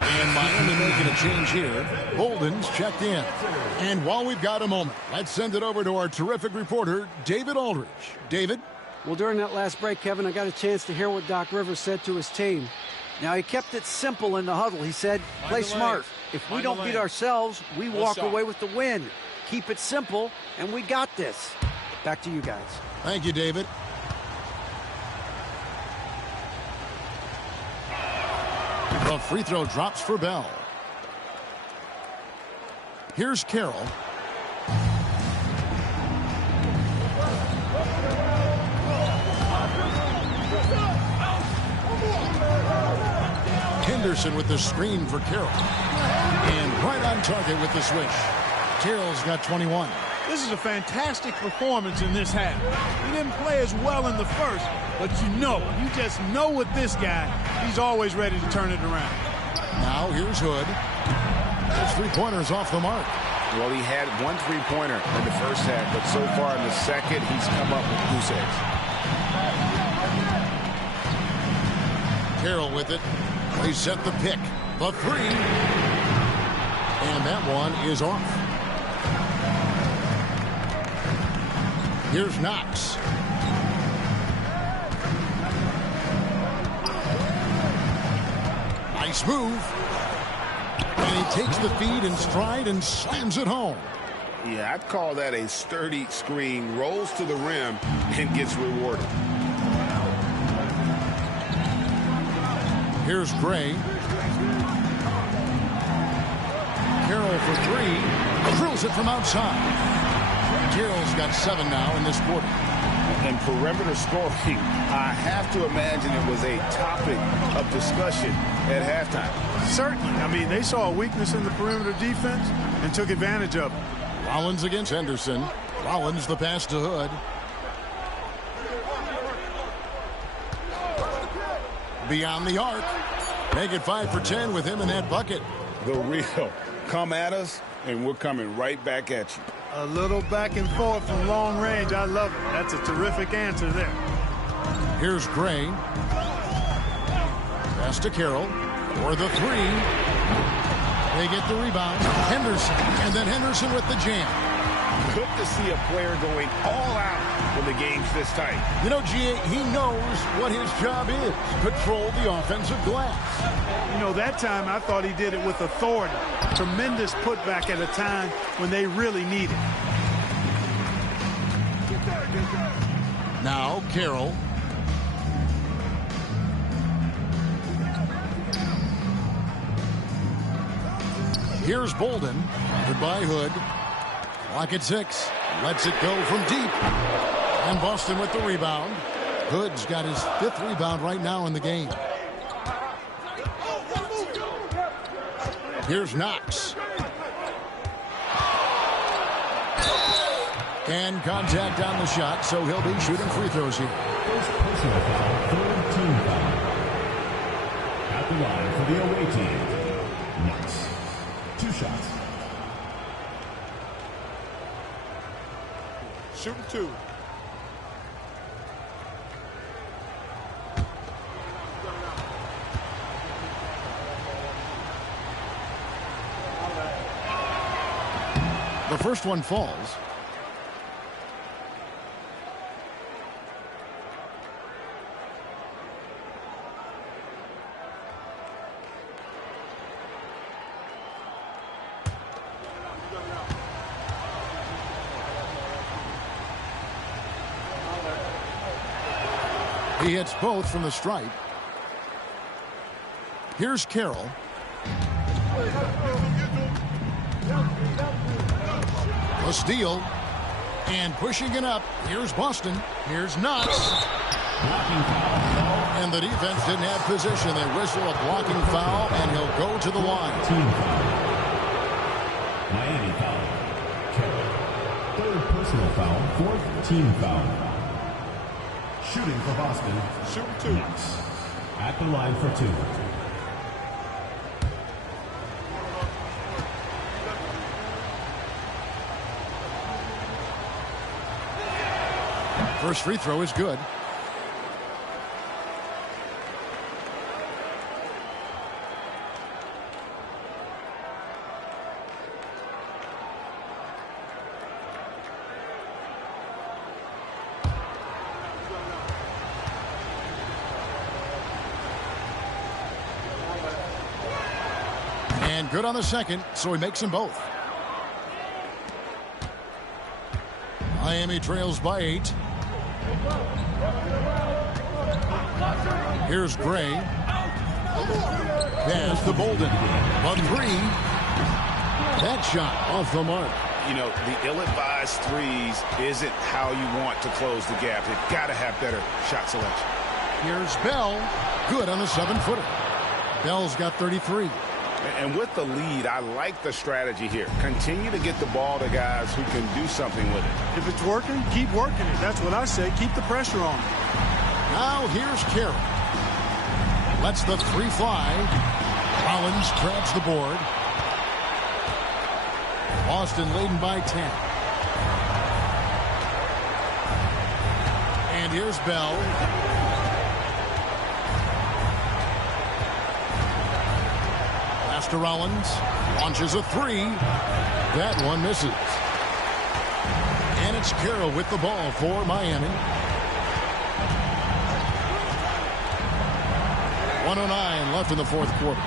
And Miami making a change here. Bolden's checked in. And while we've got a moment, let's send it over to our terrific reporter, David Aldridge. David? Well, during that last break, Kevin, I got a chance to hear what Doc Rivers said to his team. Now, he kept it simple in the huddle. He said, play smart. If we don't beat ourselves, we walk away with the win. Keep it simple, and we got this. Back to you guys. Thank you, David. The free throw drops for Bell. Here's Carroll. Henderson with the screen for Carroll. And right on target with the swish. Carroll's got 21. This is a fantastic performance in this half. He didn't play as well in the first, but you just know with this guy, he's always ready to turn it around. Now here's Hood. His three-pointers off the mark. Well, he had one three-pointer in the first half, but so far in the second, he's come up with goose eggs. Carroll with it. They set the pick. The three. And that one is off. Here's Knox. Nice move. And he takes the feed in stride and slams it home. Yeah, I'd call that a sturdy screen. Rolls to the rim and gets rewarded. Here's Gray. Carroll for three. Drills it from outside. Carroll's got 7 now in this quarter. And perimeter scoring, I have to imagine it was a topic of discussion at halftime. Certainly. I mean, they saw a weakness in the perimeter defense and took advantage of it. Rollins against Henderson. Rollins the pass to Hood. Beyond the arc. Make it 5 for 10 with him in that bucket. The real come at us, and we're coming right back at you. A little back and forth from long range. I love it. That's a terrific answer there. Here's Gray. Pass to Carroll for the three. They get the rebound. Henderson. And then Henderson with the jam. Good to see a player going all out when the game's this tight. You know, G.A., he knows what his job is. Control the offensive glass. You know, that time I thought he did it with authority. Tremendous putback at a time when they really need it. Now Carroll. Here's Bolden. Goodbye, Hood. Clock at 6. Lets it go from deep. And Boston with the rebound. Hood's got his 5th rebound right now in the game. Here's Knox. And contact on the shot, so he'll be shooting free throws here. First personal foul, 3rd team foul. At the line for the away team, Knox. 2 shots. Shooting 2. The first one falls. He hits both from the stripe. Here's Carroll. A steal. And pushing it up. Here's Boston. Here's Knox. And the defense didn't have position. They whistle a blocking foul, and he'll go to the line. Team foul. Miami foul. Carroll. 3rd personal foul, 4th team foul. Shooting for Boston. Shooting 2. Knox. At the line for 2. First free throw is good. And good on the second, so he makes them both. Miami trails by 8. Here's Gray. Pass to Bolden. 1-3. That shot off the mark. You know, the ill-advised threes isn't how you want to close the gap. You've got to have better shot selection. Here's Bell. Good on the 7-footer. Bell's got 33. And with the lead, I like the strategy here. Continue to get the ball to guys who can do something with it. If it's working, keep working it. That's what I say. Keep the pressure on. Now here's Carroll. Lets the 3 fly. Rollins grabs the board. Boston leading by 10. And here's Bell. Pass to Rollins. Launches a 3. That one misses. And it's Carroll with the ball for Miami. 1:09 left in the fourth quarter.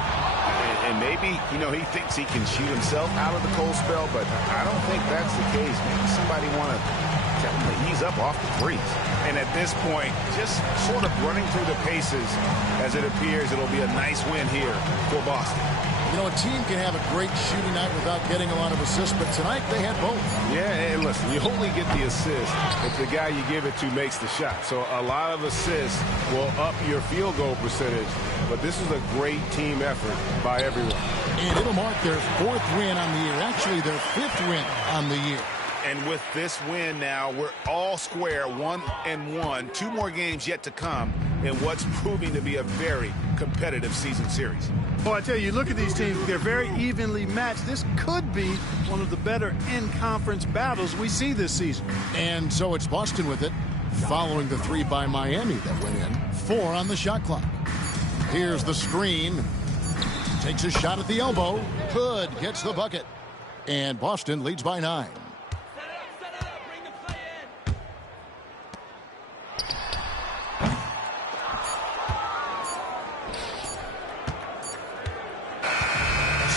And maybe, you know, he thinks he can shoot himself out of the cold spell, but I don't think that's the case. Maybe somebody want to tell him to ease up off the threes. And at this point, just sort of running through the paces as it appears it'll be a nice win here for Boston. You know, a team can have a great shooting night without getting a lot of assists, but tonight they had both. Yeah, and listen, you only get the assist if the guy you give it to makes the shot. So a lot of assists will up your field goal percentage, but this is a great team effort by everyone. And it'll mark their 4th win on the year, actually their 5th win on the year. And with this win now, we're all square, 1-1. 2 more games yet to come in what's proving to be a very competitive season series. Well, I tell you, look at these teams. They're very evenly matched. This could be one of the better in-conference battles we see this season. And so it's Boston with it, following the 3 by Miami that went in. 4 on the shot clock. Here's the screen. Takes a shot at the elbow. Hood gets the bucket. And Boston leads by 9.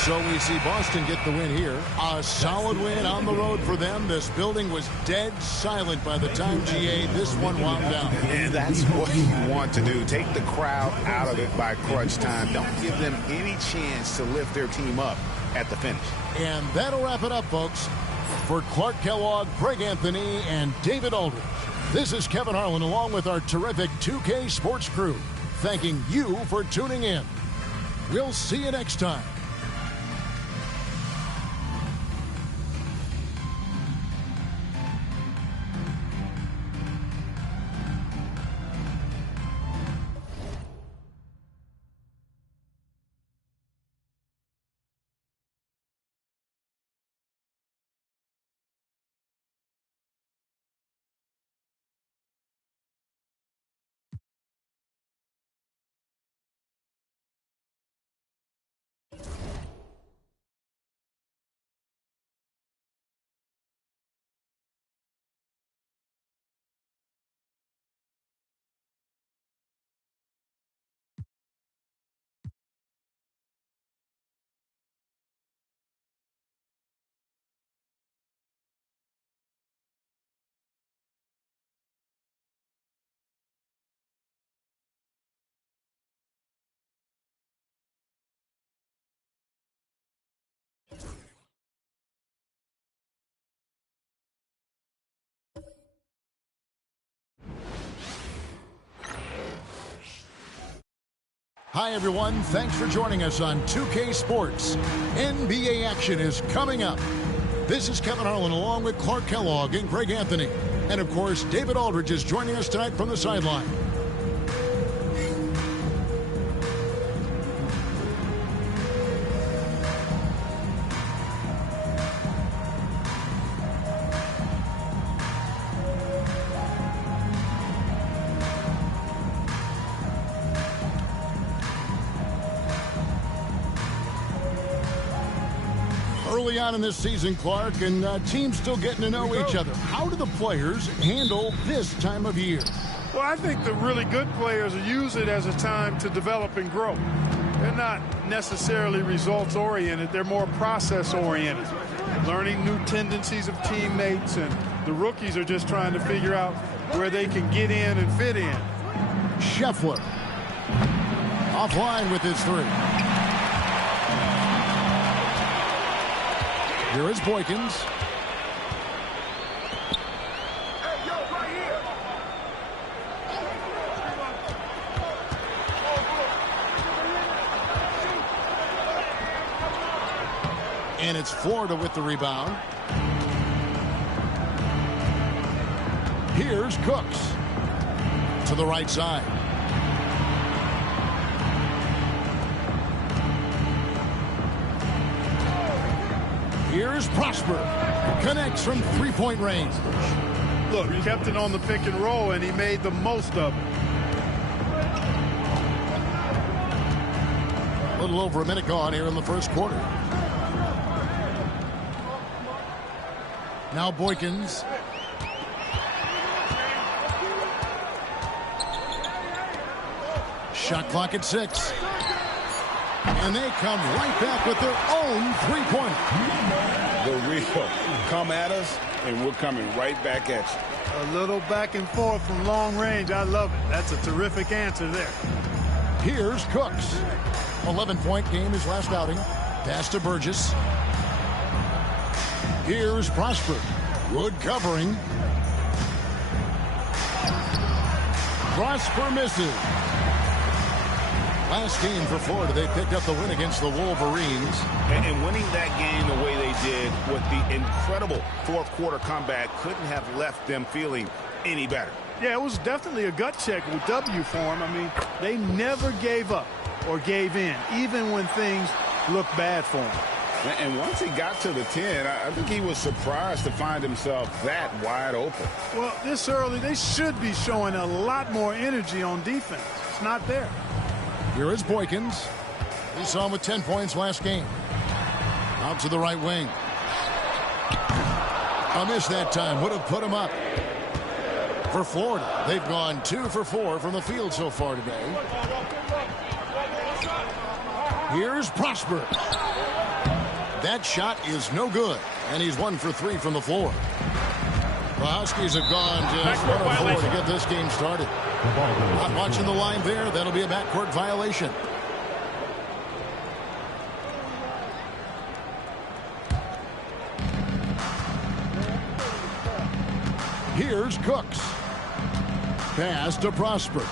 So we see Boston get the win here. A solid win on the road for them. This building was dead silent by the time this one wound down. And that's what you want to do. Take the crowd out of it by crunch time. Don't give them any chance to lift their team up at the finish. And that'll wrap it up, folks. For Clark Kellogg, Greg Anthony, and David Aldridge, this is Kevin Harlan along with our terrific 2K Sports crew, thanking you for tuning in. We'll see you next time. Hi, everyone. Thanks for joining us on 2K Sports. NBA action is coming up. This is Kevin Harlan along with Clark Kellogg and Greg Anthony. And, of course, David Aldridge is joining us tonight from the sideline. Early on in this season, Clark, and teams still getting to know each other. How do the players handle this time of year? Well, I think the really good players use it as a time to develop and grow. They're not necessarily results-oriented. They're more process-oriented, learning new tendencies of teammates, and the rookies are just trying to figure out where they can get in and fit in. Scheffler offline with his three. Here is Boykins. And it's Florida with the rebound. Here's Cooks to the right side. Here's Prosper. Connects from three-point range. Look, he kept it on the pick and roll, and he made the most of it. A little over a minute gone here in the first quarter. Now Boykins. Shot clock at 6. And they come right back with their own three-pointer. The real come at us, and we're coming right back at you. A little back and forth from long range. I love it. That's a terrific answer there. Here's Cooks. 11-point game his last outing. Pass to Burgess. Here's Prosper. Good covering. Prosper misses. Last game for Florida, they picked up the win against the Wolverines. And winning that game the way they did with the incredible fourth-quarter comeback couldn't have left them feeling any better. Yeah, it was definitely a gut check with W for them. I mean, they never gave up or gave in, even when things looked bad for them. And once he got to the 10, I think he was surprised to find himself that wide open. Well, this early, they should be showing a lot more energy on defense. It's not there. Here is Boykins. We saw him with 10 points last game. Out to the right wing. A miss that time. Would have put him up. For Florida, they've gone 2 for 4 from the field so far today. Here's Prosper. That shot is no good. And he's 1 for 3 from the floor. The Huskies have gone just 1 of 4 to get this game started. Not watching the line there. That'll be a backcourt violation. Here's Cooks. Pass to Prosper.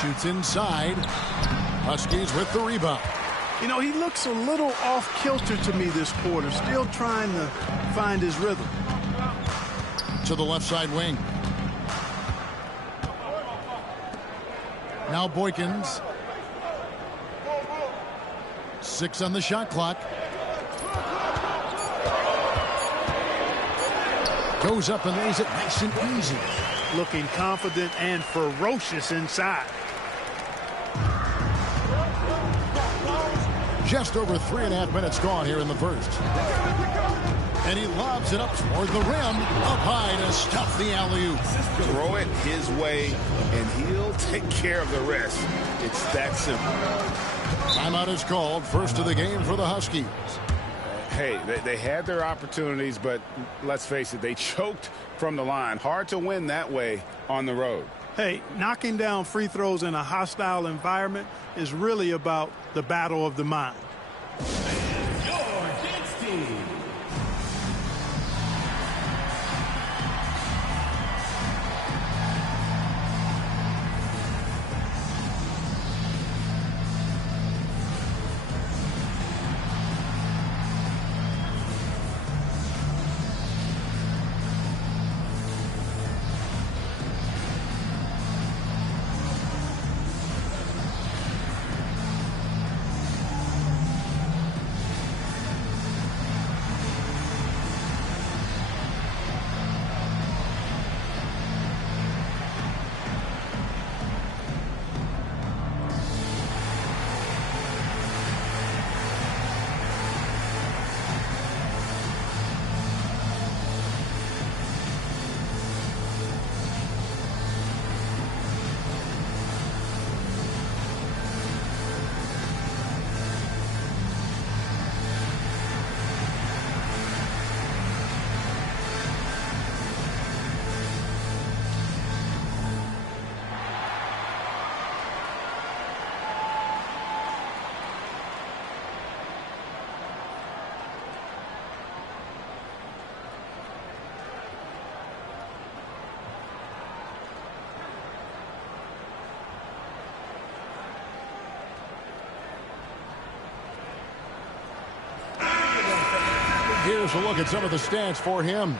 Shoots inside. Huskies with the rebound. You know, he looks a little off kilter to me this quarter, still trying to find his rhythm. To the left side wing. Now Boykins. 6 on the shot clock. Goes up and lays it nice and easy. Looking confident and ferocious inside. Just over 3.5 minutes gone here in the first. And he lobs it up toward the rim. Up high to stuff the alley-oop. Throw it his way, and he'll take care of the rest. It's that simple. Timeout is called. First of the game for the Huskies. Hey, they had their opportunities, but let's face it, they choked from the line. Hard to win that way on the road. Hey, knocking down free throws in a hostile environment is really about the battle of the mind. closer look at some of the stats for him.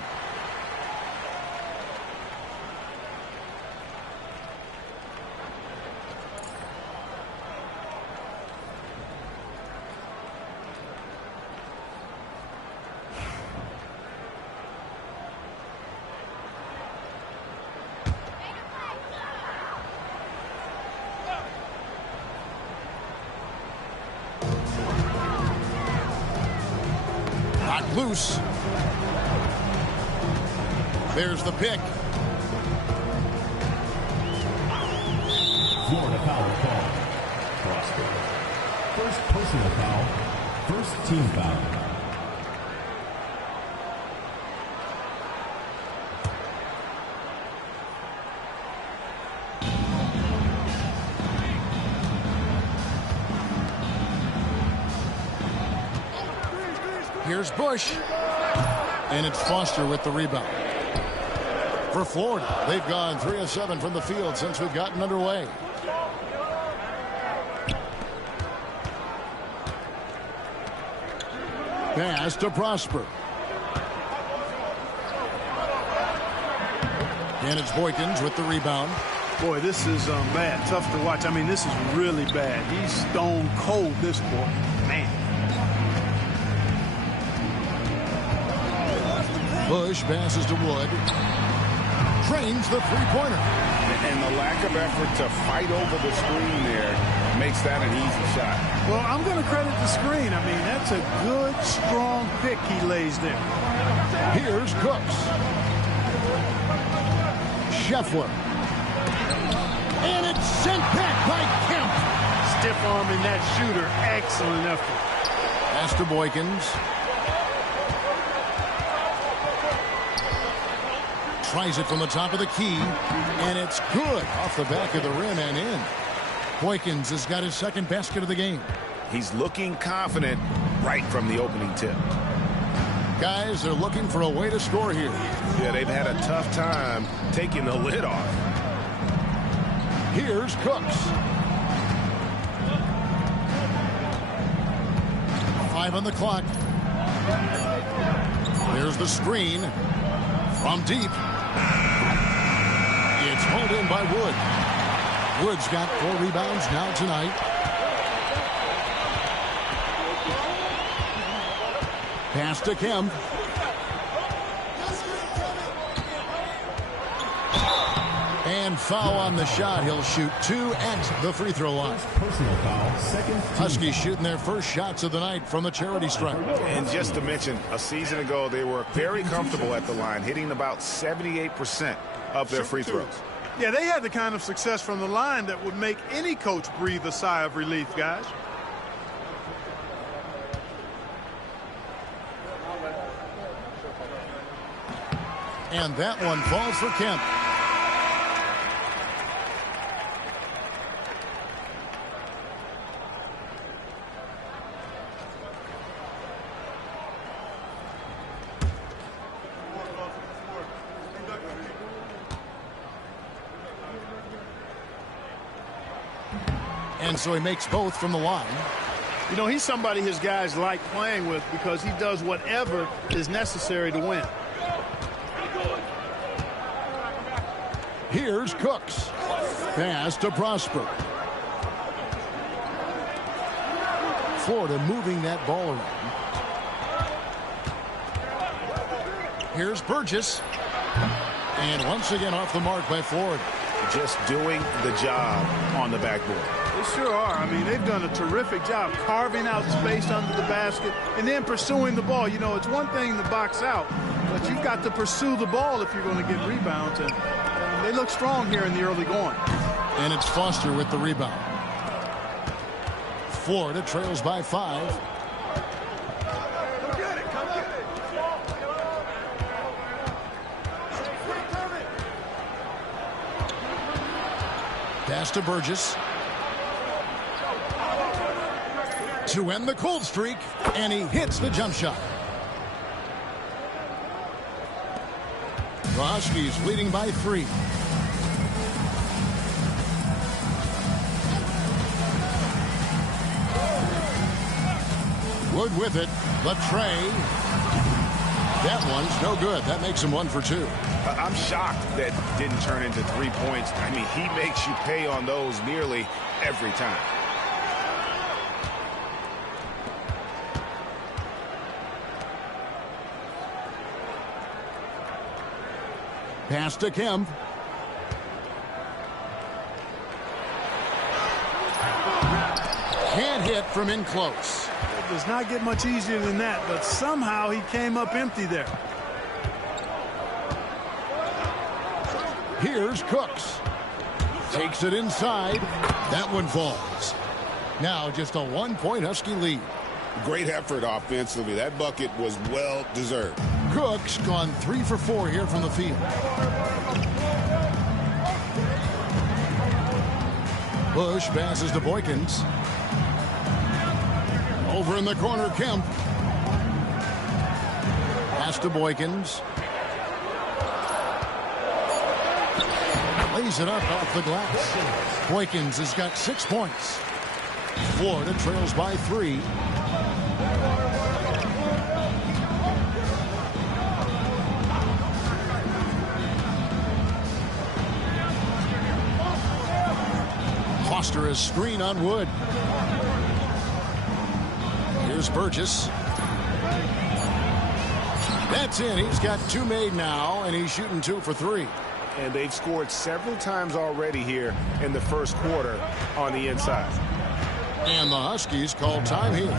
Loose. There's the pick. Florida foul call. Prosper. First personal foul. First team foul. Here's Bush. And it's Foster with the rebound. For Florida, they've gone 3 of 7 from the field since we've gotten underway. Pass to Prosper. And it's Boykins with the rebound. Boy, this is bad. Tough to watch. I mean, this is really bad. He's stone cold this quarter. Man. Bush passes to Wood. Drains the three-pointer. And the lack of effort to fight over the screen there makes that an easy shot. Well, I'm going to credit the screen. I mean, that's a good, strong pick he lays there. Here's Cooks. Scheffler. And it's sent back by Kemp. Stiff arming that shooter. Excellent effort. Pass to Boykins. Tries it from the top of the key, and it's good off the back of the rim and in. Boykins has got his second basket of the game. He's looking confident right from the opening tip. Guys, they're looking for a way to score here. Yeah, they've had a tough time taking the lid off. Here's Cooks. 5 on the clock. There's the screen from deep. It's hauled in by Wood. Wood's got 4 rebounds now tonight. Pass to Kemp. And foul on the shot. He'll shoot 2 at the free throw line. Personal foul. Second. Huskies shooting their first shots of the night from the charity stripe. And just to mention, a season ago, they were very comfortable at the line, hitting about 78% of their free throws. Yeah, they had the kind of success from the line that would make any coach breathe a sigh of relief, guys. And that one falls for Kemp. And so he makes both from the line. You know, he's somebody his guys like playing with because he does whatever is necessary to win. Here's Cooks. Pass to Prosper. Florida moving that ball around. Here's Burgess. And once again off the mark by Florida. Just doing the job on the backboard. They sure are. I mean, they've done a terrific job carving out space under the basket and then pursuing the ball. You know, it's one thing to box out, but you've got to pursue the ball if you're going to get rebounds. And they look strong here in the early going. And it's Foster with the rebound. Florida trails by 5. Pass to Burgess. To end the cold streak, and he hits the jump shot. The Huskies leading by 3. Wood with it. Latre. That one's no good. That makes him 1 for 2. I'm shocked that didn't turn into 3 points. I mean, he makes you pay on those nearly every time. Pass to Kemp. Can't hit from in close. It does not get much easier than that, but somehow he came up empty there. Here's Cooks. Takes it inside. That one falls. Now just a 1-point Husky lead. Great effort offensively. That bucket was well deserved. Cooks gone 3 for 4 here from the field. Bush passes to Boykins. Over in the corner, Kemp. Pass to Boykins. Lays it up off the glass. Boykins has got 6 points. Florida trails by 3. Foster is screen on Wood. Here's Burgess. That's in. He's got 2 made now, and he's shooting 2 for 3. And they've scored several times already here in the first quarter on the inside. And the Huskies call time here.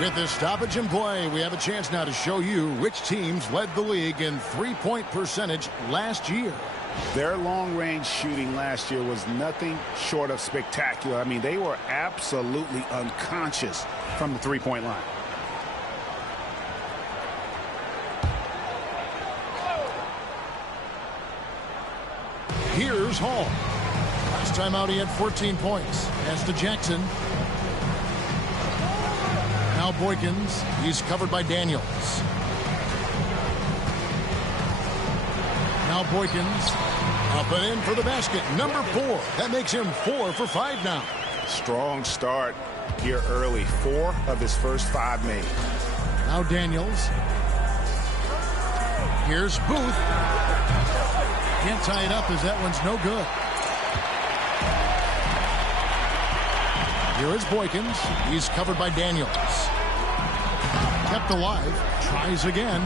With this stoppage in play, we have a chance now to show you which teams led the league in three-point percentage last year. Their long-range shooting last year was nothing short of spectacular. I mean, they were absolutely unconscious from the three-point line. Here's Hall. Last time out, he had 14 points. Pass to Jackson. Now Boykins. He's covered by Daniels. Now Boykins. Up and in for the basket. Number 4. That makes him 4 for 5 now. Strong start here early. 4 of his first 5 made. Now Daniels. Here's Booth. Can't tie it up as that one's no good. Here is Boykins. He's covered by Daniels. Kept alive. Tries again.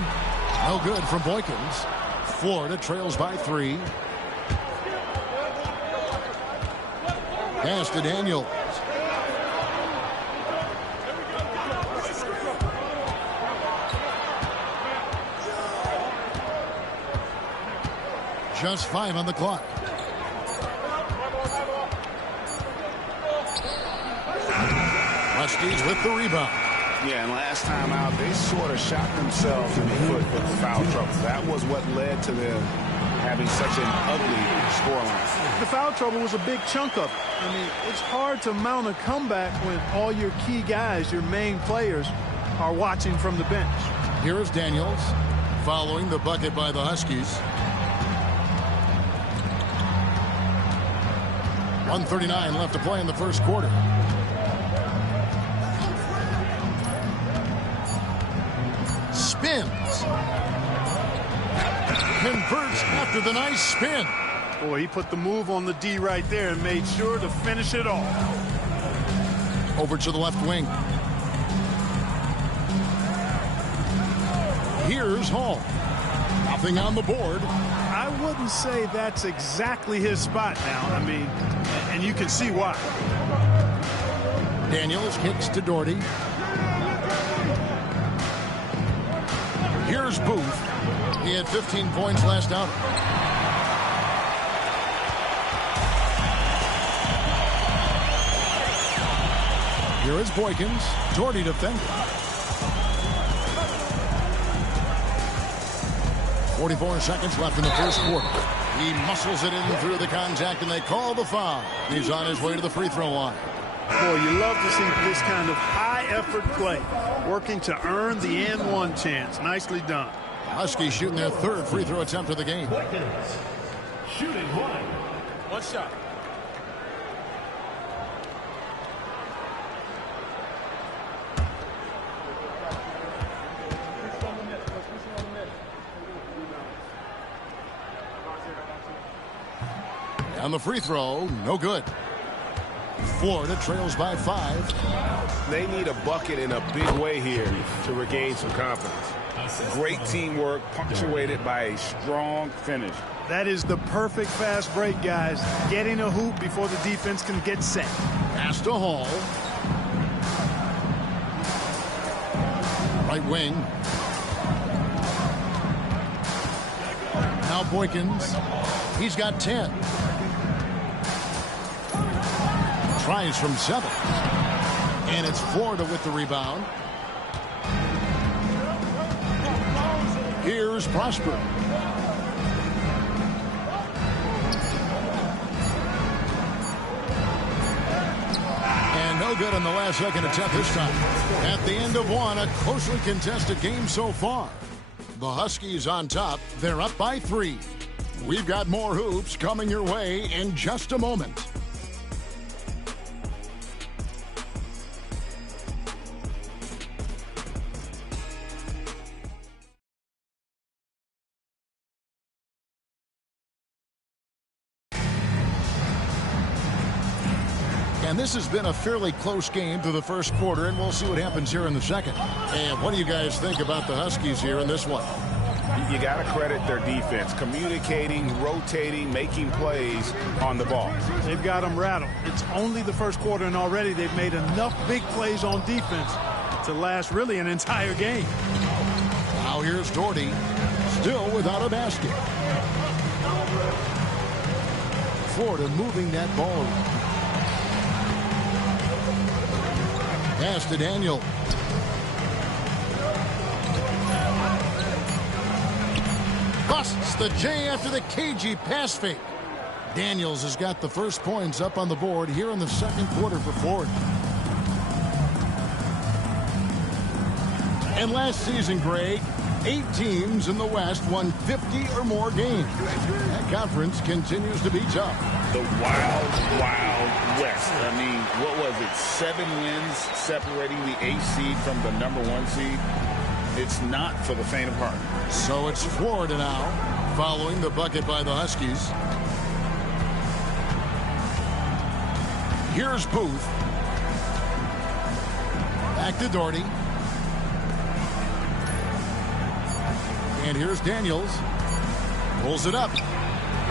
No good from Boykins. Florida trails by 3. Pass to Daniels. Just 5 on the clock. Huskies with the rebound. Yeah, and last time out, they sort of shot themselves in the foot with foul trouble. That was what led to them having such an ugly scoreline. The foul trouble was a big chunk of it. I mean, it's hard to mount a comeback when all your key guys, your main players, are watching from the bench. Here is Daniels following the bucket by the Huskies. 1:39 left to play in the first quarter. Spins. Converts after the nice spin. Boy, he put the move on the D right there and made sure to finish it off. Over to the left wing. Here's Hall. Nothing on the board. I wouldn't say that's exactly his spot now. I mean, and you can see why. Daniels kicks to Doherty. Here's Booth. He had 15 points last outing. Here is Boykins. Doherty defending. 44 seconds left in the first quarter. He muscles it in through the contact, and they call the foul. He's on his way to the free throw line. Boy, you love to see this kind of high-effort play, working to earn the and-one chance. Nicely done. Huskies shooting their third free throw attempt of the game. Shooting one. One shot. On the free throw, no good. Florida trails by 5. They need a bucket in a big way here to regain some confidence. Great teamwork punctuated by a strong finish. That is the perfect fast break, guys. Getting a hoop before the defense can get set. Pass to Hall. Right wing. Now Boykins. He's got 10. Tries from 7. And it's Florida with the rebound. Here's Prosper. And no good on the last second attempt this time. At the end of one, a closely contested game so far. The Huskies on top. They're up by 3. We've got more hoops coming your way in just a moment. And this has been a fairly close game through the first quarter, and we'll see what happens here in the second. And what do you guys think about the Huskies here in this one? You got to credit their defense, communicating, rotating, making plays on the ball. They've got them rattled. It's only the first quarter, and already they've made enough big plays on defense to last really an entire game. Now here's Doherty, still without a basket. Florida moving that ball around. Pass to Daniel. Busts the J after the cagey pass fake. Daniels has got the first points up on the board here in the second quarter for Florida. And last season, Greg, 8 teams in the West won 50 or more games. That conference continues to be tough. The wild, wild West. I mean, what was it? 7 wins separating the 8th seed from the number 1 seed. It's not for the faint of heart. So it's Florida now, following the bucket by the Huskies. Here's Booth. Back to Doherty. And here's Daniels. Pulls it up.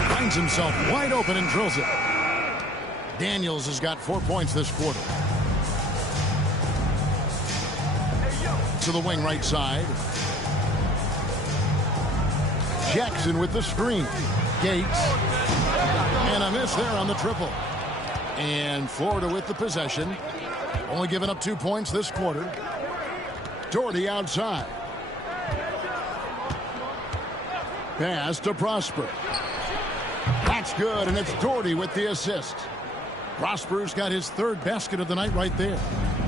Finds himself wide open and drills it. Daniels has got 4 points this quarter. To the wing right side. Jackson with the screen. Gates. And a miss there on the triple. And Florida with the possession. Only giving up 2 points this quarter. Doherty outside. Pass to Prosper. That's good, and it's Doherty with the assist. Prosper's got his 3rd basket of the night right there.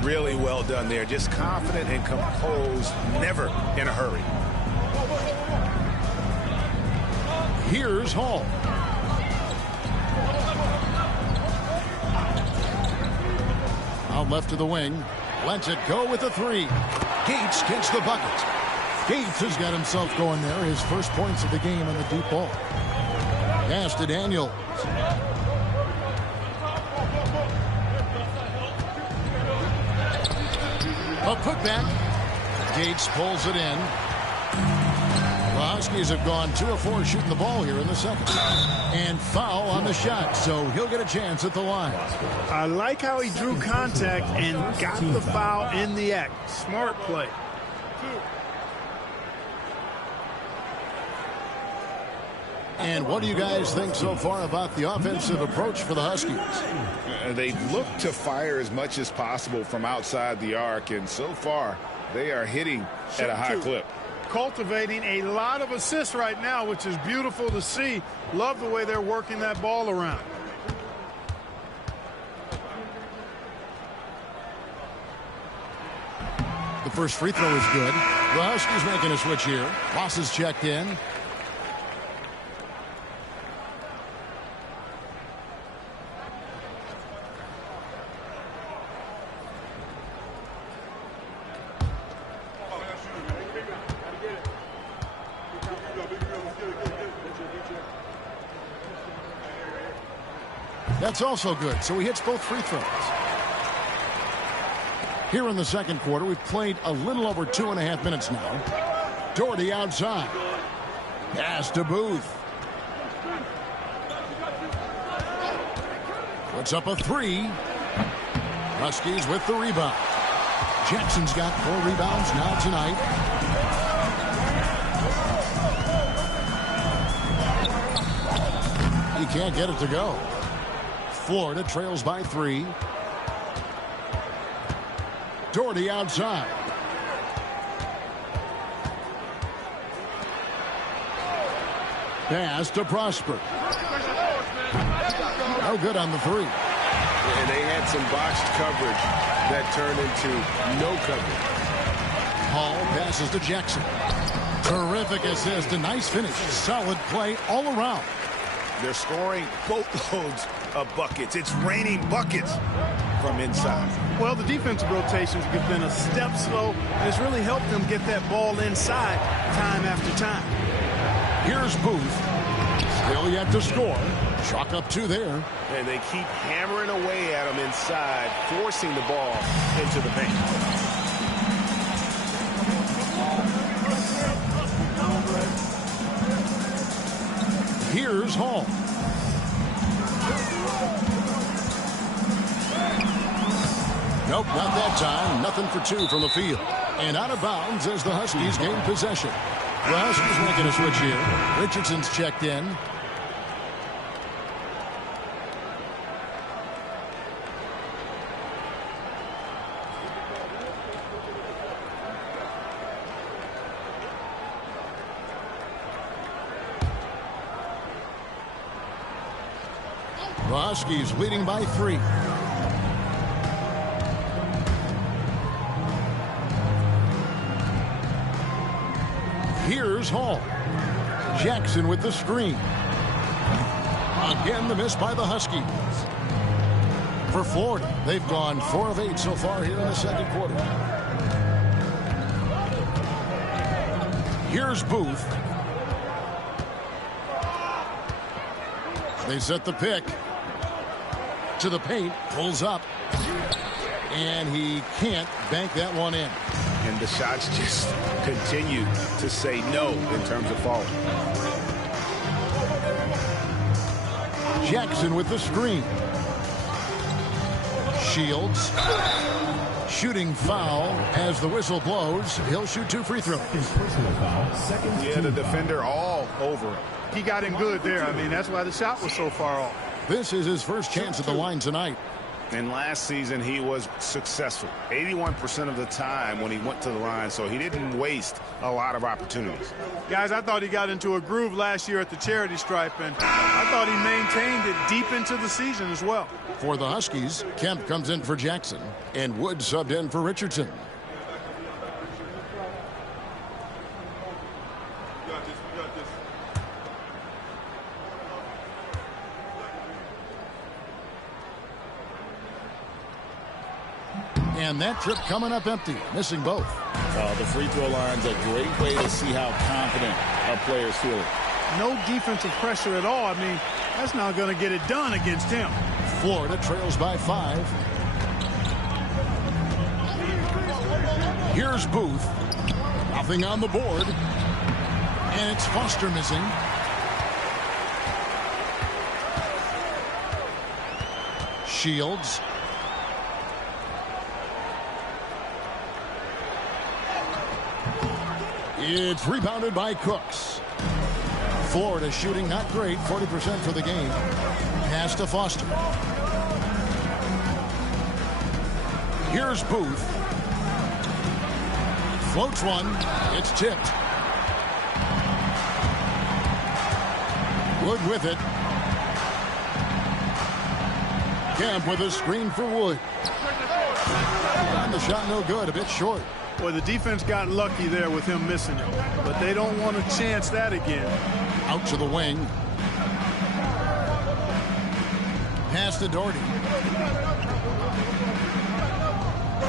Really well done there. Just confident and composed, never in a hurry. Here's Hall. Out left to the wing. Lets it go with a 3. Gates gets the bucket. Gates has got himself going there. His first points of the game on the deep ball. Pass to Daniels. A putback. Gates pulls it in. The Huskies have gone 2 of 4 shooting the ball here in the second. And foul on the shot, so he'll get a chance at the line. I like how he drew contact and got the foul in the act. Smart play. And what do you guys think so far about the offensive approach for the Huskies? They look to fire as much as possible from outside the arc, and so far they are hitting at a high clip. Cultivating a lot of assists right now, which is beautiful to see. Love the way they're working that ball around. The first free throw is good. The Huskies making a switch here. Ross is checked in. That's also good, so he hits both free throws. Here in the second quarter, we've played a little over 2.5 minutes now. Doherty outside. Pass to Booth. Puts up a 3. Huskies with the rebound. Jackson's got 4 rebounds now tonight. He can't get it to go. Florida trails by 3. Doherty outside. Pass to Prosper. No good on the 3. And they had some botched coverage that turned into no coverage. Hall passes to Jackson. Terrific assist, a nice finish. Solid play all around. They're scoring boatloads of buckets. It's raining buckets from inside. Well, the defensive rotations have been a step slow, and it's really helped them get that ball inside time after time. Here's Booth. Still yet to score. Chalk up 2 there. And they keep hammering away at him inside, forcing the ball into the paint. Here's Hall. Nope, not that time. Nothing for 2 from the field. And out of bounds as the Huskies gain possession. The Huskies making a switch here. Richardson's checked in. The Huskies leading by 3. Here's Hall. Jackson with the screen. Again, the miss by the Huskies. For Florida, they've gone 4 of 8 so far here in the second quarter. Here's Booth. They set the pick. To the paint, pulls up. And he can't bank that one in. And the shots just continue to say no in terms of falling. Jackson with the screen. Shields. Shooting foul as the whistle blows. He'll shoot 2 free throws. His personal foul, second. Yeah, the defender all over him. He got him good there. I mean, that's why the shot was so far off. This is his first chance at the line tonight. And last season, he was successful 81% of the time when he went to the line, so he didn't waste a lot of opportunities. Guys, I thought he got into a groove last year at the charity stripe, and I thought he maintained it deep into the season as well. For the Huskies, Kemp comes in for Jackson, and Wood subbed in for Richardson. And that trip coming up empty, missing both. The free throw line's a great way to see how confident our players feel. No defensive pressure at all. I mean, that's not going to get it done against him. Florida trails by 5. Here's Booth. Nothing on the board. And it's Foster missing. Shields. It's rebounded by Cooks. Florida shooting not great, 40% for the game. Pass to Foster. Here's Booth. Floats one. It's tipped. Wood with it. Kemp with a screen for Wood. And the shot no good, a bit short. Well, the defense got lucky there with him missing it, but they don't want to chance that again. Out to the wing. Pass to Doherty.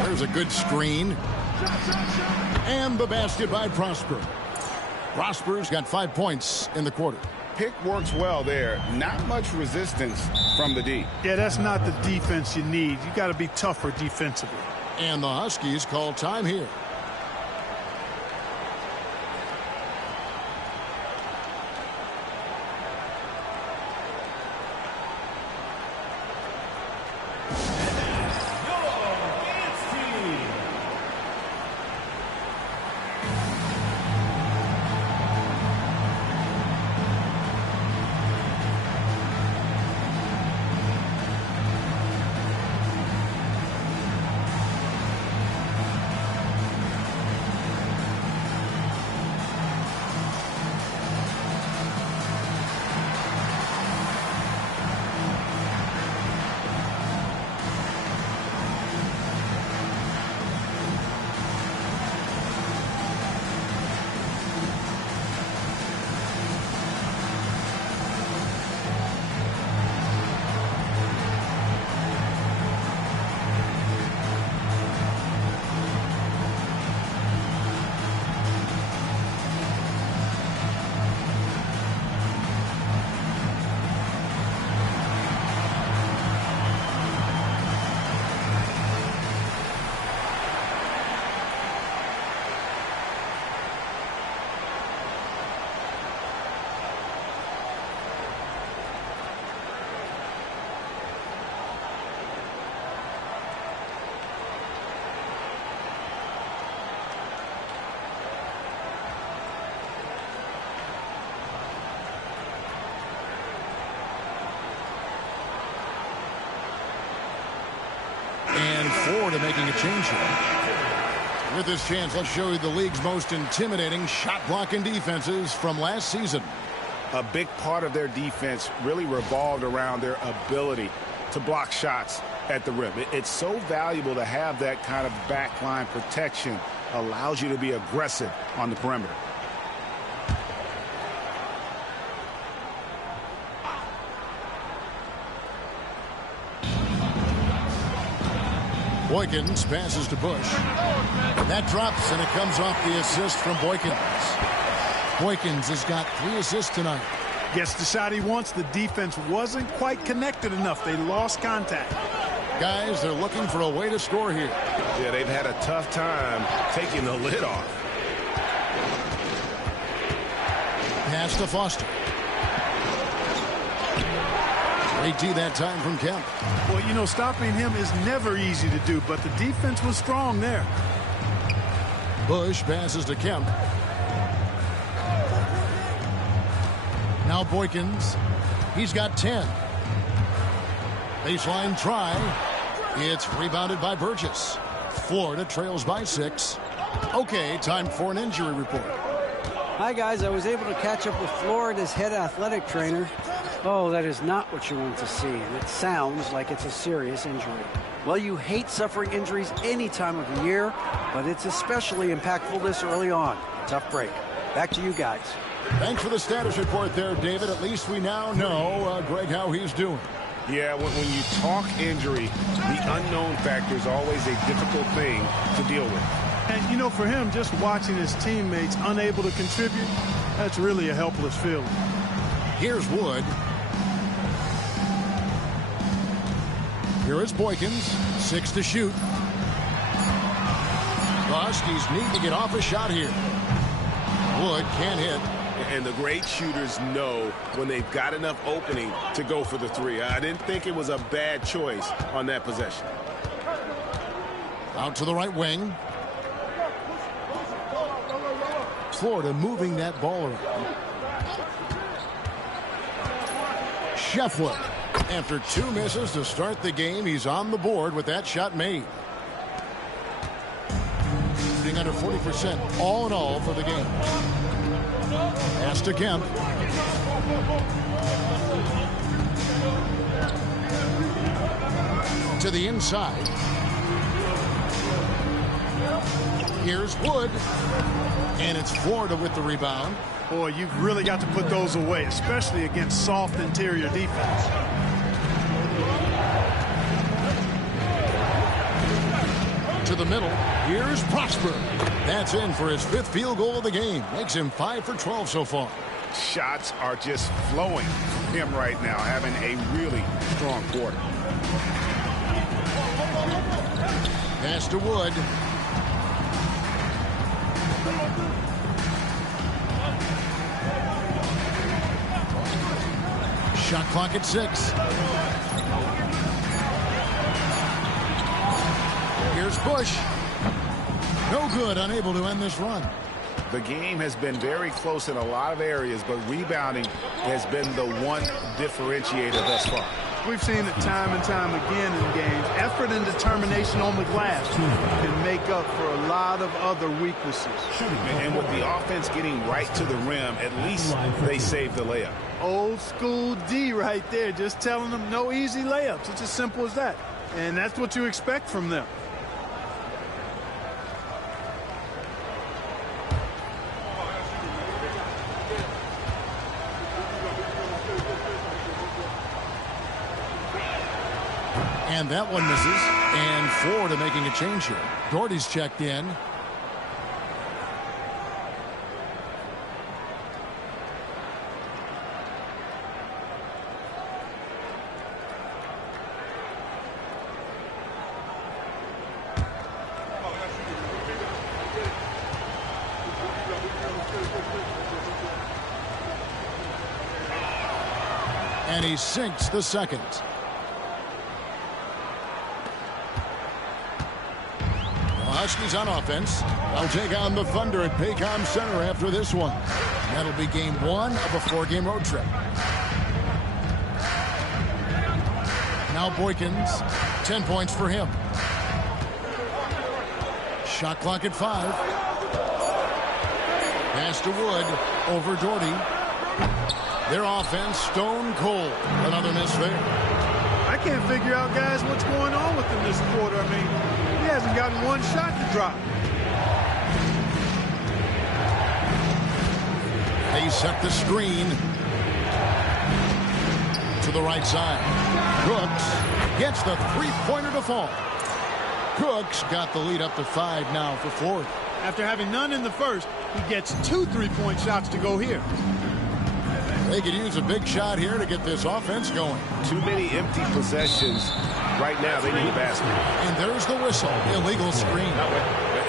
There's a good screen. And the basket by Prosper. Prosper's got 5 points in the quarter. Pick works well there. Not much resistance from the D. Yeah, that's not the defense you need. You got to be tougher defensively. And the Huskies call time here. And Florida making a change here. With this chance, let's show you the league's most intimidating shot-blocking defenses from last season. A big part of their defense really revolved around their ability to block shots at the rim. It's so valuable to have that kind of backline protection. Allows you to be aggressive on the perimeter. Boykins passes to Bush. That drops, and it comes off the assist from Boykins. Boykins has got 3 assists tonight. Gets the shot he wants. The defense wasn't quite connected enough. They lost contact. Guys, they're looking for a way to score here. Yeah, they've had a tough time taking the lid off. Pass to Foster. Great D that time from Kemp. Well, you know, stopping him is never easy to do, but the defense was strong there. Bush passes to Kemp. Now Boykins. He's got 10. Baseline try. It's rebounded by Burgess. Florida trails by 6. Okay, time for an injury report. Hi, guys. I was able to catch up with Florida's head athletic trainer. Oh, that is not what you want to see, and it sounds like it's a serious injury. Well, you hate suffering injuries any time of the year, but it's especially impactful this early on. Tough break. Back to you guys. Thanks for the status report there, David. At least we now know, Greg, how he's doing. Yeah, when you talk injury, the unknown factor is always a difficult thing to deal with. And, you know, for him, just watching his teammates unable to contribute, that's really a helpless feeling. Here's Wood. Here is Boykins. 6 to shoot. The Huskies need to get off a shot here. Wood can't hit. And the great shooters know when they've got enough opening to go for the 3. I didn't think it was a bad choice on that possession. Out to the right wing. Florida moving that ball around. Sheffler, after 2 misses to start the game, he's on the board with that shot made. Shooting under 40% all in all for the game. Pass to Kemp. To the inside. Here's Wood. And it's Florida with the rebound. Boy, you've really got to put those away, especially against soft interior defense. To the middle. Here's Prosper. That's in for his 5th field goal of the game. Makes him 5 for 12 so far. Shots are just flowing from him right now, having a really strong quarter. Pass to Wood. Shot clock at 6. Here's Bush. No good, unable to end this run. The game has been very close in a lot of areas, but rebounding has been the one differentiator thus far. We've seen it time and time again in games. Effort and determination on the glass can make up for a lot of other weaknesses. And with the offense getting right to the rim, at least they saved the layup. Old school D right there, just telling them no easy layups. It's as simple as that. And that's what you expect from them. And that one misses. And Florida making a change here. Doherty's checked in. And he sinks the second. Huskies on offense. They'll take on the Thunder at Paycom Center after this one. That'll be game 1 of a 4-game road trip. Now Boykins, 10 points for him. Shot clock at 5. Pass to Wood over Doherty. Their offense stone cold. Another miss there. I can't figure out, guys, what's going on with him this quarter. I mean, he hasn't gotten one shot to drop. They set the screen to the right side. Cooks gets the 3-pointer to fall. Cooks got the lead up to 5 now for Florida. After having none in the first, he gets 2 3-point shots to go here. They could use a big shot here to get this offense going. Too many empty possessions. Right now, they need a basket. And there's the whistle. Illegal screen.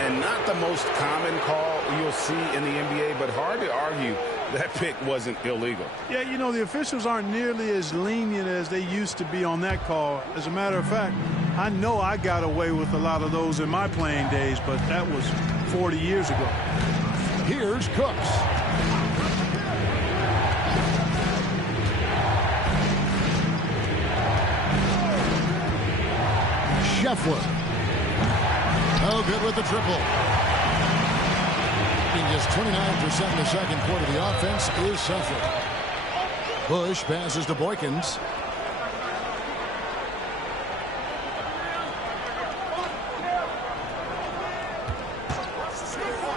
And not the most common call you'll see in the NBA, but hard to argue that pick wasn't illegal. Yeah, you know, the officials aren't nearly as lenient as they used to be on that call. As a matter of fact, I know I got away with a lot of those in my playing days, but that was 40 years ago. Here's Cooks. Scheffler. No good with the triple. In just 29% in the second quarter, the offense is suffering. Bush passes to Boykins.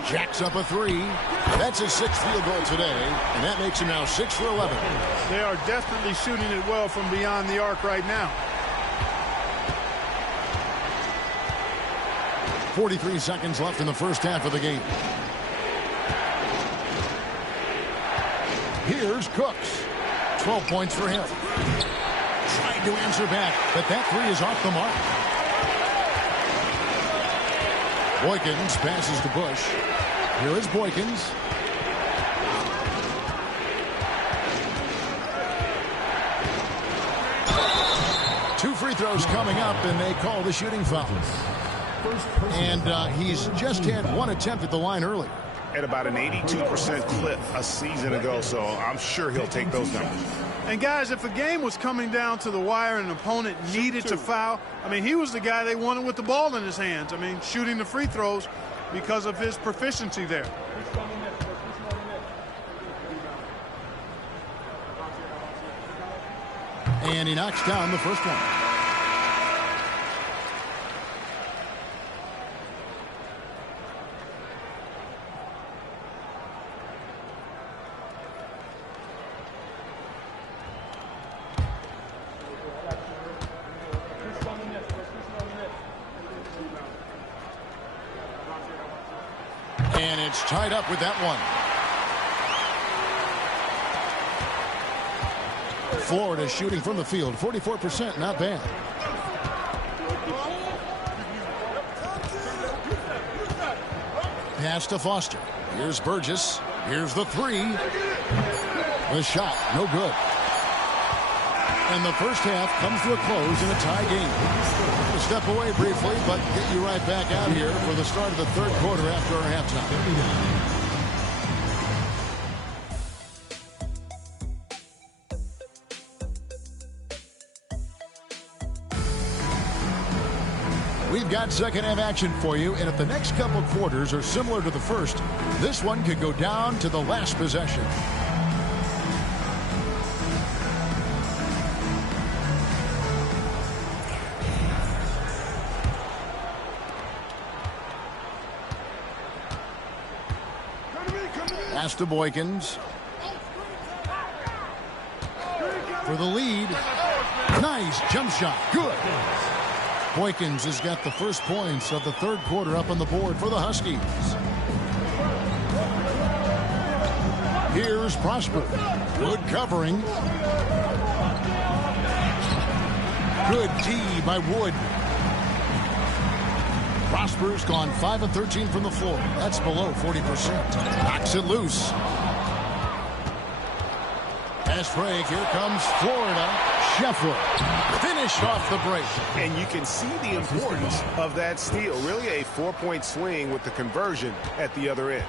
Jacks up a three. That's his sixth field goal today, and that makes him now 6 for 11. They are definitely shooting it well from beyond the arc right now. 43 seconds left in the first half of the game. Here's Cooks. 12 points for him. Trying to answer back, but that three is off the mark. Boykins passes to Bush. Here is Boykins. Two free throws coming up, and they call the shooting foul. And he's just had one attempt at the line earlier. At about an 82% clip a season ago, so I'm sure he'll take those numbers. And guys, if a game was coming down to the wire and an opponent needed to foul, I mean, he was the guy they wanted with the ball in his hands. I mean, shooting the free throws because of his proficiency there. And he knocks down the first one. And it's tied up with that one. Florida shooting from the field, 44%, not bad. Pass to Foster. Here's Burgess. Here's the three. The shot, no good. And the first half comes to a close in a tie game. We'll step away briefly, but get you right back out here for the start of the third quarter after our halftime. We've got second half action for you, and if the next couple quarters are similar to the first, this one could go down to the last possession. Pass to Boykins. For the lead. Nice jump shot. Good. Boykins has got the first points of the third quarter up on the board for the Huskies. Here's Prosper. Good covering. Good D by Wood. Prosper's gone 5 of 13 from the floor. That's below 40%. Knocks it loose. Fast break. Here comes Florida. Scheffler finished off the break. And you can see the importance of that steal. Really a 4-point swing with the conversion at the other end.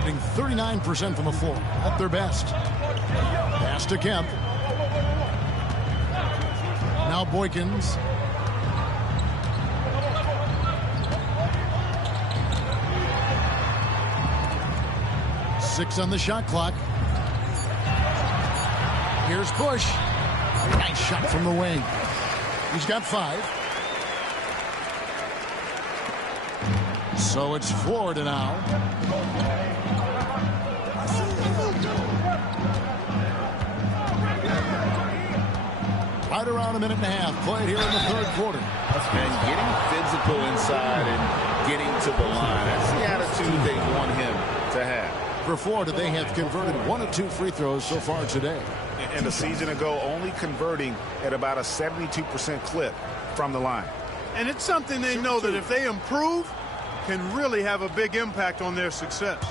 Getting 39% from the floor at their best. Pass to Kemp. Now Boykins. Six on the shot clock. Here's Bush. Nice shot from the wing. He's got 5. So it's Florida now. Right around a minute and a half played here in the third quarter. And getting physical inside and getting to the line. That's the attitude they want him to have. For Florida, they have converted 1 of 2 free throws so far today. And a season ago, only converting at about a 72% clip from the line. And it's something they know that if they improve, can really have a big impact on their success.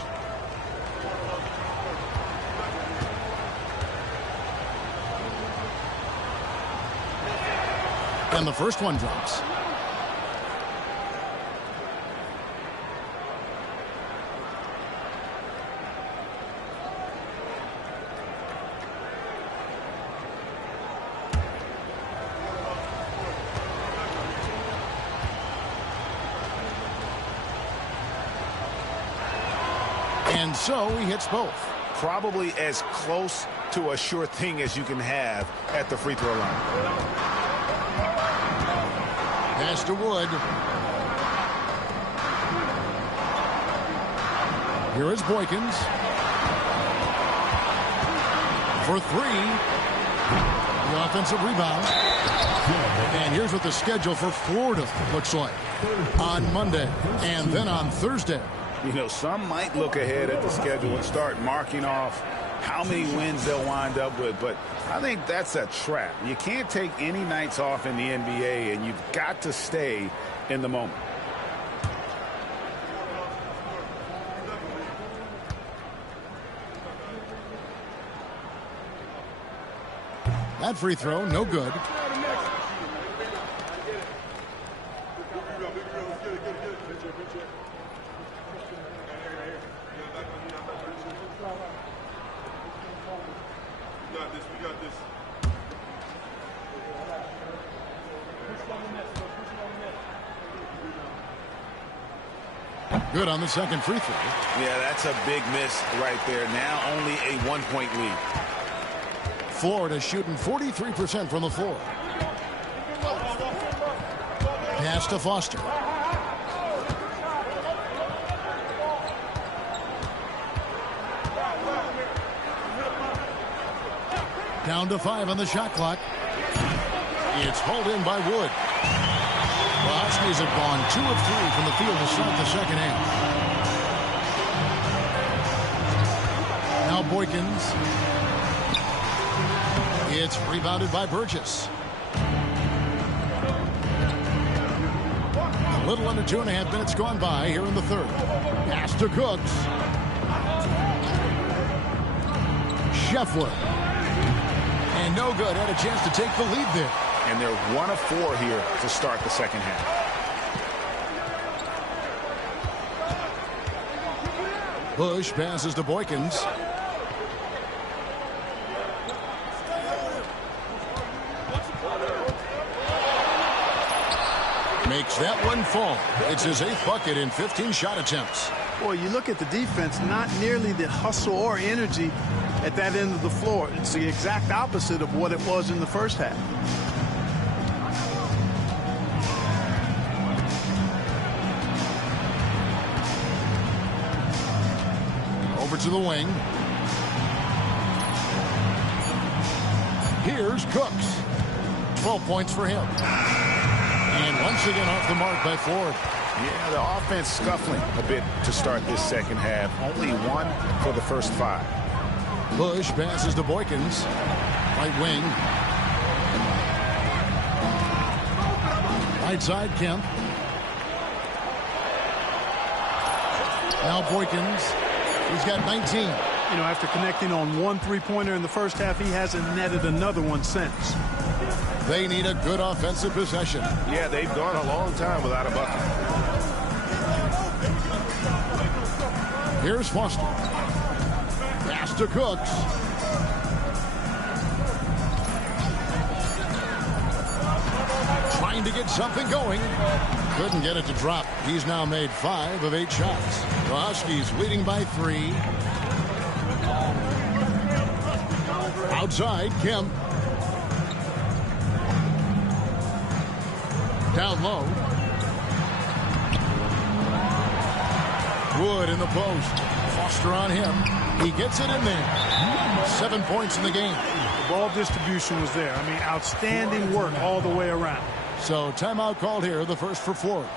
And the first one drops. And so he hits both. Probably as close to a sure thing as you can have at the free throw line. Pass to Wood. Here is Boykins. For three. The offensive rebound. And here's what the schedule for Florida looks like on Monday and then on Thursday. You know, some might look ahead at the schedule and start marking off how many wins they'll wind up with, but I think that's a trap. You can't take any nights off in the NBA, and you've got to stay in the moment. That free throw, no good. Good on the second free throw. Yeah, that's a big miss right there. Now only a 1-point lead. Florida shooting 43% from the floor. Pass to Foster. Down to 5 on the shot clock. It's hauled in by Wood. The Huskies have gone 2 of 3 from the field to start the second half. Now Boykins. It's rebounded by Burgess. A little under 2.5 minutes gone by here in the third. Pass to Cooks. Scheffler. And no good. Had a chance to take the lead there. And they're 1 of 4 here to start the second half. Bush passes to Boykins. Makes that one fall. It's his 8th bucket in 15 shot attempts. Boy, you look at the defense, not nearly the hustle or energy at that end of the floor. It's the exact opposite of what it was in the first half. Over to the wing. Here's Cooks. 12 points for him. And once again off the mark by Ford. Yeah, the offense scuffling a bit to start this second half. Only 1 for the first 5. Bush passes to Boykins. Right wing. Right side, Kemp. Now Boykins. He's got 19. You know, after connecting on 1 3-pointer in the first half, he hasn't netted another one since. They need a good offensive possession. Yeah, they've gone a long time without a bucket. Here's Foster. Pass to Cooks. Trying to get something going. Couldn't get it to drop. He's now made 5 of 8 shots. The Huskies leading by 3. Outside, Kemp. Down low. Wood in the post. Foster on him. He gets it in there. 7 points in the game. The ball distribution was there. I mean, outstanding work all the way around. So timeout called here, the first for Florida.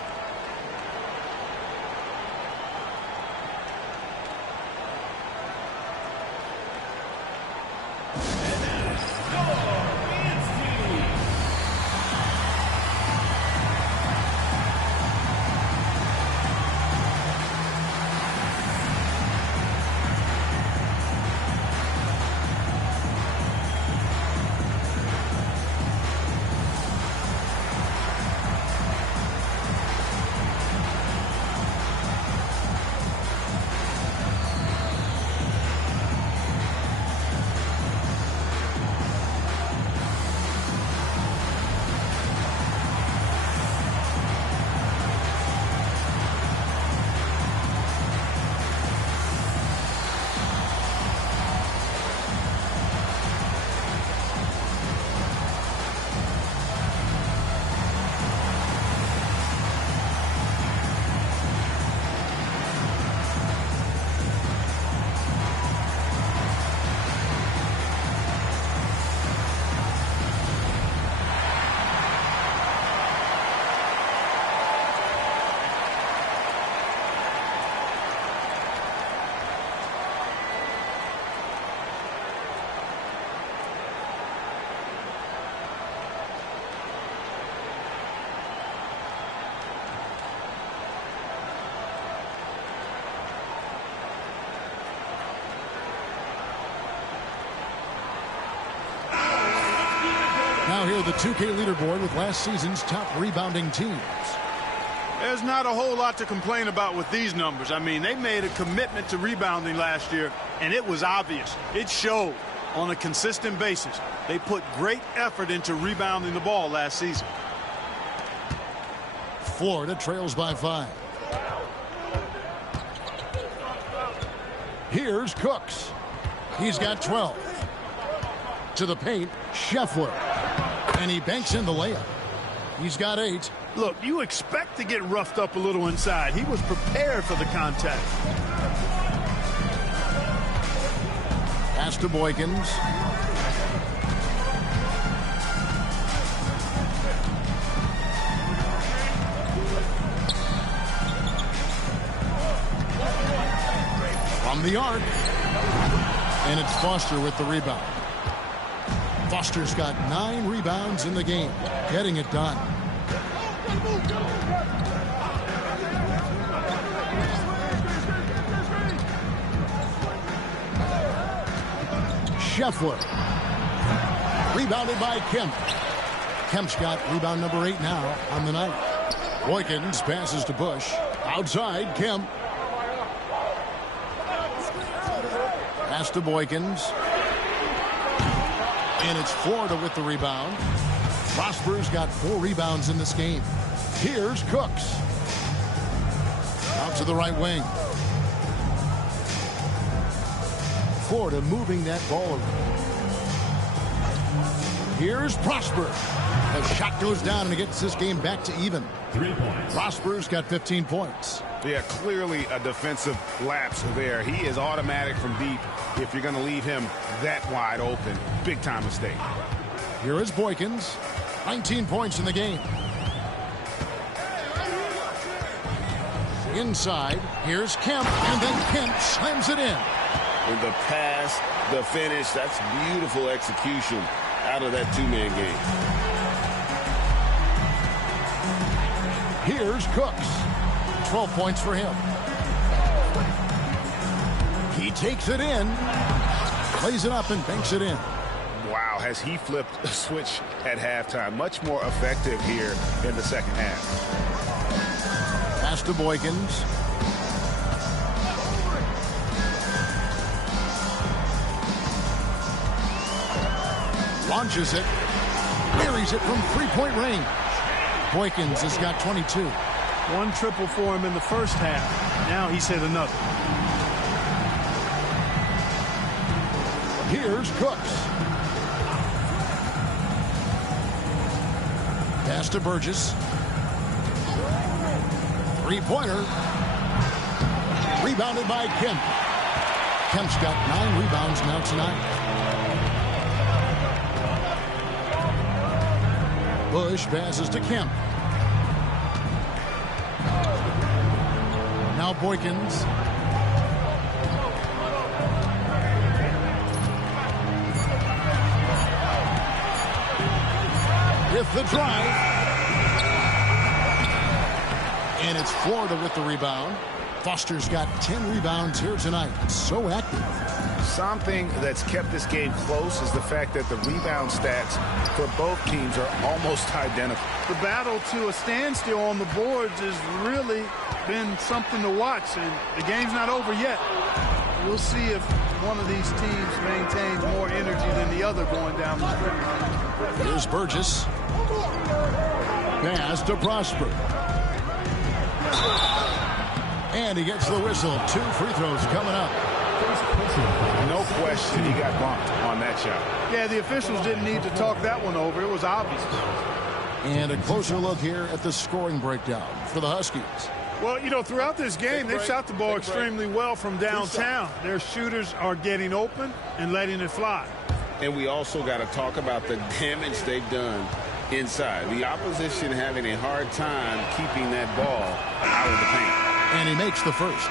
Now here the 2K leaderboard with last season's top rebounding teams. There's not a whole lot to complain about with these numbers. I mean, they made a commitment to rebounding last year, and it was obvious. It showed on a consistent basis. They put great effort into rebounding the ball last season. Florida trails by 5. Here's Cooks. He's got 12. To the paint, Scheffler. And he banks in the layup. He's got 8. Look, you expect to get roughed up a little inside. He was prepared for the contact. Pass to Boykins. From the arc. And it's Foster with the rebound. Foster's got 9 rebounds in the game. Getting it done. Scheffler. Rebounded by Kemp. Kemp's got rebound number 8 now on the night. Boykins passes to Bush. Outside, Kemp. Pass to Boykins. And it's Florida with the rebound. Prosper's got 4 rebounds in this game. Here's Cooks. Out to the right wing. Florida moving that ball around. Here's Prosper. The shot goes down and it gets this game back to even. 3 points. Prosper's got 15 points. Yeah, clearly a defensive lapse there. He is automatic from deep if you're going to leave him that wide open. Big time mistake. Here is Boykins. 19 points in the game. Inside, here's Kemp, and then Kemp slams it in. And the pass, the finish, that's beautiful execution out of that two-man game. Here's Cooks. 12 points for him. He takes it in, plays it up, and banks it in. Wow, has he flipped a switch at halftime. Much more effective here in the second half. Pass to Boykins. Launches it. Buries it from three-point range. Boykins has got 22. 1 triple for him in the first half. Now he's hit another. Here's Cooks. Pass to Burgess. Three-pointer. Rebounded by Kemp. Kemp's got 9 rebounds now tonight. Bush passes to Kemp. Now Boykins. With the drive. And it's Florida with the rebound. Foster's got 10 rebounds here tonight. So active. Something that's kept this game close is the fact that the rebound stats for both teams are almost identical. The battle to a standstill on the boards has really been something to watch, and the game's not over yet. We'll see if one of these teams maintains more energy than the other going down the stretch. Here's Burgess. Pass to Prosper. And he gets the whistle. 2 free throws coming up. No question he got bumped on that shot. Yeah, the officials didn't need to talk that one over. It was obvious. And a closer look here at the scoring breakdown for the Huskies. Well, you know, throughout this game, they've shot the ball extremely well from downtown. Their shooters are getting open and letting it fly. And we also got to talk about the damage they've done inside. The opposition having a hard time keeping that ball out of the paint. And he makes the first.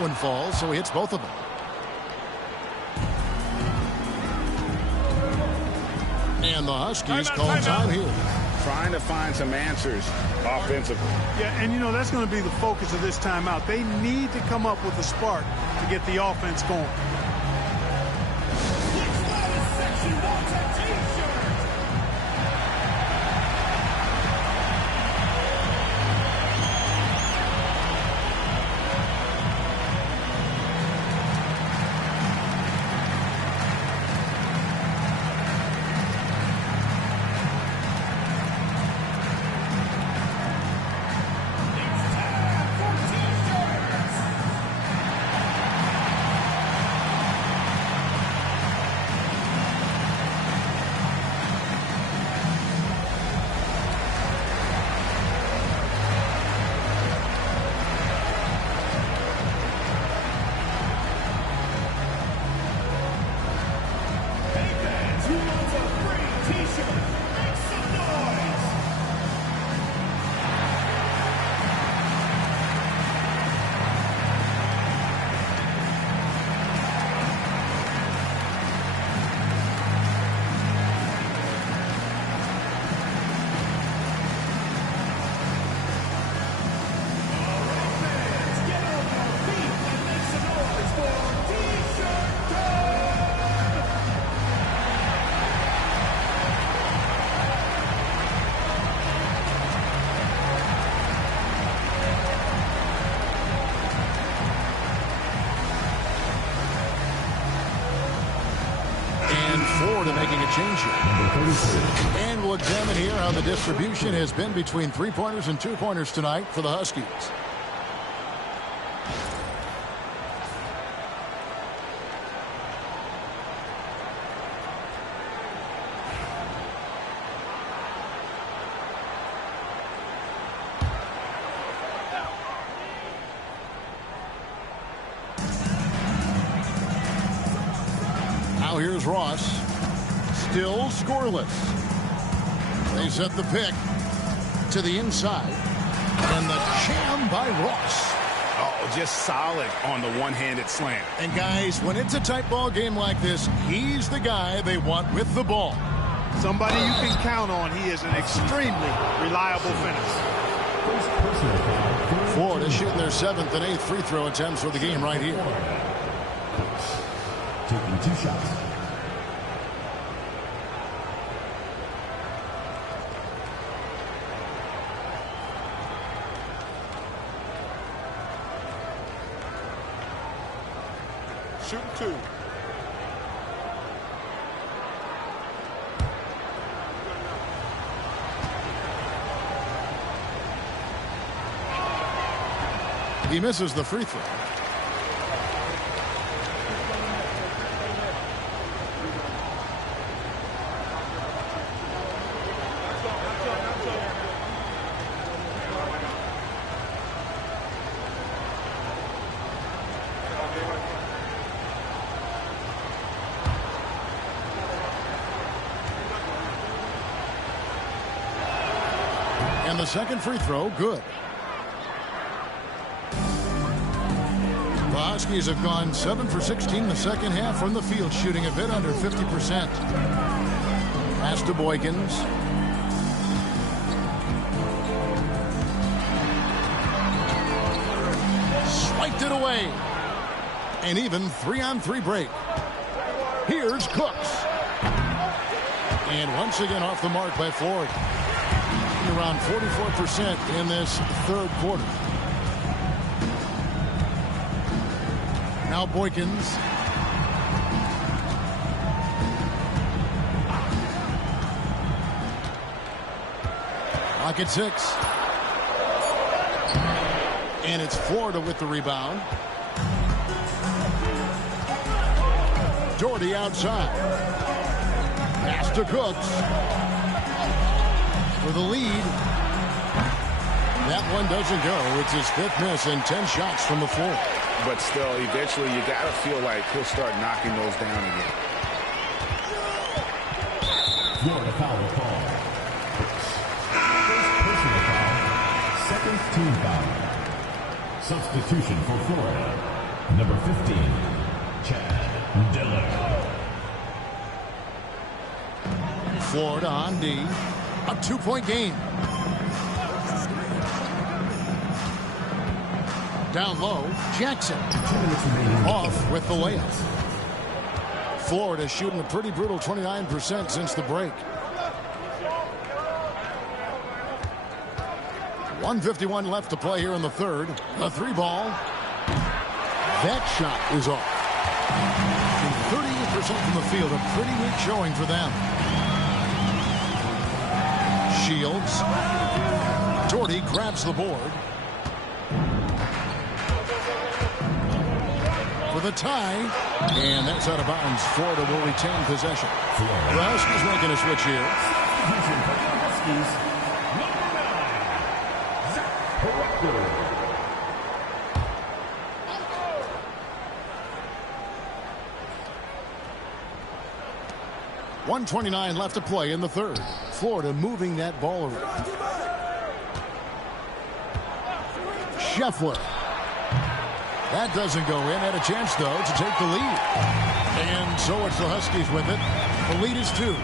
one falls, so he hits both of them. And the Huskies call time here. Trying to find some answers offensively. Yeah, and that's going to be the focus of this timeout. They need to come up with a spark to get the offense going. Florida making a change here. And we'll examine here how the distribution has been between three-pointers and two-pointers tonight for the Huskies. Now here's Ross. Still scoreless. They set the pick to the inside. And the jam by Ross. Oh, just solid on the one-handed slam. And guys, when it's a tight ball game like this, he's the guy they want with the ball. Somebody you can count on. He is an extremely reliable finisher. Florida shooting their 7th and 8th free throw attempts for the game right here. Taking 2 shots. Shooting 2. He misses the free throw. And the second free throw, good. The Huskies have gone 7 for 16 the second half from the field, shooting a bit under 50%. Pass to Boykins. Swiped it away. An even 3-on-3 break. Here's Cooks. And once again off the mark by Florida. Around 44% in this third quarter. Now Boykins. Clock at 6. And it's Florida with the rebound. Doherty outside. Pass to Cooks. For the lead. That one doesn't go. It's his 5th miss and 10 shots from the floor. But still, eventually you got to feel like he'll start knocking those down again. Florida foul call. First personal foul. Second team foul. Substitution for Florida. Number 15, Chad Diller. Florida on D. A 2-point game. Down low, Jackson. Off with the layup. Florida shooting a pretty brutal 29% since the break. 1:51 left to play here in the third. A 3-ball. That shot is off. 38% from the field. A pretty weak showing for them. Shields. Doherty grabs the board. For the tie. And that's out of bounds. Florida will retain possession. The Huskies making a switch here. Huskies. 1:29 left to play in the third. Florida moving that ball around. Scheffler. That doesn't go in. Had a chance, though, to take the lead. And so it's the Huskies with it. The lead is 2.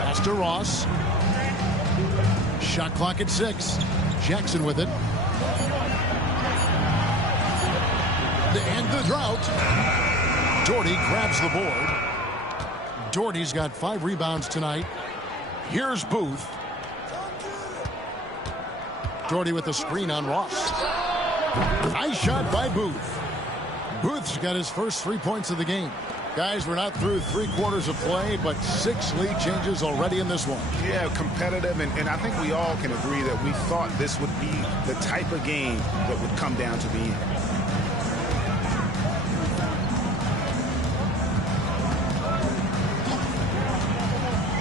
Pass to Ross. Shot clock at 6. Jackson with it. To end the drought. Doherty grabs the board. Doherty's got 5 rebounds tonight. Here's Booth. Doherty with the screen on Ross. Nice shot by Booth. Booth's got his first 3 points of the game. Guys, we're not through 3 quarters of play, but 6 lead changes already in this one. Yeah, competitive, and I think we all can agree that we thought this would be the type of game that would come down to the end.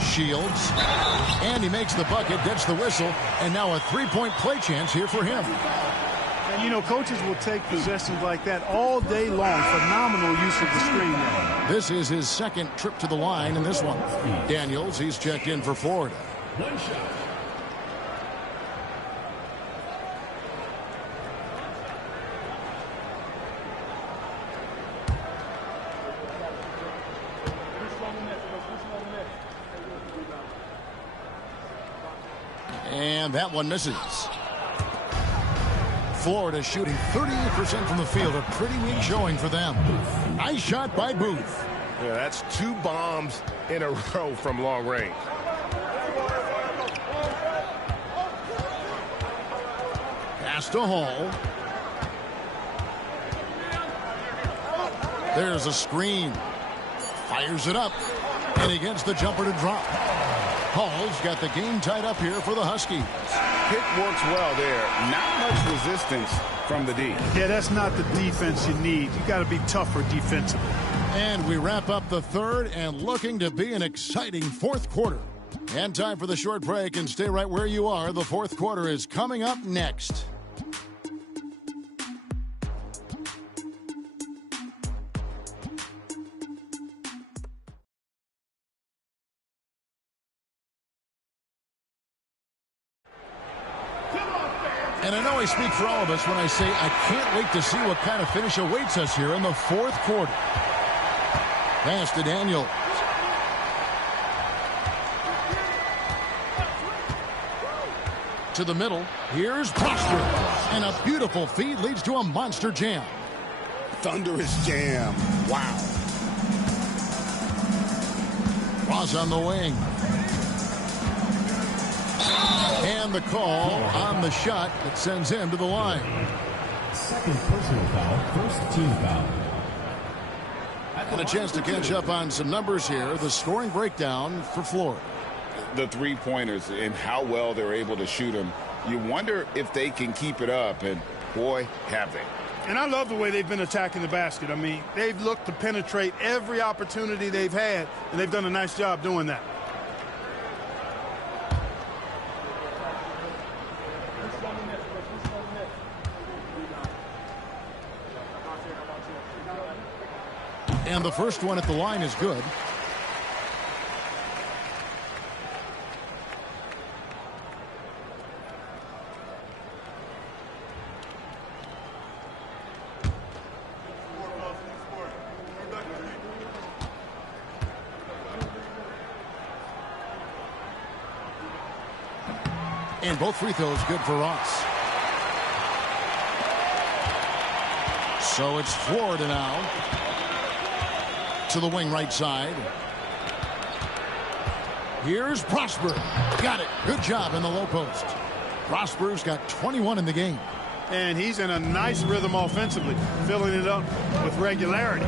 Shields. And he makes the bucket, gets the whistle, and now a 3-point play chance here for him. And, you know, coaches will take possessions like that all day long. Phenomenal use of the screen there. This is his second trip to the line in this one. Daniels, he's checked in for Florida. One shot. And that one misses. Florida shooting 38% from the field. A pretty weak showing for them. Nice shot by Booth. Yeah, that's 2 bombs in a row from long range. Pass to Hall. There's a screen. Fires it up. And he gets the jumper to drop. Hall's got the game tied up here for the Huskies. Pick works well there. Not much resistance from the D. Yeah, that's not the defense you need. You got to be tougher defensively. And we wrap up the third and looking to be an exciting fourth quarter. And time for the short break, and stay right where you are. The fourth quarter is coming up next. And I know I speak for all of us when I say I can't wait to see what kind of finish awaits us here in the fourth quarter. Pass to Daniel. To the middle. Here's Prosper. And a beautiful feed leads to a monster jam. Thunderous jam. Wow. Ross on the wing. And the call on the shot that sends him to the line. Second personal foul, first team foul. And a chance to catch up on some numbers here. The scoring breakdown for Florida. The 3-pointers and how well they're able to shoot them. You wonder if they can keep it up, and boy, have they. And I love the way they've been attacking the basket. I mean, they've looked to penetrate every opportunity they've had, and they've done a nice job doing that. And the first one at the line is good. And both free throws good for Ross. So it's Florida now. To the wing right side. Here's Prosper. Got it. Good job in the low post. Prosper's got 21 in the game. And he's in a nice rhythm offensively, filling it up with regularity.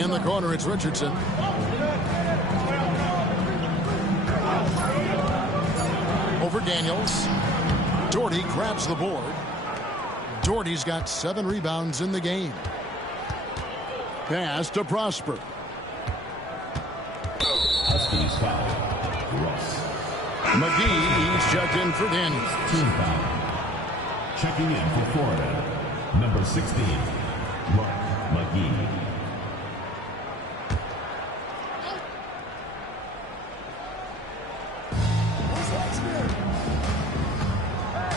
In the corner, it's Richardson. Over Daniels. Doherty grabs the board. Doherty's got 7 rebounds in the game. Pass to Prosper. Huskies foul. Ross. McGee, he's checked in for Daniels. Team foul. Checking in for Florida. Number 16, Mark McGee.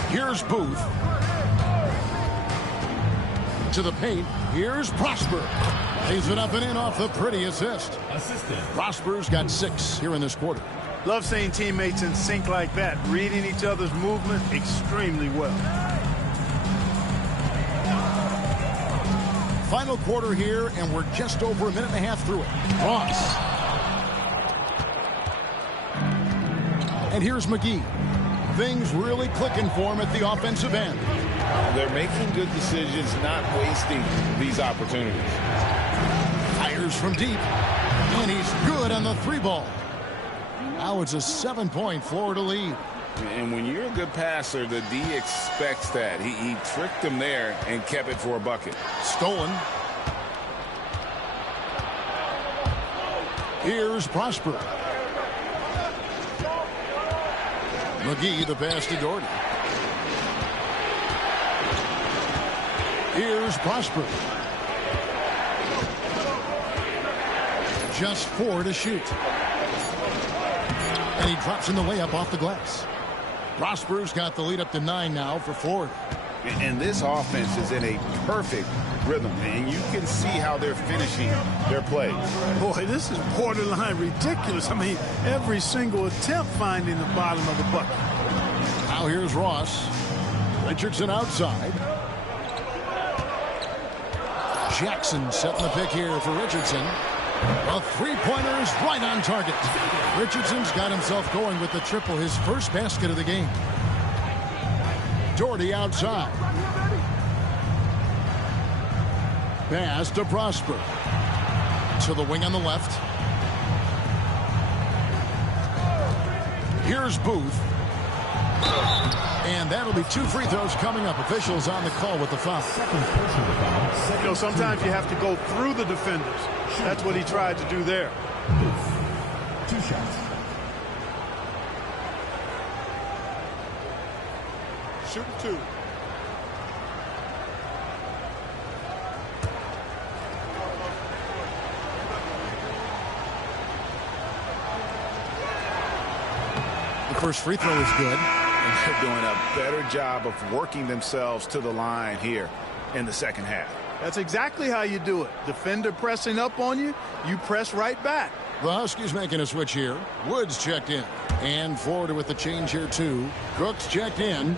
Here's Booth. To the paint. Here's Prosper. Lays it up and in off the pretty assist. Prosper's got 6 here in this quarter. Love seeing teammates in sync like that, reading each other's movement extremely well. Final quarter here, and we're just over a minute and a half through it. Ross. And here's McGee. Things really clicking for him at the offensive end. They're making good decisions, not wasting these opportunities. Fires from deep. And he's good on the 3-ball. Now it's a 7-point Florida lead. And when you're a good passer, the D expects that. He tricked him there and kept it for a bucket. Stolen. Here's Prosper. McGee, the pass to Doherty. Here's Prosper. Just 4 to shoot. And he drops in the layup off the glass. Prosper's got the lead up to 9 now for Florida. And this offense is in a perfect rhythm, and you can see how they're finishing their plays. Boy, this is borderline ridiculous. I mean, every single attempt finding the bottom of the bucket. Now here's Ross. Richardson outside. Jackson setting the pick here for Richardson. A 3-pointer is right on target. Richardson's got himself going with the triple, his first basket of the game. Doherty outside. Pass to Prosper. To the wing on the left. Here's Booth. And that'll be 2 free throws coming up. Officials on the call with the foul. You know, sometimes you have to go through the defenders. That's what he tried to do there. 2 shots. Shoot 2. The first free throw is good. And they're doing a better job of working themselves to the line here in the second half. That's exactly how you do it. Defender pressing up on you, you press right back. The Huskies making a switch here. Woods checked in. And Florida with the change here too. Crooks checked in.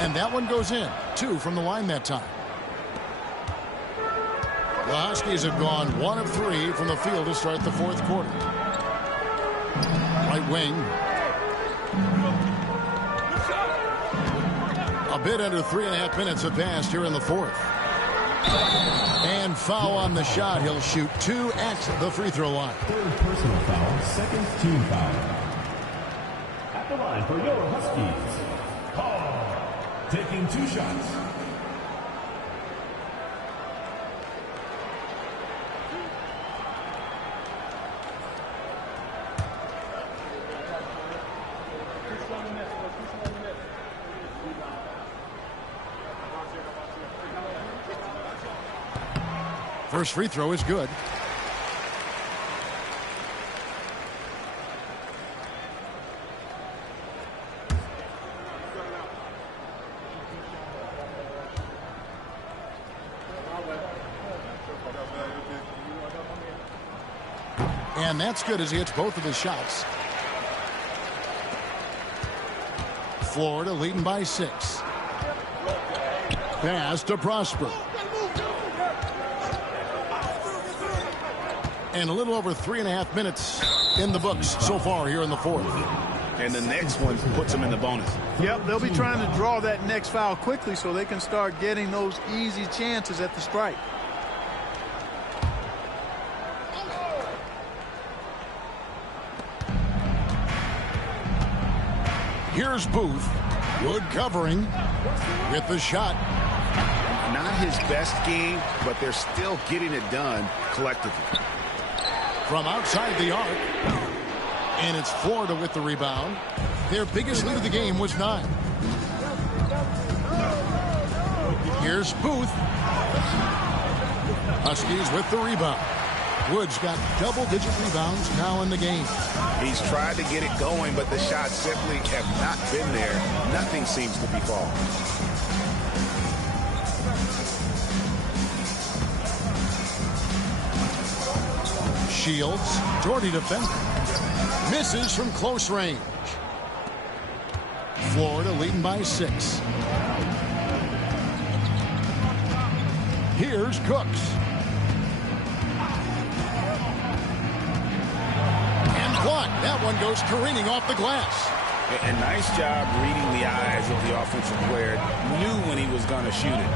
And that one goes in. 2 from the line that time. The Huskies have gone 1 of 3 from the field to start the 4th quarter. Right wing. A bit under 3.5 minutes have passed here in the 4th. And foul on the shot. He'll shoot 2 at the free throw line. 3rd personal foul, 2nd team foul. At the line for your Huskies, Paul, taking 2 shots. First free throw is good. And that's good as he hits both of his shots. Florida leading by 6. Pass to Prosper. And a little over 3.5 minutes in the books so far here in the fourth. And the next one puts them in the bonus. Yep, they'll be trying to draw that next foul quickly so they can start getting those easy chances at the strike. Here's Booth. Good covering with the shot. Not his best game, but they're still getting it done collectively. From outside the arc. And it's Florida with the rebound. Their biggest lead of the game was 9. Here's Booth. Huskies with the rebound. Woods got double-digit rebounds now in the game. He's tried to get it going, but the shots simply have not been there. Nothing seems to be falling. Shields, Doherty defender. Misses from close range. Florida leading by 6. Here's Cooks. And blocked. That one goes careening off the glass. And nice job reading the eyes of the offensive player. Knew when he was going to shoot it.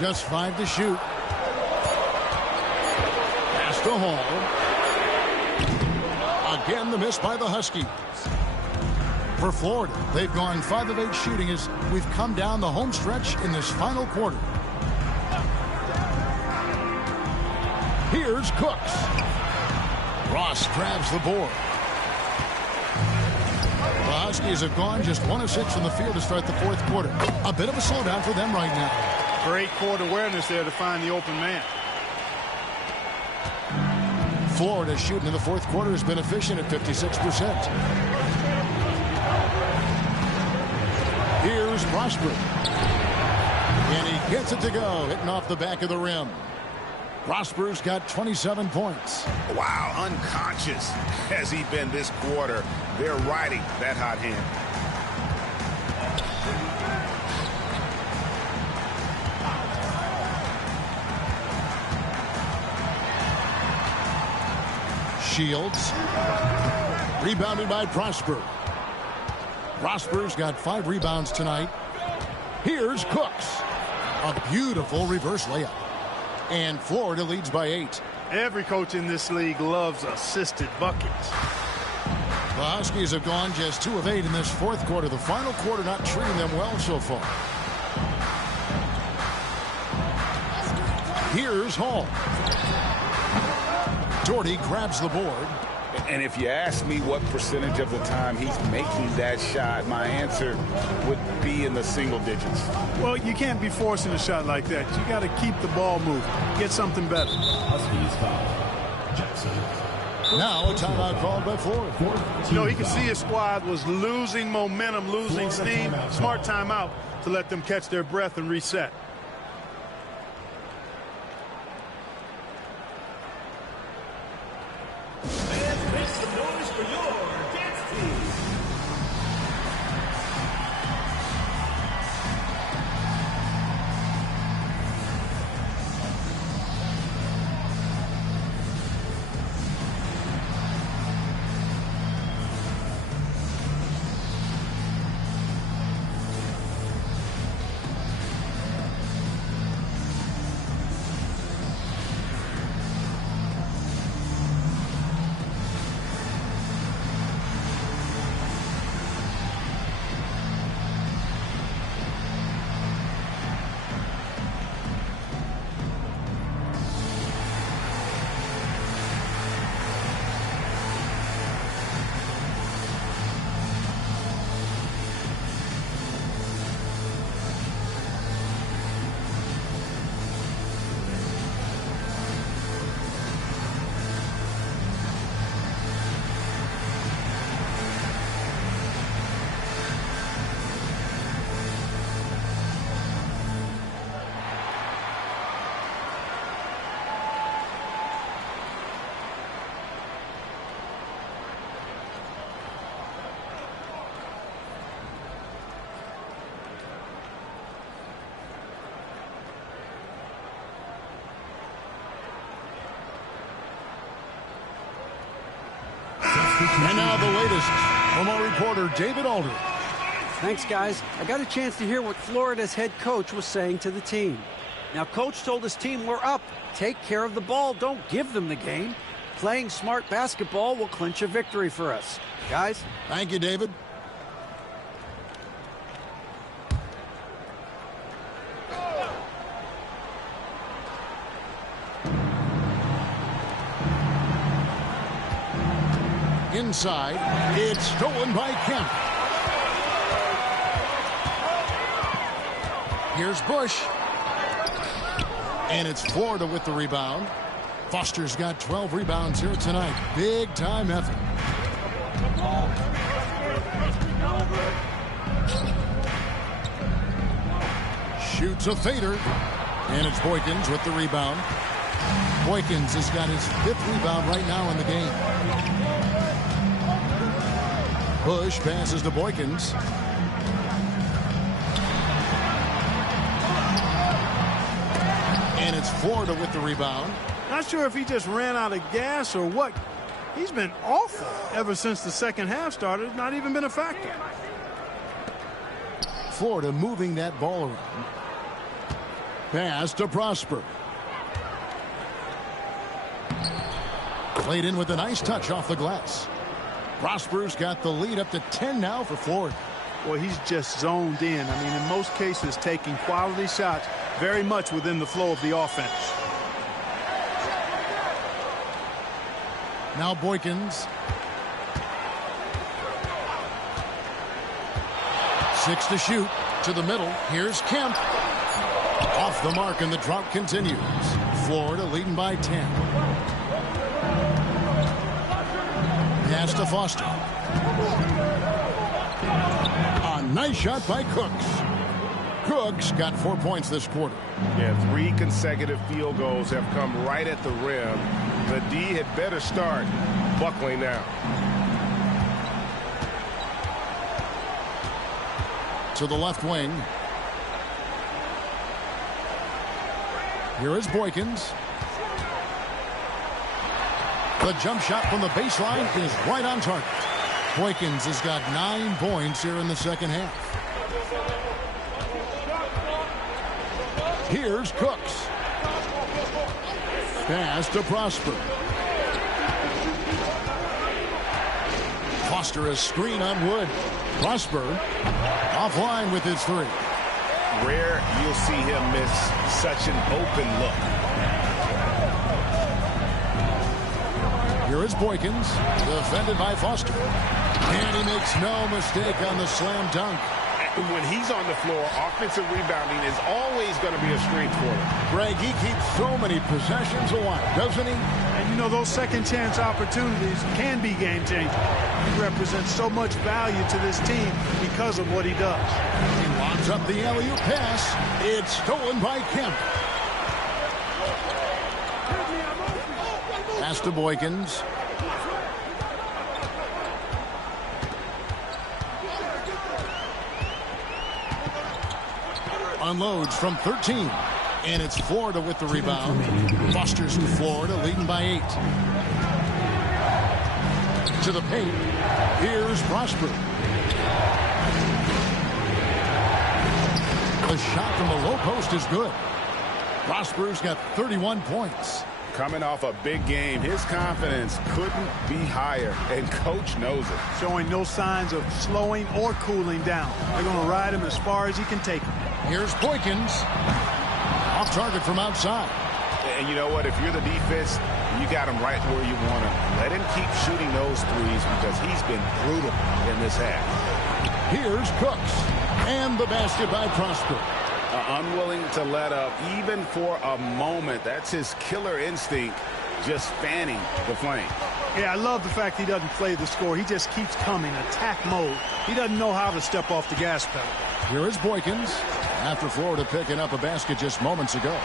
Just 5 to shoot. Pass to Hall. Again, the miss by the Huskies. For Florida, they've gone 5 of 8 shooting as we've come down the home stretch in this final quarter. Here's Cooks. Ross grabs the board. The Huskies have gone just 1 of 6 from the field to start the fourth quarter. A bit of a slowdown for them right now. Great court awareness there to find the open man. Florida's shooting in the fourth quarter has been efficient at 56%. Here's Prosper. And he gets it to go, hitting off the back of the rim. Prosper's got 27 points. Wow, unconscious has he been this quarter. They're riding that hot hand. Shields. Rebounded by Prosper. Prosper's got 5 rebounds tonight. Here's Cooks. A beautiful reverse layup. And Florida leads by 8. Every coach in this league loves assisted buckets. The Huskies have gone just 2 of 8 in this fourth quarter. The final quarter not treating them well so far. Here's Hall. Doherty grabs the board. And if you ask me what percentage of the time he's making that shot, my answer would be in the single digits. Well, you can't be forcing a shot like that. You got to keep the ball moving. Get something better. Huskies foul. Jackson. Now a timeout called by Florida. You know, he could see his squad was losing momentum, losing steam. Smart timeout to let them catch their breath and reset. And now the latest from our reporter, David Aldridge. Thanks, guys. I got a chance to hear what Florida's head coach was saying to the team. Now, coach told his team, we're up. Take care of the ball. Don't give them the game. Playing smart basketball will clinch a victory for us. Guys? Thank you, David. Inside, it's stolen by Kemp. Here's Bush. And it's Florida with the rebound. Foster's got 12 rebounds here tonight. Big time effort. Shoots a fader. And it's Boykins with the rebound. Boykins has got his 5th rebound right now in the game. Bush passes to Boykins. And it's Florida with the rebound. Not sure if he just ran out of gas or what. He's been awful ever since the second half started. Not even been a factor. Florida moving that ball around. Pass to Prosper. Played in with a nice touch off the glass. Prosper's got the lead up to 10 now for Florida. Well, he's just zoned in. I mean, in most cases, taking quality shots very much within the flow of the offense. Now Boykins. 6 to shoot. To the middle. Here's Kemp. Off the mark, and the drought continues. Florida leading by 10. Pass to Foster. A nice shot by Cooks. Cooks got 4 points this quarter. Yeah, 3 consecutive field goals have come right at the rim. The D had better start buckling now. To the left wing. Here is Boykins. The jump shot from the baseline is right on target. Boykins has got 9 points here in the second half. Here's Cooks. Pass to Prosper. Foster a screen on Wood. Prosper offline with his 3. Rare you'll see him miss such an open look. Here is Boykins, defended by Foster. And he makes no mistake on the slam dunk. When he's on the floor, offensive rebounding is always going to be a strength for him. Greg, he keeps so many possessions alive, doesn't he? And you know, those second chance opportunities can be game changing. He represents so much value to this team because of what he does. He lobs up the alley-oop pass. It's stolen by Kemp. Pass to Boykins. Unloads from 13. And it's Florida with the rebound. Foster's to Florida, leading by 8. To the paint. Here's Prosper. The shot from the low post is good. Prosper's got 31 points. Coming off a big game, his confidence couldn't be higher, and coach knows it. Showing no signs of slowing or cooling down. They're going to ride him as far as he can take him. Here's Boykins. Off target from outside. And you know what? If you're the defense, you got him right where you want him. Let him keep shooting those threes because he's been brutal in this half. Here's Cooks. And the basket by Prosper. Unwilling to let up even for a moment. That's his killer instinct, just fanning the flame. Yeah, I love the fact he doesn't play the score. He just keeps coming, attack mode. He doesn't know how to step off the gas pedal. Here is Boykins after Florida picking up a basket just moments ago.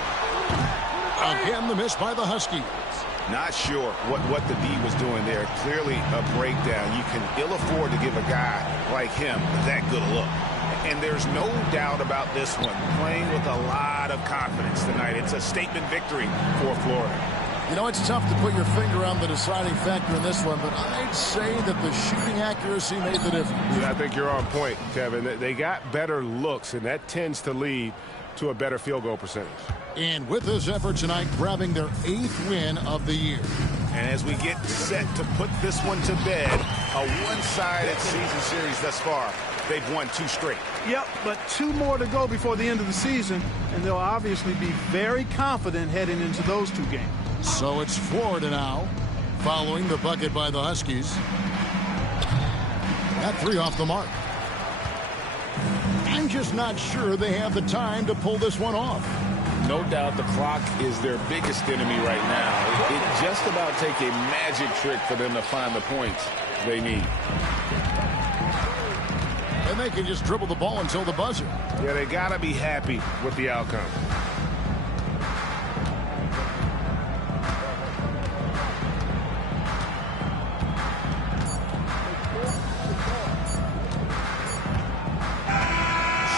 Again, the miss by the Huskies. Not sure what the D was doing there. Clearly a breakdown. You can ill afford to give a guy like him that good a look. And there's no doubt about this one. Playing with a lot of confidence tonight. It's a statement victory for Florida. You know, it's tough to put your finger on the deciding factor in this one, but I'd say that the shooting accuracy made the difference. I think you're on point, Kevin. They got better looks, and that tends to lead to a better field goal percentage. And with this effort tonight, grabbing their 8th win of the year. And as we get set to put this one to bed, a one-sided season series thus far. They've won 2 straight. Yep, but 2 more to go before the end of the season, and they'll obviously be very confident heading into those 2 games. So it's Florida now, following the bucket by the Huskies. That 3 off the mark. I'm just not sure they have the time to pull this one off. No doubt the clock is their biggest enemy right now. It just about take a magic trick for them to find the points they need. And they can just dribble the ball until the buzzer. Yeah, they got to be happy with the outcome.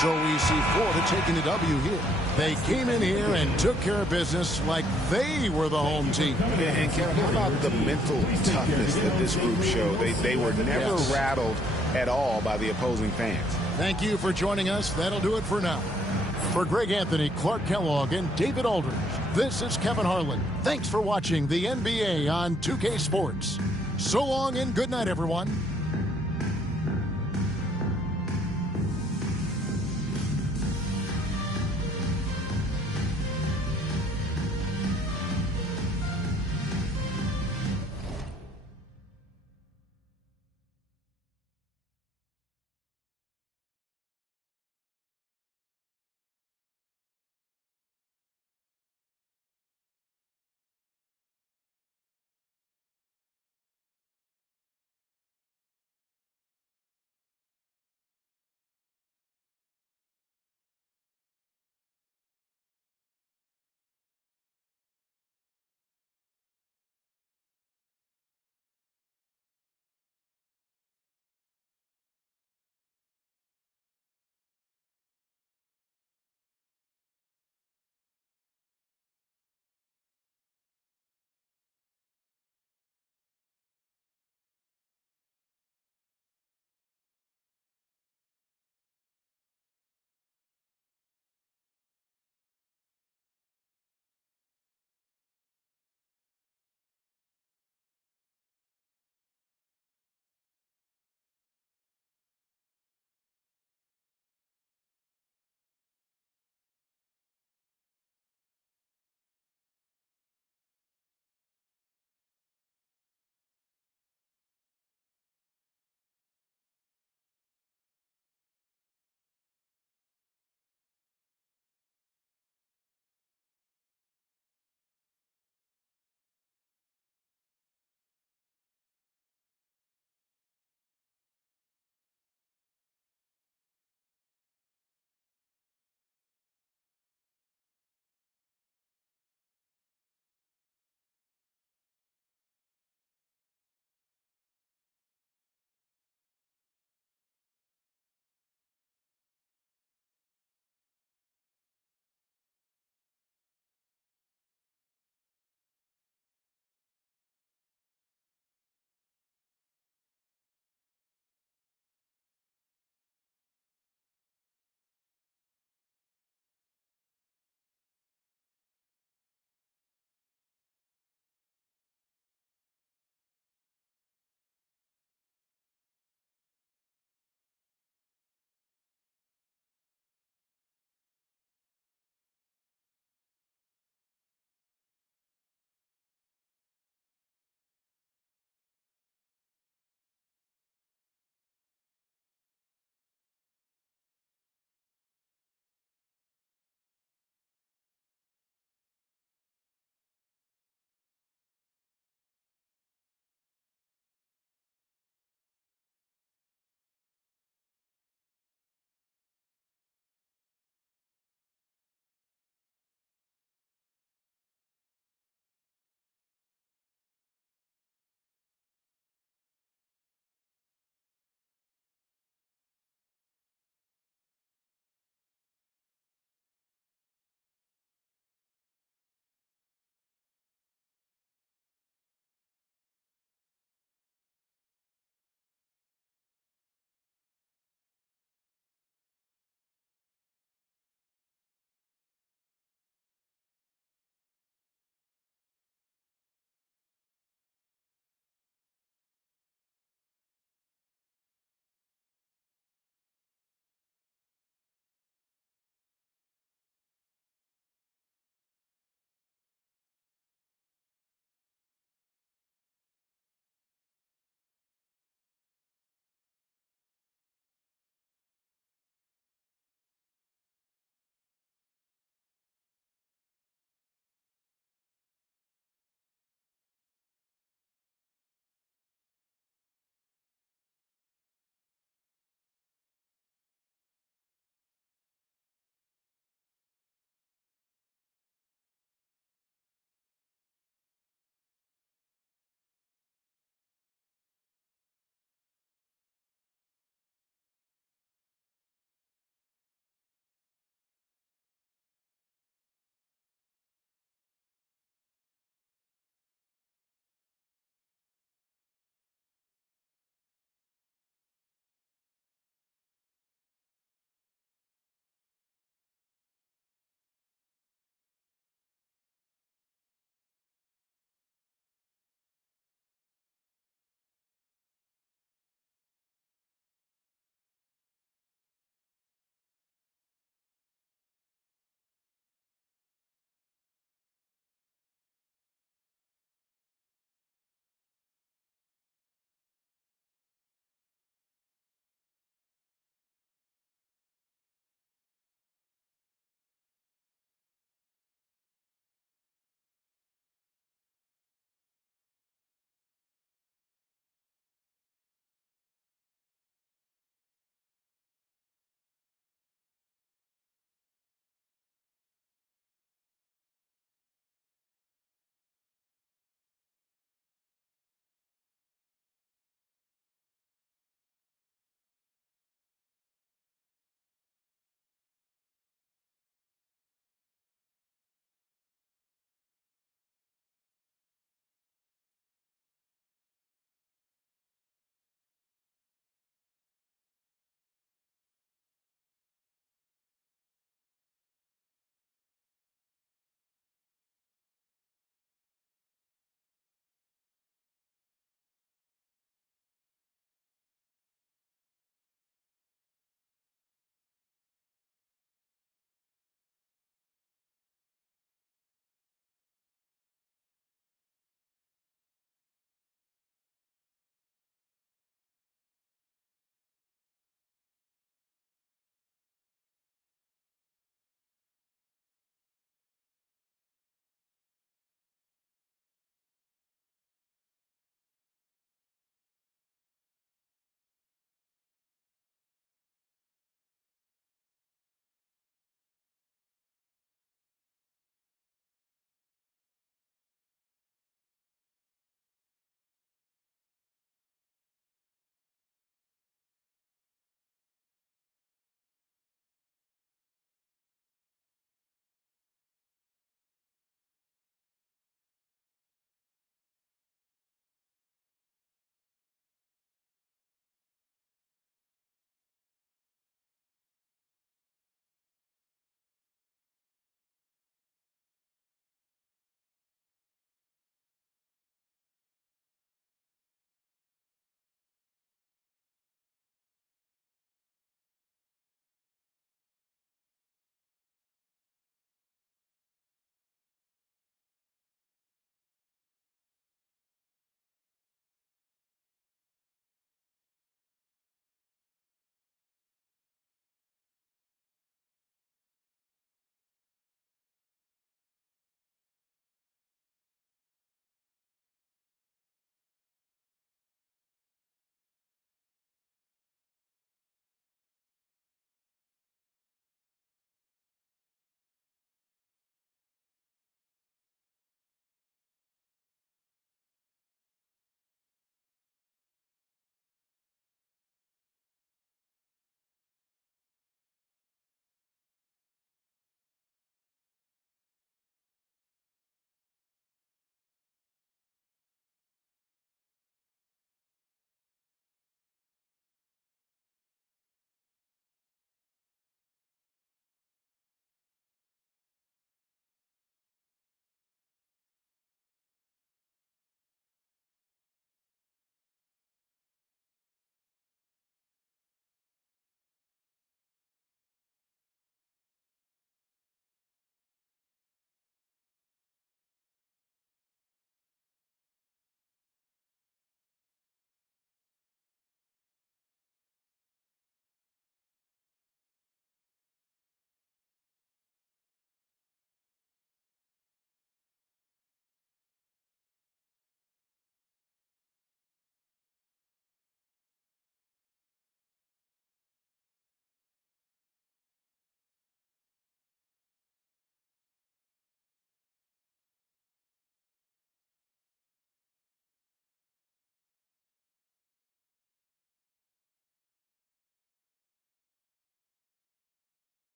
So we see Florida taking the W here. They came in here and took care of business like they were the home team. And Kevin, how about the mental toughness that this group showed? They were never rattled at all by the opposing fans. Thank you for joining us. That'll do it for now. For Greg Anthony, Clark Kellogg, and David Aldridge, this is Kevin Harlan. Thanks for watching the NBA on 2K Sports. So long and good night, everyone.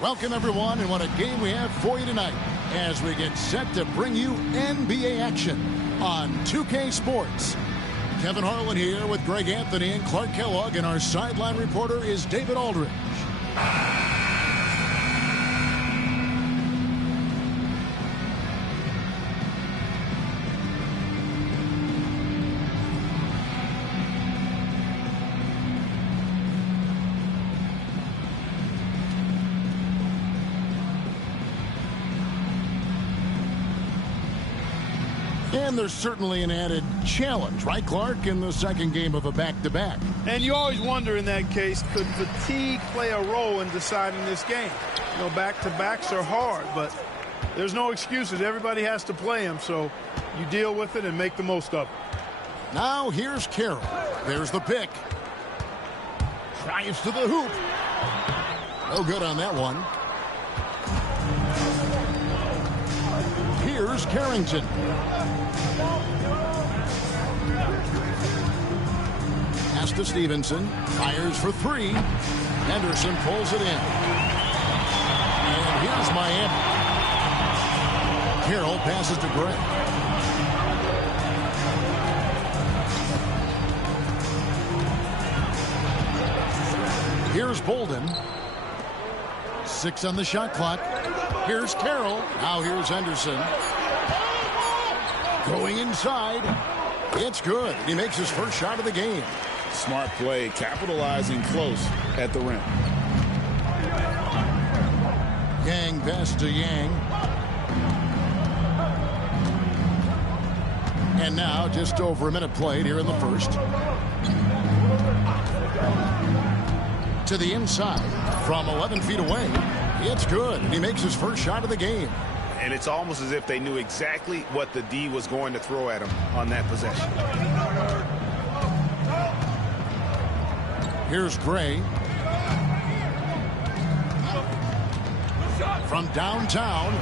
Welcome, everyone, and what a game we have for you tonight as we get set to bring you NBA action on 2K Sports. Kevin Harlan here with Greg Anthony and Clark Kellogg, and our sideline reporter is David Aldridge. And there's certainly an added challenge, right, Clark, in the second game of a back-to-back. And you always wonder in that case, could fatigue play a role in deciding this game? You know, back-to-backs are hard, but there's no excuses. Everybody has to play them, so you deal with it and make the most of it. Now here's Carroll. There's the pick. Drives to the hoop. No good on that one. Here's Carrington. Pass to Stevenson. Fires for three. Henderson pulls it in. And here's Miami. Carroll passes to Gray. Here's Bolden. 6 on the shot clock. Here's Carroll. Now here's Henderson. Going inside. It's good. He makes his first shot of the game. Smart play, capitalizing close at the rim. Yang pass to Yang. And now just over a minute played here in the first. To the inside from 11 feet away. It's good. And he makes his first shot of the game. And it's almost as if they knew exactly what the D was going to throw at him on that possession. Here's Gray. From downtown,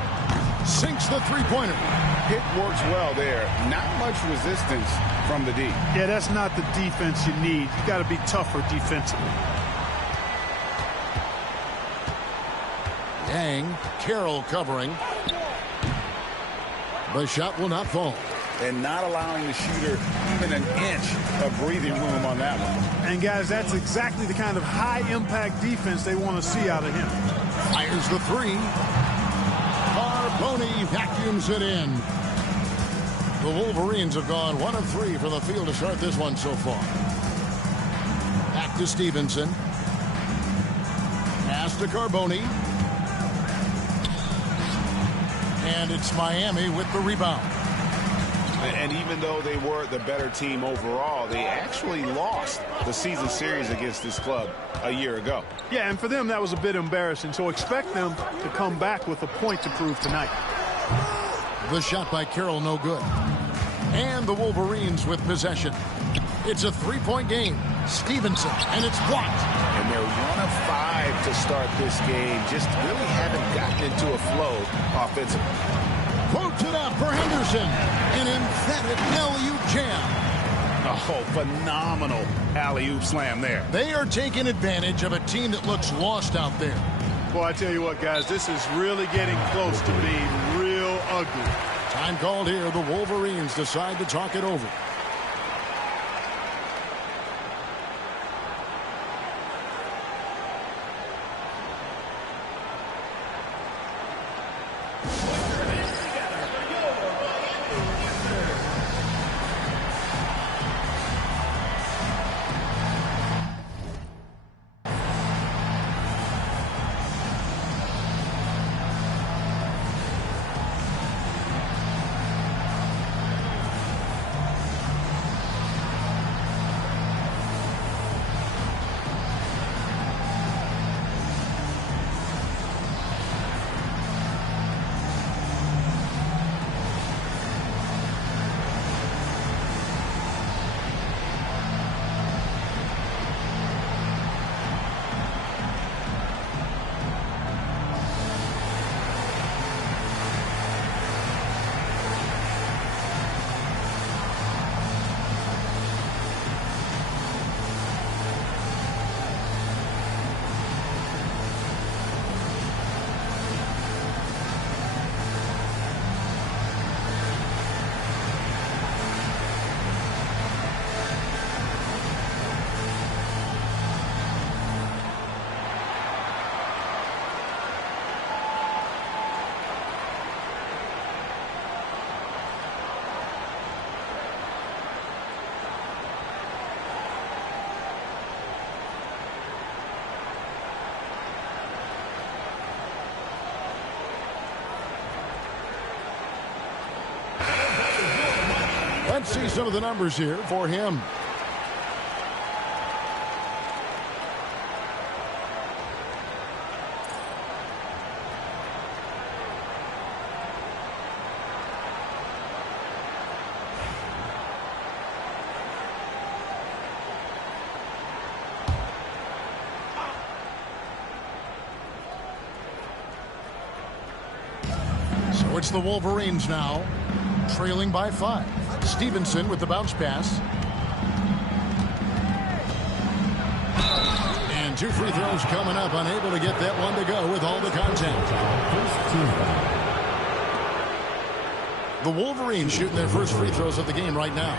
sinks the three-pointer. Pick works well there. Not much resistance from the D. Yeah, that's not the defense you need. You got to be tougher defensively. Yang, Carroll covering. The shot will not fall. And not allowing the shooter even an inch of breathing room on that one. And, guys, that's exactly the kind of high-impact defense they want to see out of him. Fires the three. Carboni vacuums it in. The Wolverines have gone 1 of 3 from the field to start this one so far. Back to Stevenson. Pass to Carboni. And it's Miami with the rebound. And even though they were the better team overall, they actually lost the season series against this club a year ago. Yeah, and for them, that was a bit embarrassing. So expect them to come back with a point to prove tonight. The shot by Carroll, no good. And the Wolverines with possession. It's a three-point game. Stevenson, and it's blocked. And they're 1 of 5 to start this game. Just really haven't gotten into a flow offensively. Quotes it up for Henderson. An emphatic alley-oop jam. Oh, phenomenal alley-oop slam there. They are taking advantage of a team that looks lost out there. Boy, I tell you what, guys, this is really getting close to being real ugly. Time called here. The Wolverines decide to talk it over. Let's see some of the numbers here for him. So it's the Wolverines now, trailing by 5. Stevenson with the bounce pass. And 2 free throws coming up, unable to get that one to go with all the contact. The Wolverines shooting their first free throws of the game right now.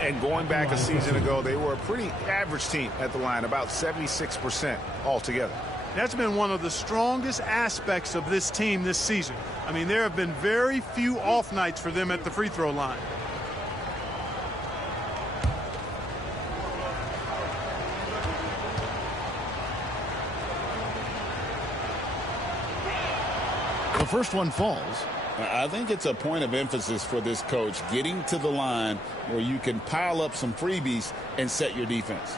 And going back a season ago, they were a pretty average team at the line, about 76% altogether. That's been one of the strongest aspects of this team this season. I mean, there have been very few off nights for them at the free throw line. The first one falls. I think it's a point of emphasis for this coach, getting to the line where you can pile up some freebies and set your defense.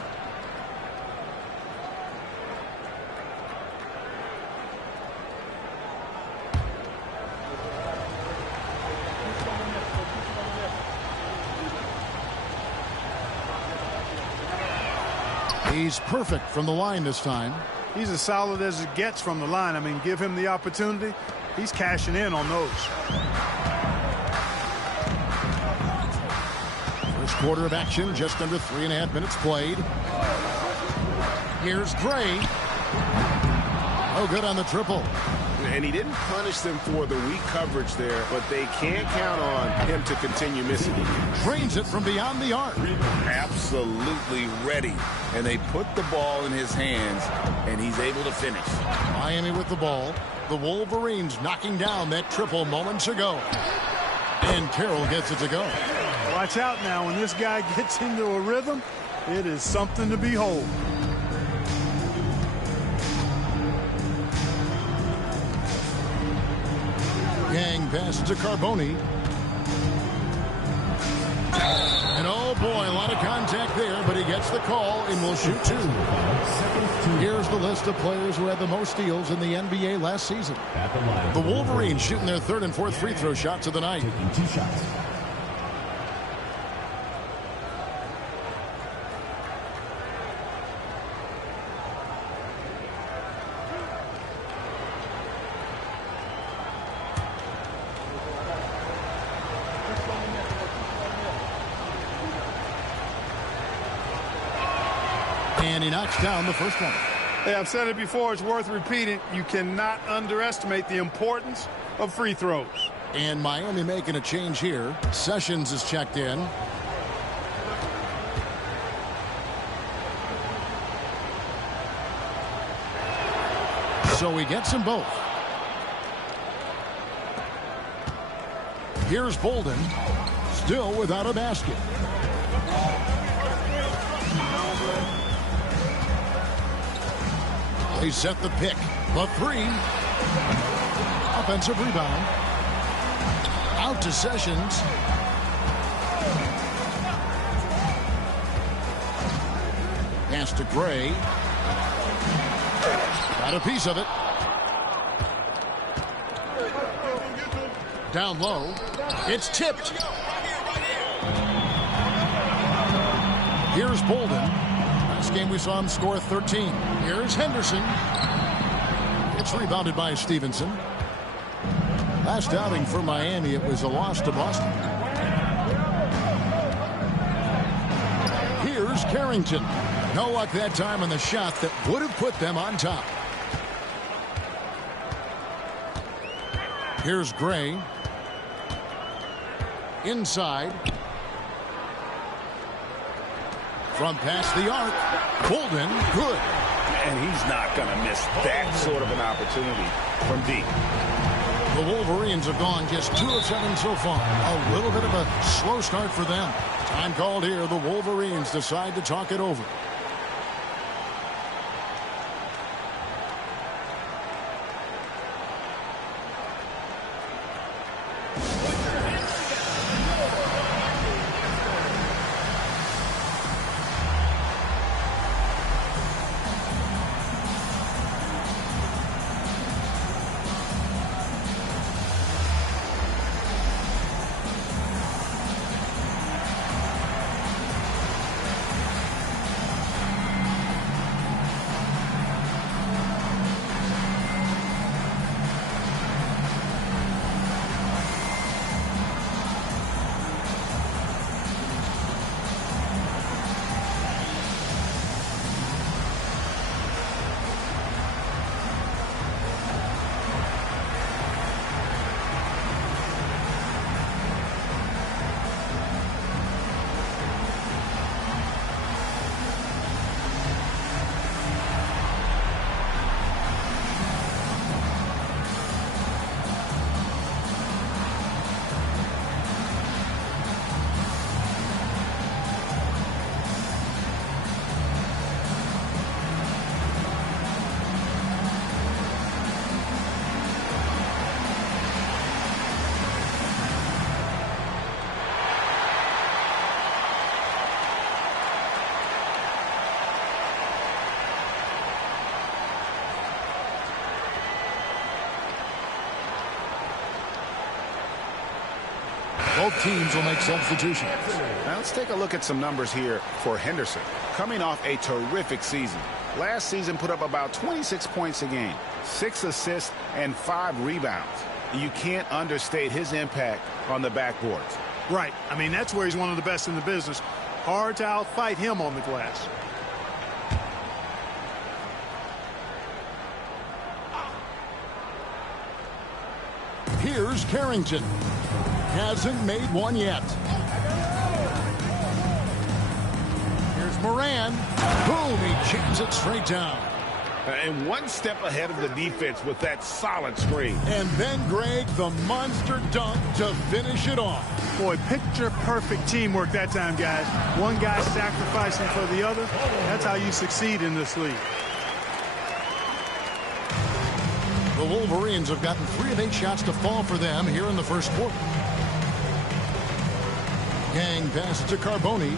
He's perfect from the line this time. He's as solid as it gets from the line. I mean, give him the opportunity. He's cashing in on those. First quarter of action, just under 3.5 minutes played. Here's Gray. Oh, good on the triple. And he didn't punish them for the weak coverage there, but they can't count on him to continue missing. Drains it from beyond the arc. Absolutely ready. And they put the ball in his hands, and he's able to finish. Miami with the ball. The Wolverines knocking down that triple moments ago. And Carroll gets it to go. Watch out now. When this guy gets into a rhythm, it is something to behold. Yang passes to Carboni. And oh boy, a lot of contact there, but he gets the call and will shoot 2. Here's the list of players who had the most steals in the NBA last season. The Wolverines shooting their 3rd and 4th free throw shots of the night. Taking 2 shots. And he knocks down the first one. Hey, I've said it before. It's worth repeating. You cannot underestimate the importance of free throws. And Miami making a change here. Sessions is checked in. So he gets them both. Here's Bolden. Still without a basket. They set the pick. The 3. Offensive rebound. Out to Sessions. Pass to Gray. Got a piece of it. Down low. It's tipped. Here's Bolden. Last game we saw him score 13. Here's Henderson. It's rebounded by Stevenson. Last outing for Miami, it was a loss to Boston. Here's Carrington. No luck that time on the shot that would have put them on top. Here's Gray. Inside. From past the arc. Bolden, good. And he's not going to miss that sort of an opportunity from deep. The Wolverines have gone just 2 of 7 so far. A little bit of a slow start for them. Time called here. The Wolverines decide to talk it over. Both teams will make substitutions. Now let's take a look at some numbers here for Henderson. Coming off a terrific season. Last season put up about 26 points a game, 6 assists, and 5 rebounds. You can't understate his impact on the backboards. Right. I mean, that's where he's one of the best in the business. Hard to outfight him on the glass. Here's Carrington. Hasn't made one yet. Here's Moran. Boom, he jams it straight down. And one step ahead of the defense with that solid screen. And then Greg, the monster dunk to finish it off. Boy, picture-perfect teamwork that time, guys. One guy sacrificing for the other. That's how you succeed in this league. The Wolverines have gotten 3 of 8 shots to fall for them here in the first quarter. Gang passes to Carboni.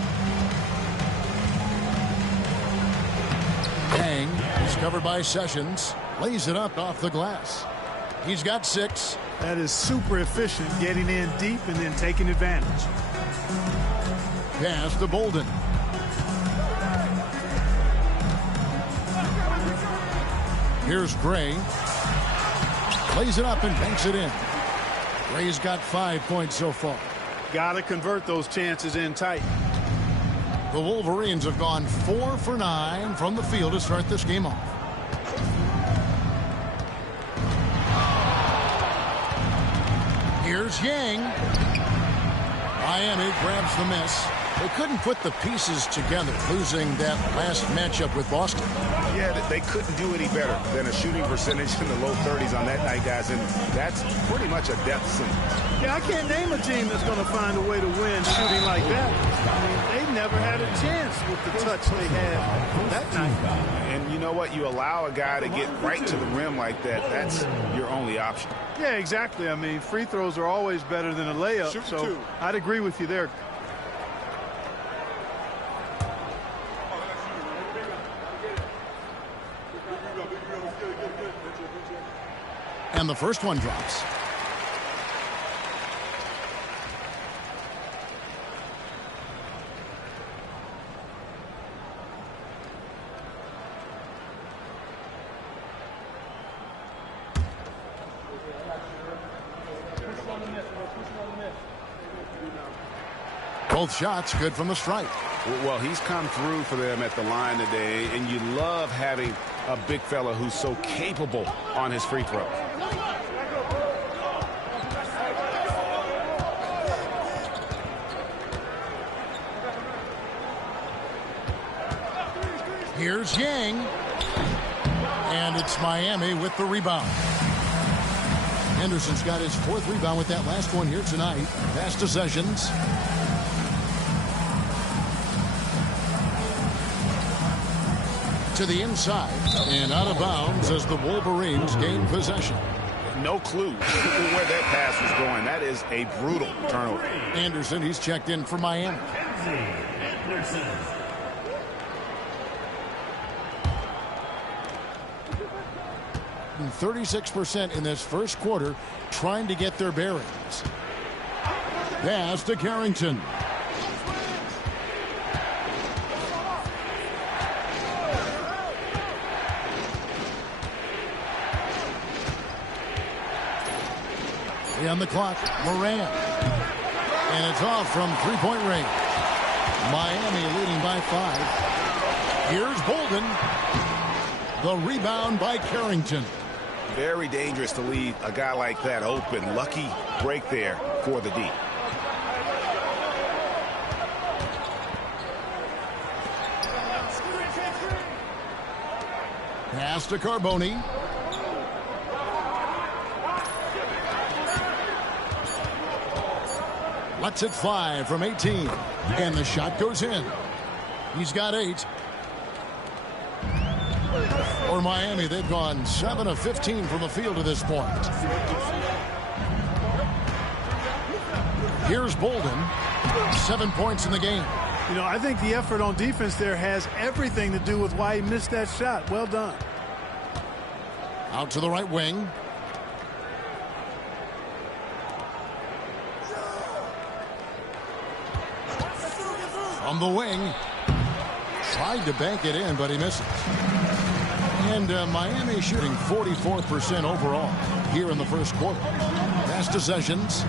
Gang is covered by Sessions. Lays it up off the glass. He's got 6. That is super efficient, getting in deep and then taking advantage. Pass to Bolden. Here's Gray. Lays it up and banks it in. Gray's got 5 points so far. Got to convert those chances in tight. The Wolverines have gone 4 for 9 from the field to start this game off. Here's Yang. Miami grabs the miss. They couldn't put the pieces together, losing that last matchup with Boston. Yeah, they couldn't do any better than a shooting percentage in the low 30s on that night, guys, and that's pretty much a death sentence. Yeah, I can't name a team that's going to find a way to win shooting like that. I mean, they never had a chance with the touch they had that night. And you know what? You allow a guy to get right to the rim like that, that's your only option. Yeah, exactly. I mean, free throws are always better than a layup, so I'd agree with you there. And the first one drops. Both shots good from the stripe. Well, he's come through for them at the line today, and you love having a big fella who's so capable on his free throw. Here's Yang. And it's Miami with the rebound. Henderson's got his 4th rebound with that last one here tonight. Pass to Sessions. To the inside and out of bounds as the Wolverines gain possession. No clue where that pass was going. That is a brutal turnover. Anderson, he's checked in for Miami. 36% in this first quarter, trying to get their bearings. Pass to Carrington. On the clock, Moran. And it's off from three-point range. Miami leading by 5. Here's Bolden. The rebound by Carrington. Very dangerous to leave a guy like that open. Lucky break there for the D. Pass to Carboni. Lets it fly from 18. And the shot goes in. He's got 8. For Miami, they've gone 7 of 15 from the field to this point. Here's Bolden. 7 points in the game. You know, I think the effort on defense there has everything to do with why he missed that shot. Well done. Out to the right wing. From the wing. Tried to bank it in, but he misses. And Miami shooting 44% overall here in the first quarter. Pass to Sessions.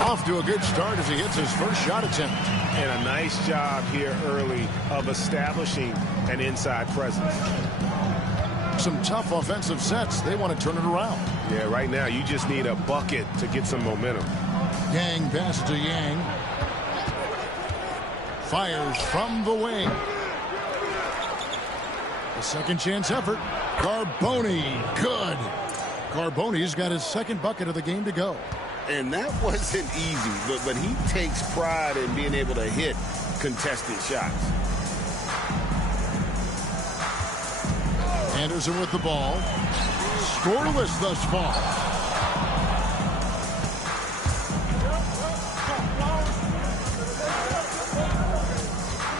Off to a good start as he hits his first shot attempt. And a nice job here early of establishing an inside presence. Some tough offensive sets. They want to turn it around. Yeah, right now you just need a bucket to get some momentum. Yang passes to Yang. Fires from the wing. A second chance effort. Carboni, good. Carboni's got his second bucket of the game to go. And that wasn't easy, but he takes pride in being able to hit contested shots. Anderson with the ball. Scoreless thus far.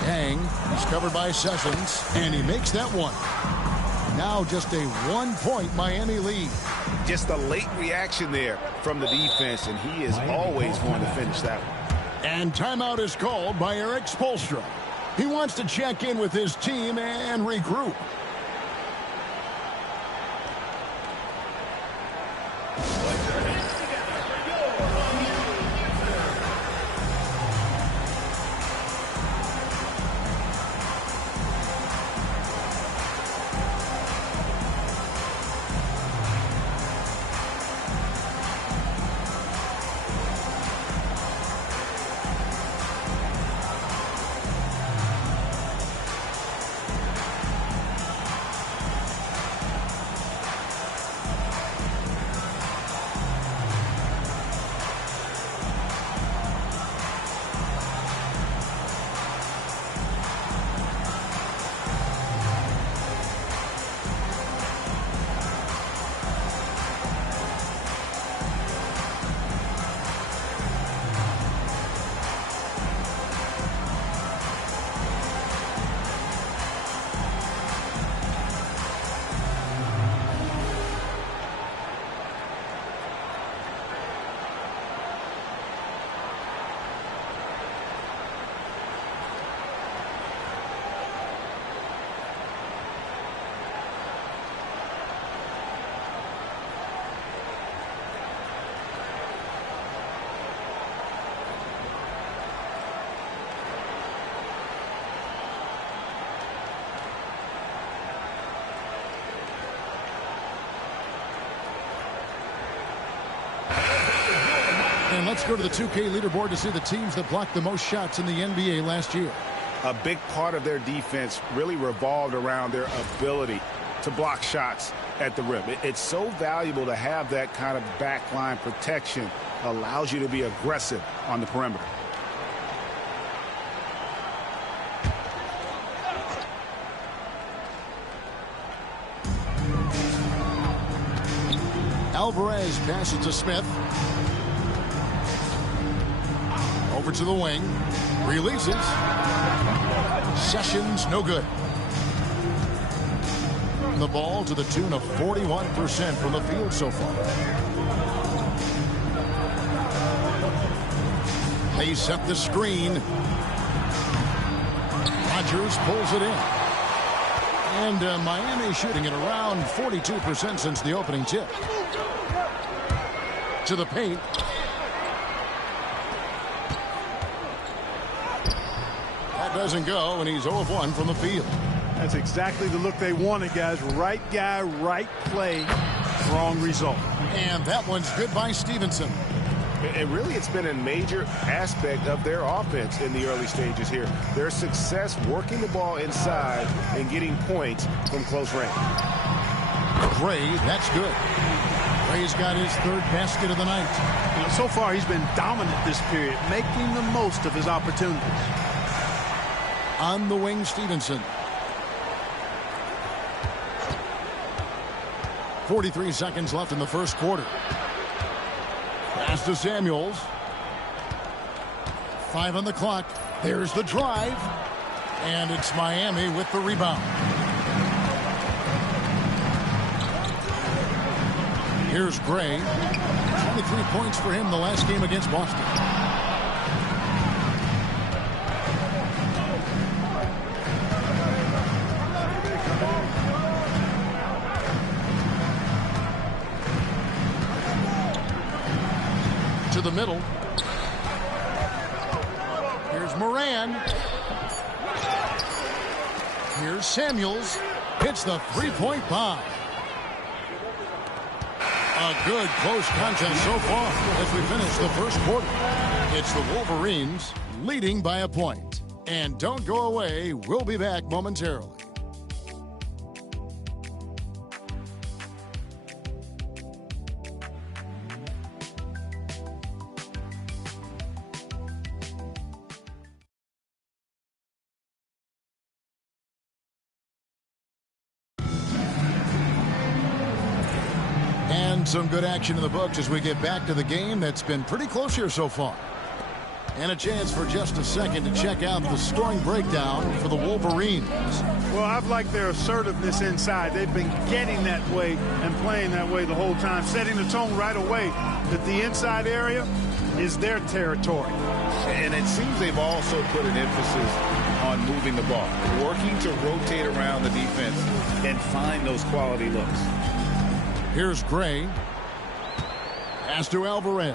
Yang, he's covered by Sessions, and he makes that one. Now just a 1-point Miami lead. Just a late reaction there from the defense, and he is always going to finish that one. And timeout is called by Eric Spoelstra. He wants to check in with his team and regroup. And let's go to the 2K leaderboard to see the teams that blocked the most shots in the NBA last year. A big part of their defense really revolved around their ability to block shots at the rim. It's so valuable to have that kind of backline protection. Allows you to be aggressive on the perimeter. Alvarez passes to Smith. Over to the wing. Releases. Sessions, no good. The ball to the tune of 41% from the field so far. They set the screen. Rodgers pulls it in. And Miami shooting at around 42% since the opening tip. To the paint. That doesn't go, and he's 0 of 1 from the field. That's exactly the look they wanted, guys. Right guy, right play, wrong result. And that one's good by Stevenson. And really, it's been a major aspect of their offense in the early stages here. Their success working the ball inside and getting points from close range. Gray, that's good. Gray's got his third basket of the night. So far, he's been dominant this period, making the most of his opportunities. On the wing, Stevenson. 43 seconds left in the first quarter. Pass to Samuels. 5 on the clock. There's the drive. And it's Miami with the rebound. Here's Gray. 23 points for him the last game against Boston. To the middle. Here's Moran. Here's Samuels. Hits the three-point bomb. A good close contest so far as we finish the first quarter. It's the Wolverines leading by a point. And don't go away. We'll be back momentarily. Some good action in the books as we get back to the game that's been pretty close here so far. And a chance for just a second to check out the scoring breakdown for the Wolverines. Well, I've liked their assertiveness inside. They've been getting that way and playing that way the whole time, setting the tone right away that the inside area is their territory. And it seems they've also put an emphasis on moving the ball, working to rotate around the defense and find those quality looks. Here's Gray. Pass to Alvarez.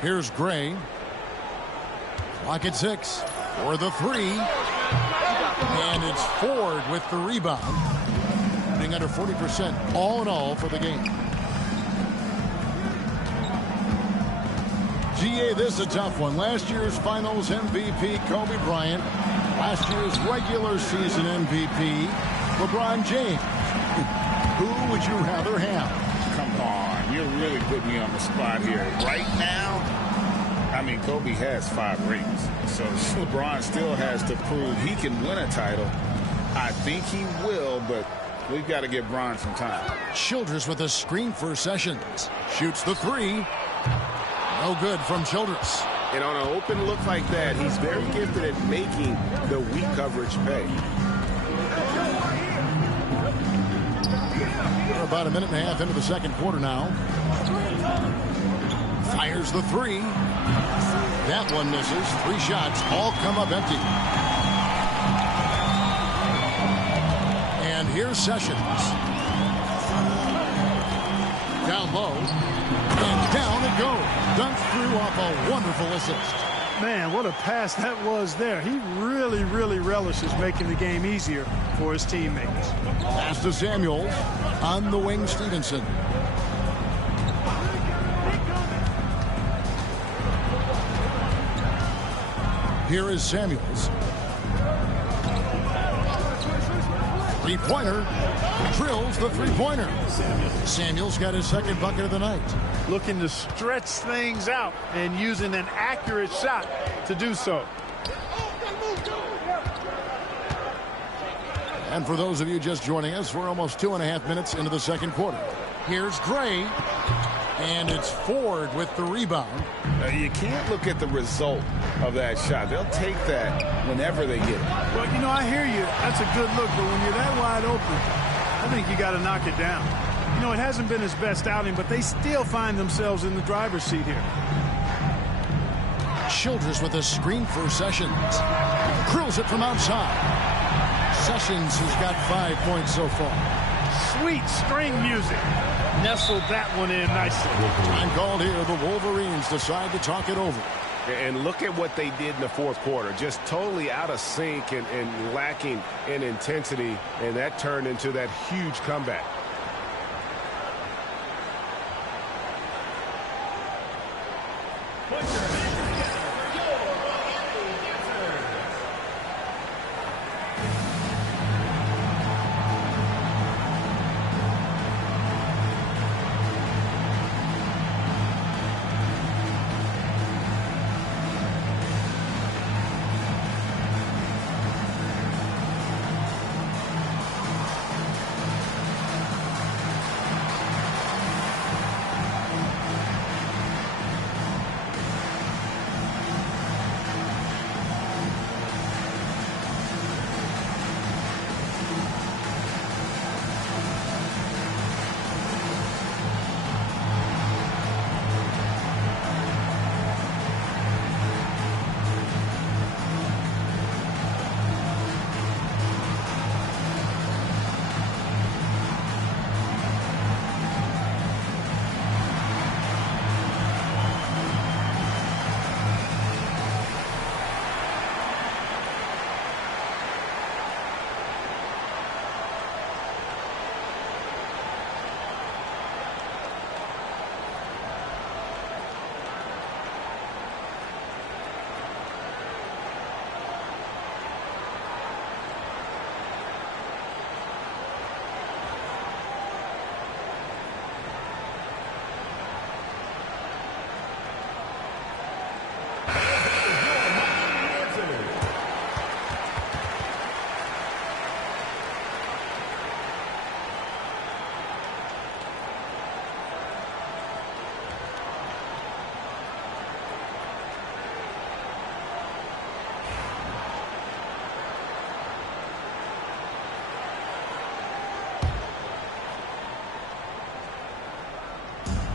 Here's Gray. Clock at 6 for the three. And it's Ford with the rebound. Getting under 40% all in all for the game. GA, this is a tough one. Last year's finals MVP, Kobe Bryant. Last year's regular season MVP, LeBron James. Who would you rather have? Come on, you're really putting me on the spot here. Right now, I mean, Kobe has 5 rings, so LeBron still has to prove he can win a title. I think he will, but we've got to give Bron some time. Childress with a screen for Sessions. Shoots the three. No good from Childress. And on an open look like that, he's very gifted at making the weak coverage pay. We're about a minute and a half into the second quarter now. Fires the three. That one misses. 3 shots all come up empty. And here's Sessions. Down low. And down it goes. Dunked through off a wonderful assist. Man, what a pass that was there. He really, really relishes making the game easier for his teammates. Pass to Samuels. On the wing, Stevenson. Here is Samuels. Three-pointer. Drills the three-pointer. Samuels got his second bucket of the night. Looking to stretch things out and using an accurate shot to do so. And for those of you just joining us, we're almost 2.5 minutes into the second quarter. Here's Gray. And it's Ford with the rebound. You can't look at the result of that shot. They'll take that whenever they get it. Well, you know, I hear you. That's a good look, but when you're that wide open, I think you got to knock it down. You know, it hasn't been his best outing, but they still find themselves in the driver's seat here. Childress with a screen for Sessions. Curls it from outside. Sessions has got 5 points so far. Sweet string music. Nestled that one in nicely. Time called here. The Wolverines decide to talk it over. And look at what they did in the fourth quarter. Just totally out of sync and lacking in intensity. And that turned into that huge comeback.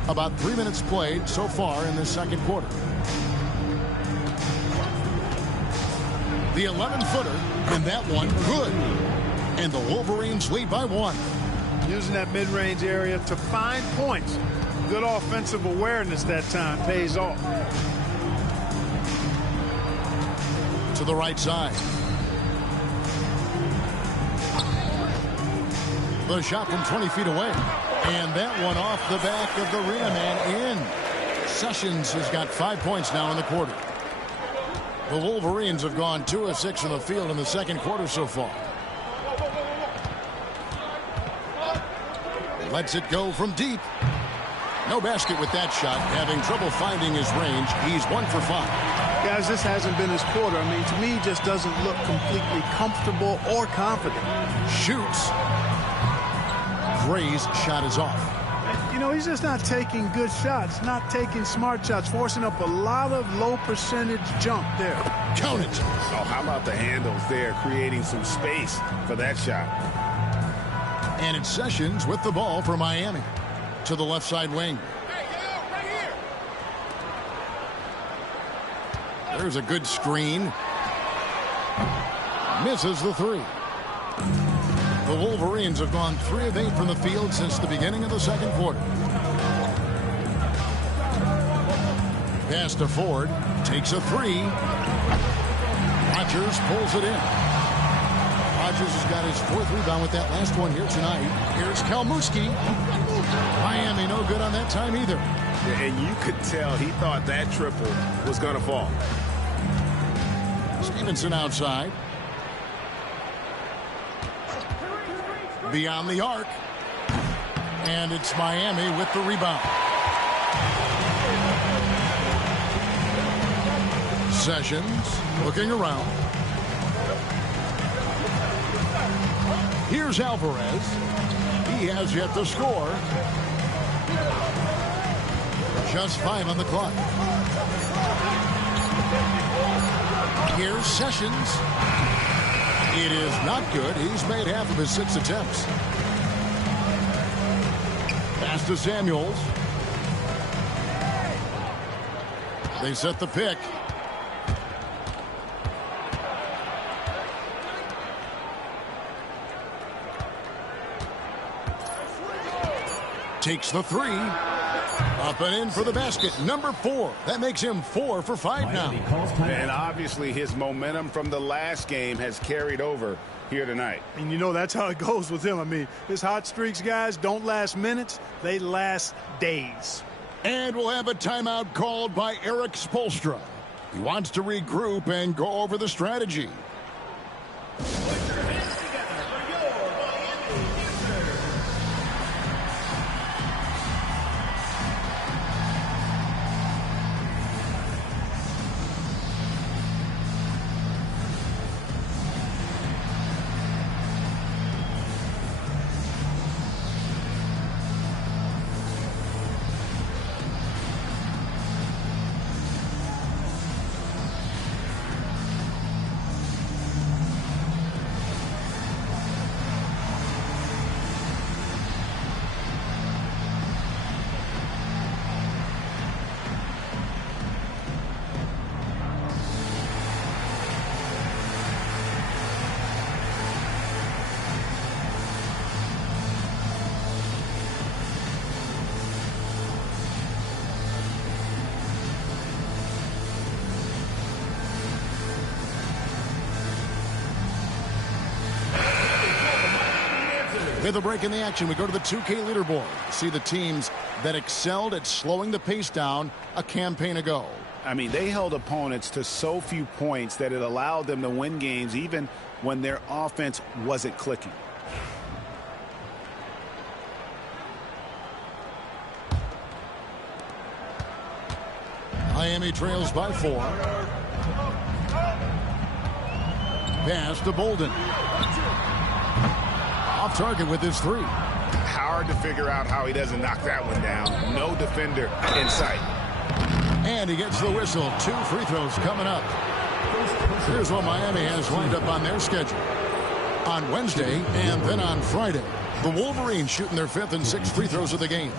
About 3 minutes played so far in the second quarter. The 11-footer, and that one good. And the Wolverines lead by 1. Using that mid-range area to find points. Good offensive awareness that time pays off. To the right side. The shot from 20 feet away. And that one off the back of the rim and in. Sessions has got 5 points now in the quarter. The Wolverines have gone 2 of 6 from the field in the second quarter so far. Lets it go from deep. No basket with that shot. Having trouble finding his range. He's 1 for 5. Guys, this hasn't been his quarter. I mean, to me, he just doesn't look completely comfortable or confident. Shoots. Gray's shot is off. You know, he's just not taking good shots, not taking smart shots, forcing up a lot of low percentage jump there. Count it. Oh, how about the handles there, creating some space for that shot. And it's Sessions with the ball for Miami. To the left side wing. There's a good screen. Misses the 3. The Wolverines have gone 3 of 8 from the field since the beginning of the second quarter. Pass to Ford. Takes a 3. Rodgers pulls it in. Rodgers has got his 4th rebound with that last one here tonight. Here's Kalmuski. Miami no good on that time either. And you could tell he thought that triple was going to fall. Stevenson outside. Beyond the arc. And it's Miami with the rebound. Sessions looking around. Here's Alvarez. He has yet to score. Just 5 on the clock. Here's Sessions. It is not good. He's made half of his 6 attempts. Pass to Samuels. They set the pick. Takes the 3. Up and in for the basket. Number 4. That makes him 4 for 5 now. And obviously his momentum from the last game has carried over here tonight. And you know that's how it goes with him. I mean, his hot streaks, guys, don't last minutes. They last days. And we'll have a timeout called by Eric Spoelstra. He wants to regroup and go over the strategy. With a break in the action, we go to the 2K leaderboard. See the teams that excelled at slowing the pace down a campaign ago. I mean, they held opponents to so few points that it allowed them to win games even when their offense wasn't clicking. Miami trails by 4. Pass to Bolden. Off target with his 3. Hard to figure out how he doesn't knock that one down. No defender in sight. And he gets the whistle. 2 free throws coming up. Here's what Miami has lined up on their schedule. On Wednesday and then on Friday, the Wolverines shooting their 5th and 6th free throws of the game.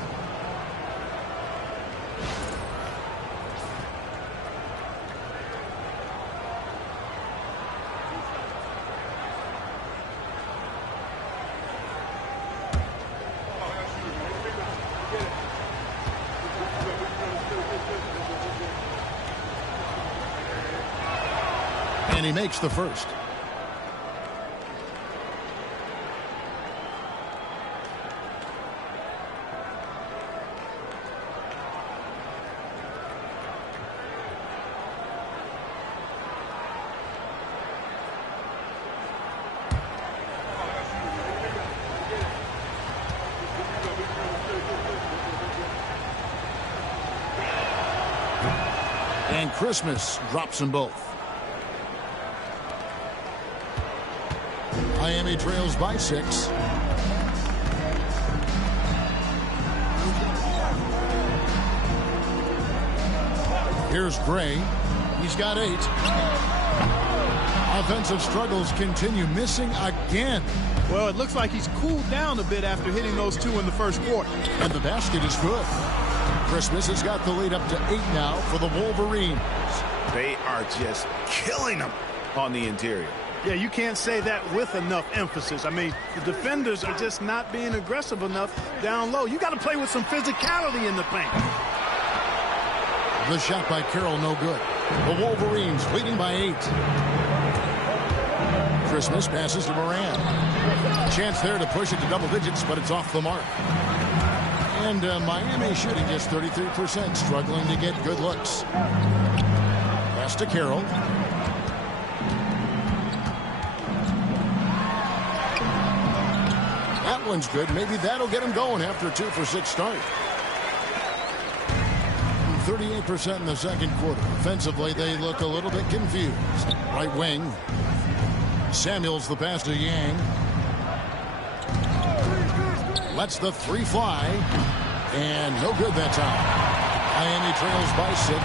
And he makes the first. And Christmas drops them both. Miami trails by 6. Here's Gray. He's got 8. Offensive struggles continue, missing again. Well, it looks like he's cooled down a bit after hitting those 2 in the first quarter. And the basket is good. Christmas has got the lead up to 8 now for the Wolverines. They are just killing them on the interior. Yeah, you can't say that with enough emphasis. I mean, the defenders are just not being aggressive enough down low. You got to play with some physicality in the paint. The shot by Carroll, no good. The Wolverines leading by 8. Christmas passes to Moran. Chance there to push it to double digits, but it's off the mark. And Miami shooting just 33%, struggling to get good looks. Pass to Carroll. That one's good. Maybe that'll get him going after a 2-for-6 start. 38% in the second quarter. Offensively, they look a little bit confused. Right wing. Samuels the pass to Yang. Lets the 3 fly. And no good that time. Miami trails by 6.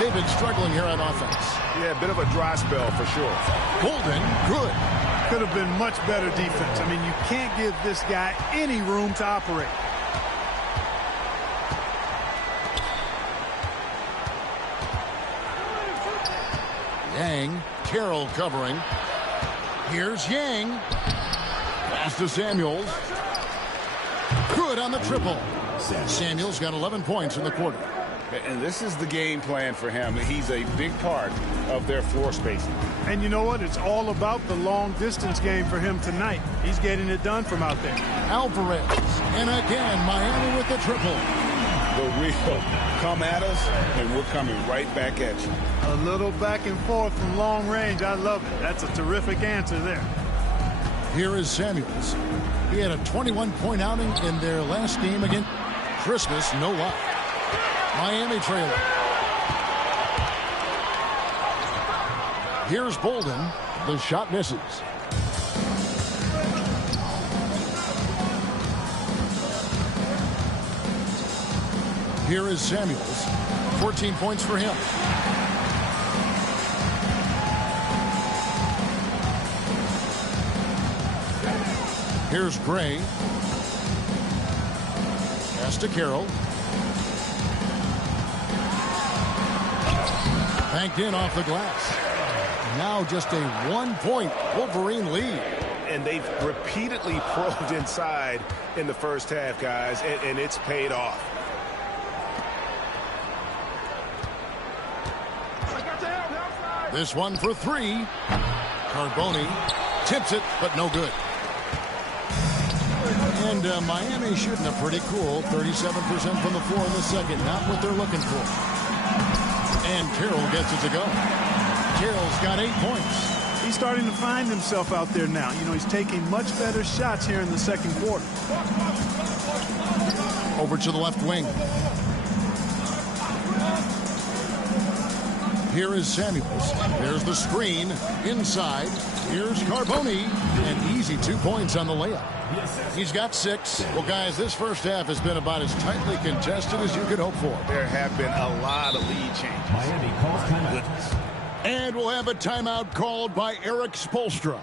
They've been struggling here on offense. Yeah, a bit of a dry spell for sure. Golden, good. Could have been much better defense. I mean, you can't give this guy any room to operate. Yang, Carroll covering. Here's Yang. Pass to Samuels. Good on the triple. Samuels got 11 points in the quarter. And this is the game plan for him. He's a big part of their floor spacing. And you know what? It's all about the long distance game for him tonight. He's getting it done from out there. Alvarez. And again, Miami with the triple. The wheel come at us, and we're coming right back at you. A little back and forth from long range. I love it. That's a terrific answer there. Here is Samuels. He had a 21-point outing in their last game against Christmas. No luck. Miami trailer. Here's Bolden. The shot misses. Here is Samuels. 14 points for him. Here's Gray. Pass to Carroll. Banked in off the glass. Now just a 1-point Wolverine lead. And they've repeatedly probed inside in the first half, guys, and it's paid off. This one for 3. Carboni tips it, but no good. And Miami shooting a pretty cool 37% from the floor in the second. Not what they're looking for. And Carroll gets it to go. Carroll's got 8 points. He's starting to find himself out there now. You know, he's taking much better shots here in the second quarter. Over to the left wing. Here is Samuels. There's the screen. Inside. Here's Carboni. An easy 2 points on the layup. He's got 6. Well, guys, this first half has been about as tightly contested as you could hope for. There have been a lot of lead changes. Miami calls timeout. And we'll have a timeout called by Eric Spoelstra.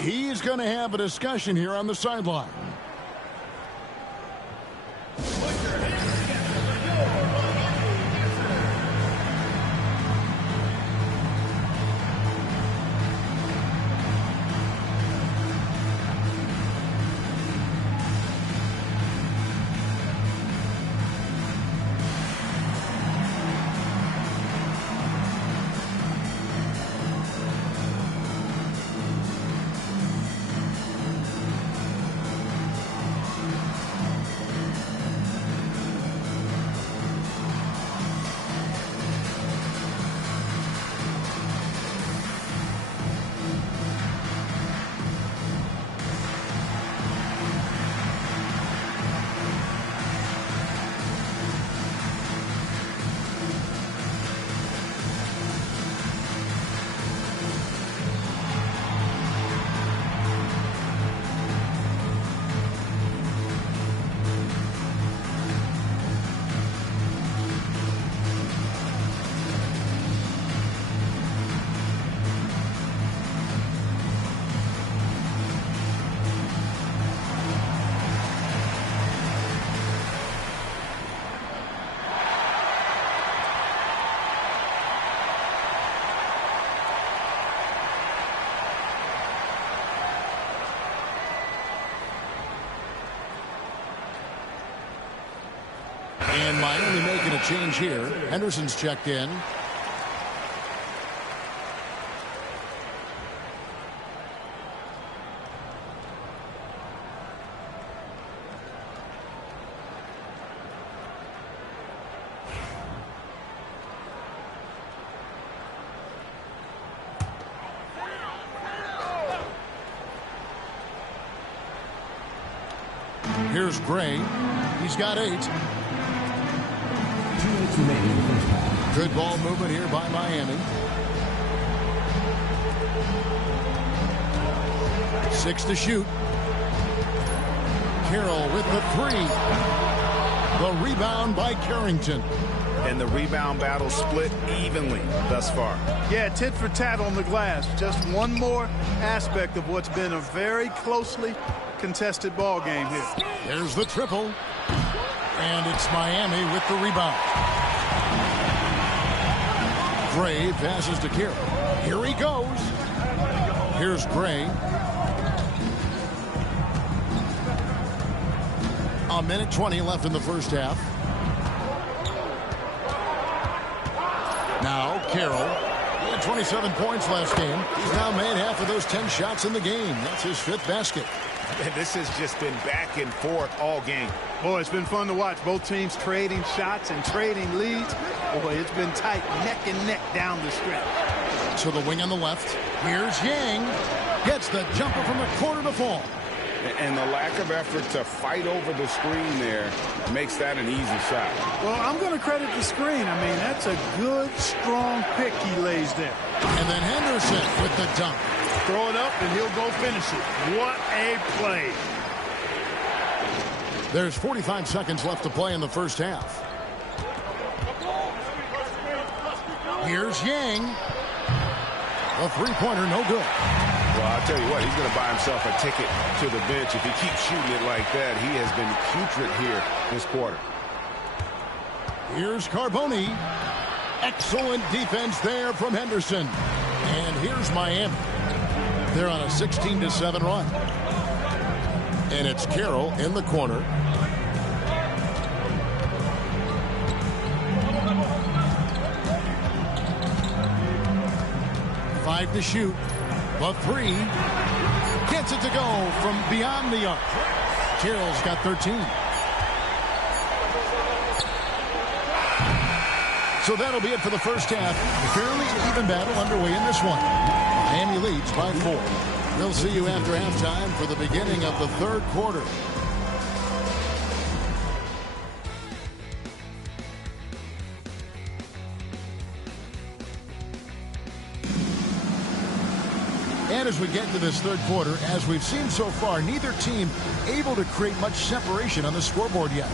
He's going to have a discussion here on the sideline. And Miami making a change here. Henderson's checked in. Here's Gray. He's got 8. 2 minutes remaining in the first half. Good ball movement here by Miami. 6 to shoot. Carroll with the 3. The rebound by Carrington. And the rebound battle split evenly thus far. Yeah, tit for tat on the glass. Just one more aspect of what's been a very closely contested ball game here. There's the triple. And it's Miami with the rebound. Gray passes to Carroll. Here he goes. Here's Gray. A minute 20 left in the first half. Now Carroll. He had 27 points last game. He's now made half of those 10 shots in the game. That's his 5th basket. And this has just been back and forth all game. Boy, it's been fun to watch. Both teams trading shots and trading leads. Boy, it's been tight, neck and neck down the stretch. So the wing on the left. Here's Yang. Gets the jumper from the corner to fall. And the lack of effort to fight over the screen there makes that an easy shot. Well, I'm going to credit the screen. I mean, that's a good, strong pick he lays there. And then Henderson with the dunk. Throw it up, and he'll go finish it. What a play. There's 45 seconds left to play in the first half. Here's Yang. A three-pointer, no good. Well, I'll tell you what, he's going to buy himself a ticket to the bench. If he keeps shooting it like that, he has been putrid here this quarter. Here's Carboni. Excellent defense there from Henderson. And here's Miami. They're on a 16-7 run. And it's Carroll in the corner. Five to shoot. The 3. Gets it to go from beyond the arc. Carroll's got 13. So that'll be it for the first half. Fairly even battle underway in this one. Miami leads by 4. We'll see you after halftime for the beginning of the third quarter. And as we get to this third quarter, as we've seen so far, neither team able to create much separation on the scoreboard yet.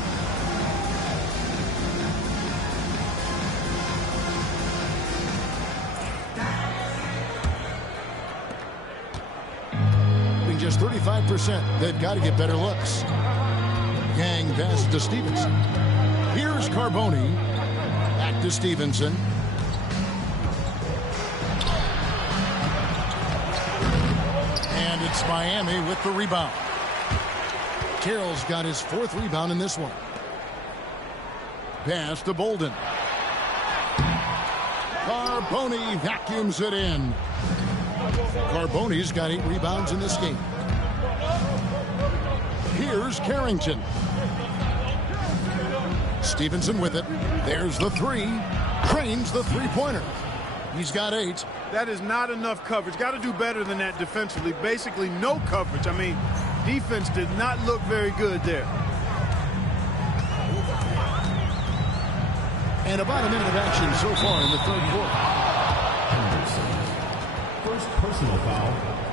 Just 35%. They've got to get better looks. Yang passes to Stevenson. Here's Carboni. Back to Stevenson. And it's Miami with the rebound. Carroll's got his 4th rebound in this one. Pass to Bolden. Carboni vacuums it in. Carboni's got 8 rebounds in this game. Here's Carrington. Stevenson with it. There's the 3. Trains the three-pointer. He's got 8. That is not enough coverage. Got to do better than that defensively. Basically no coverage. I mean, defense did not look very good there. And about a minute of action so far in the third quarter. First personal foul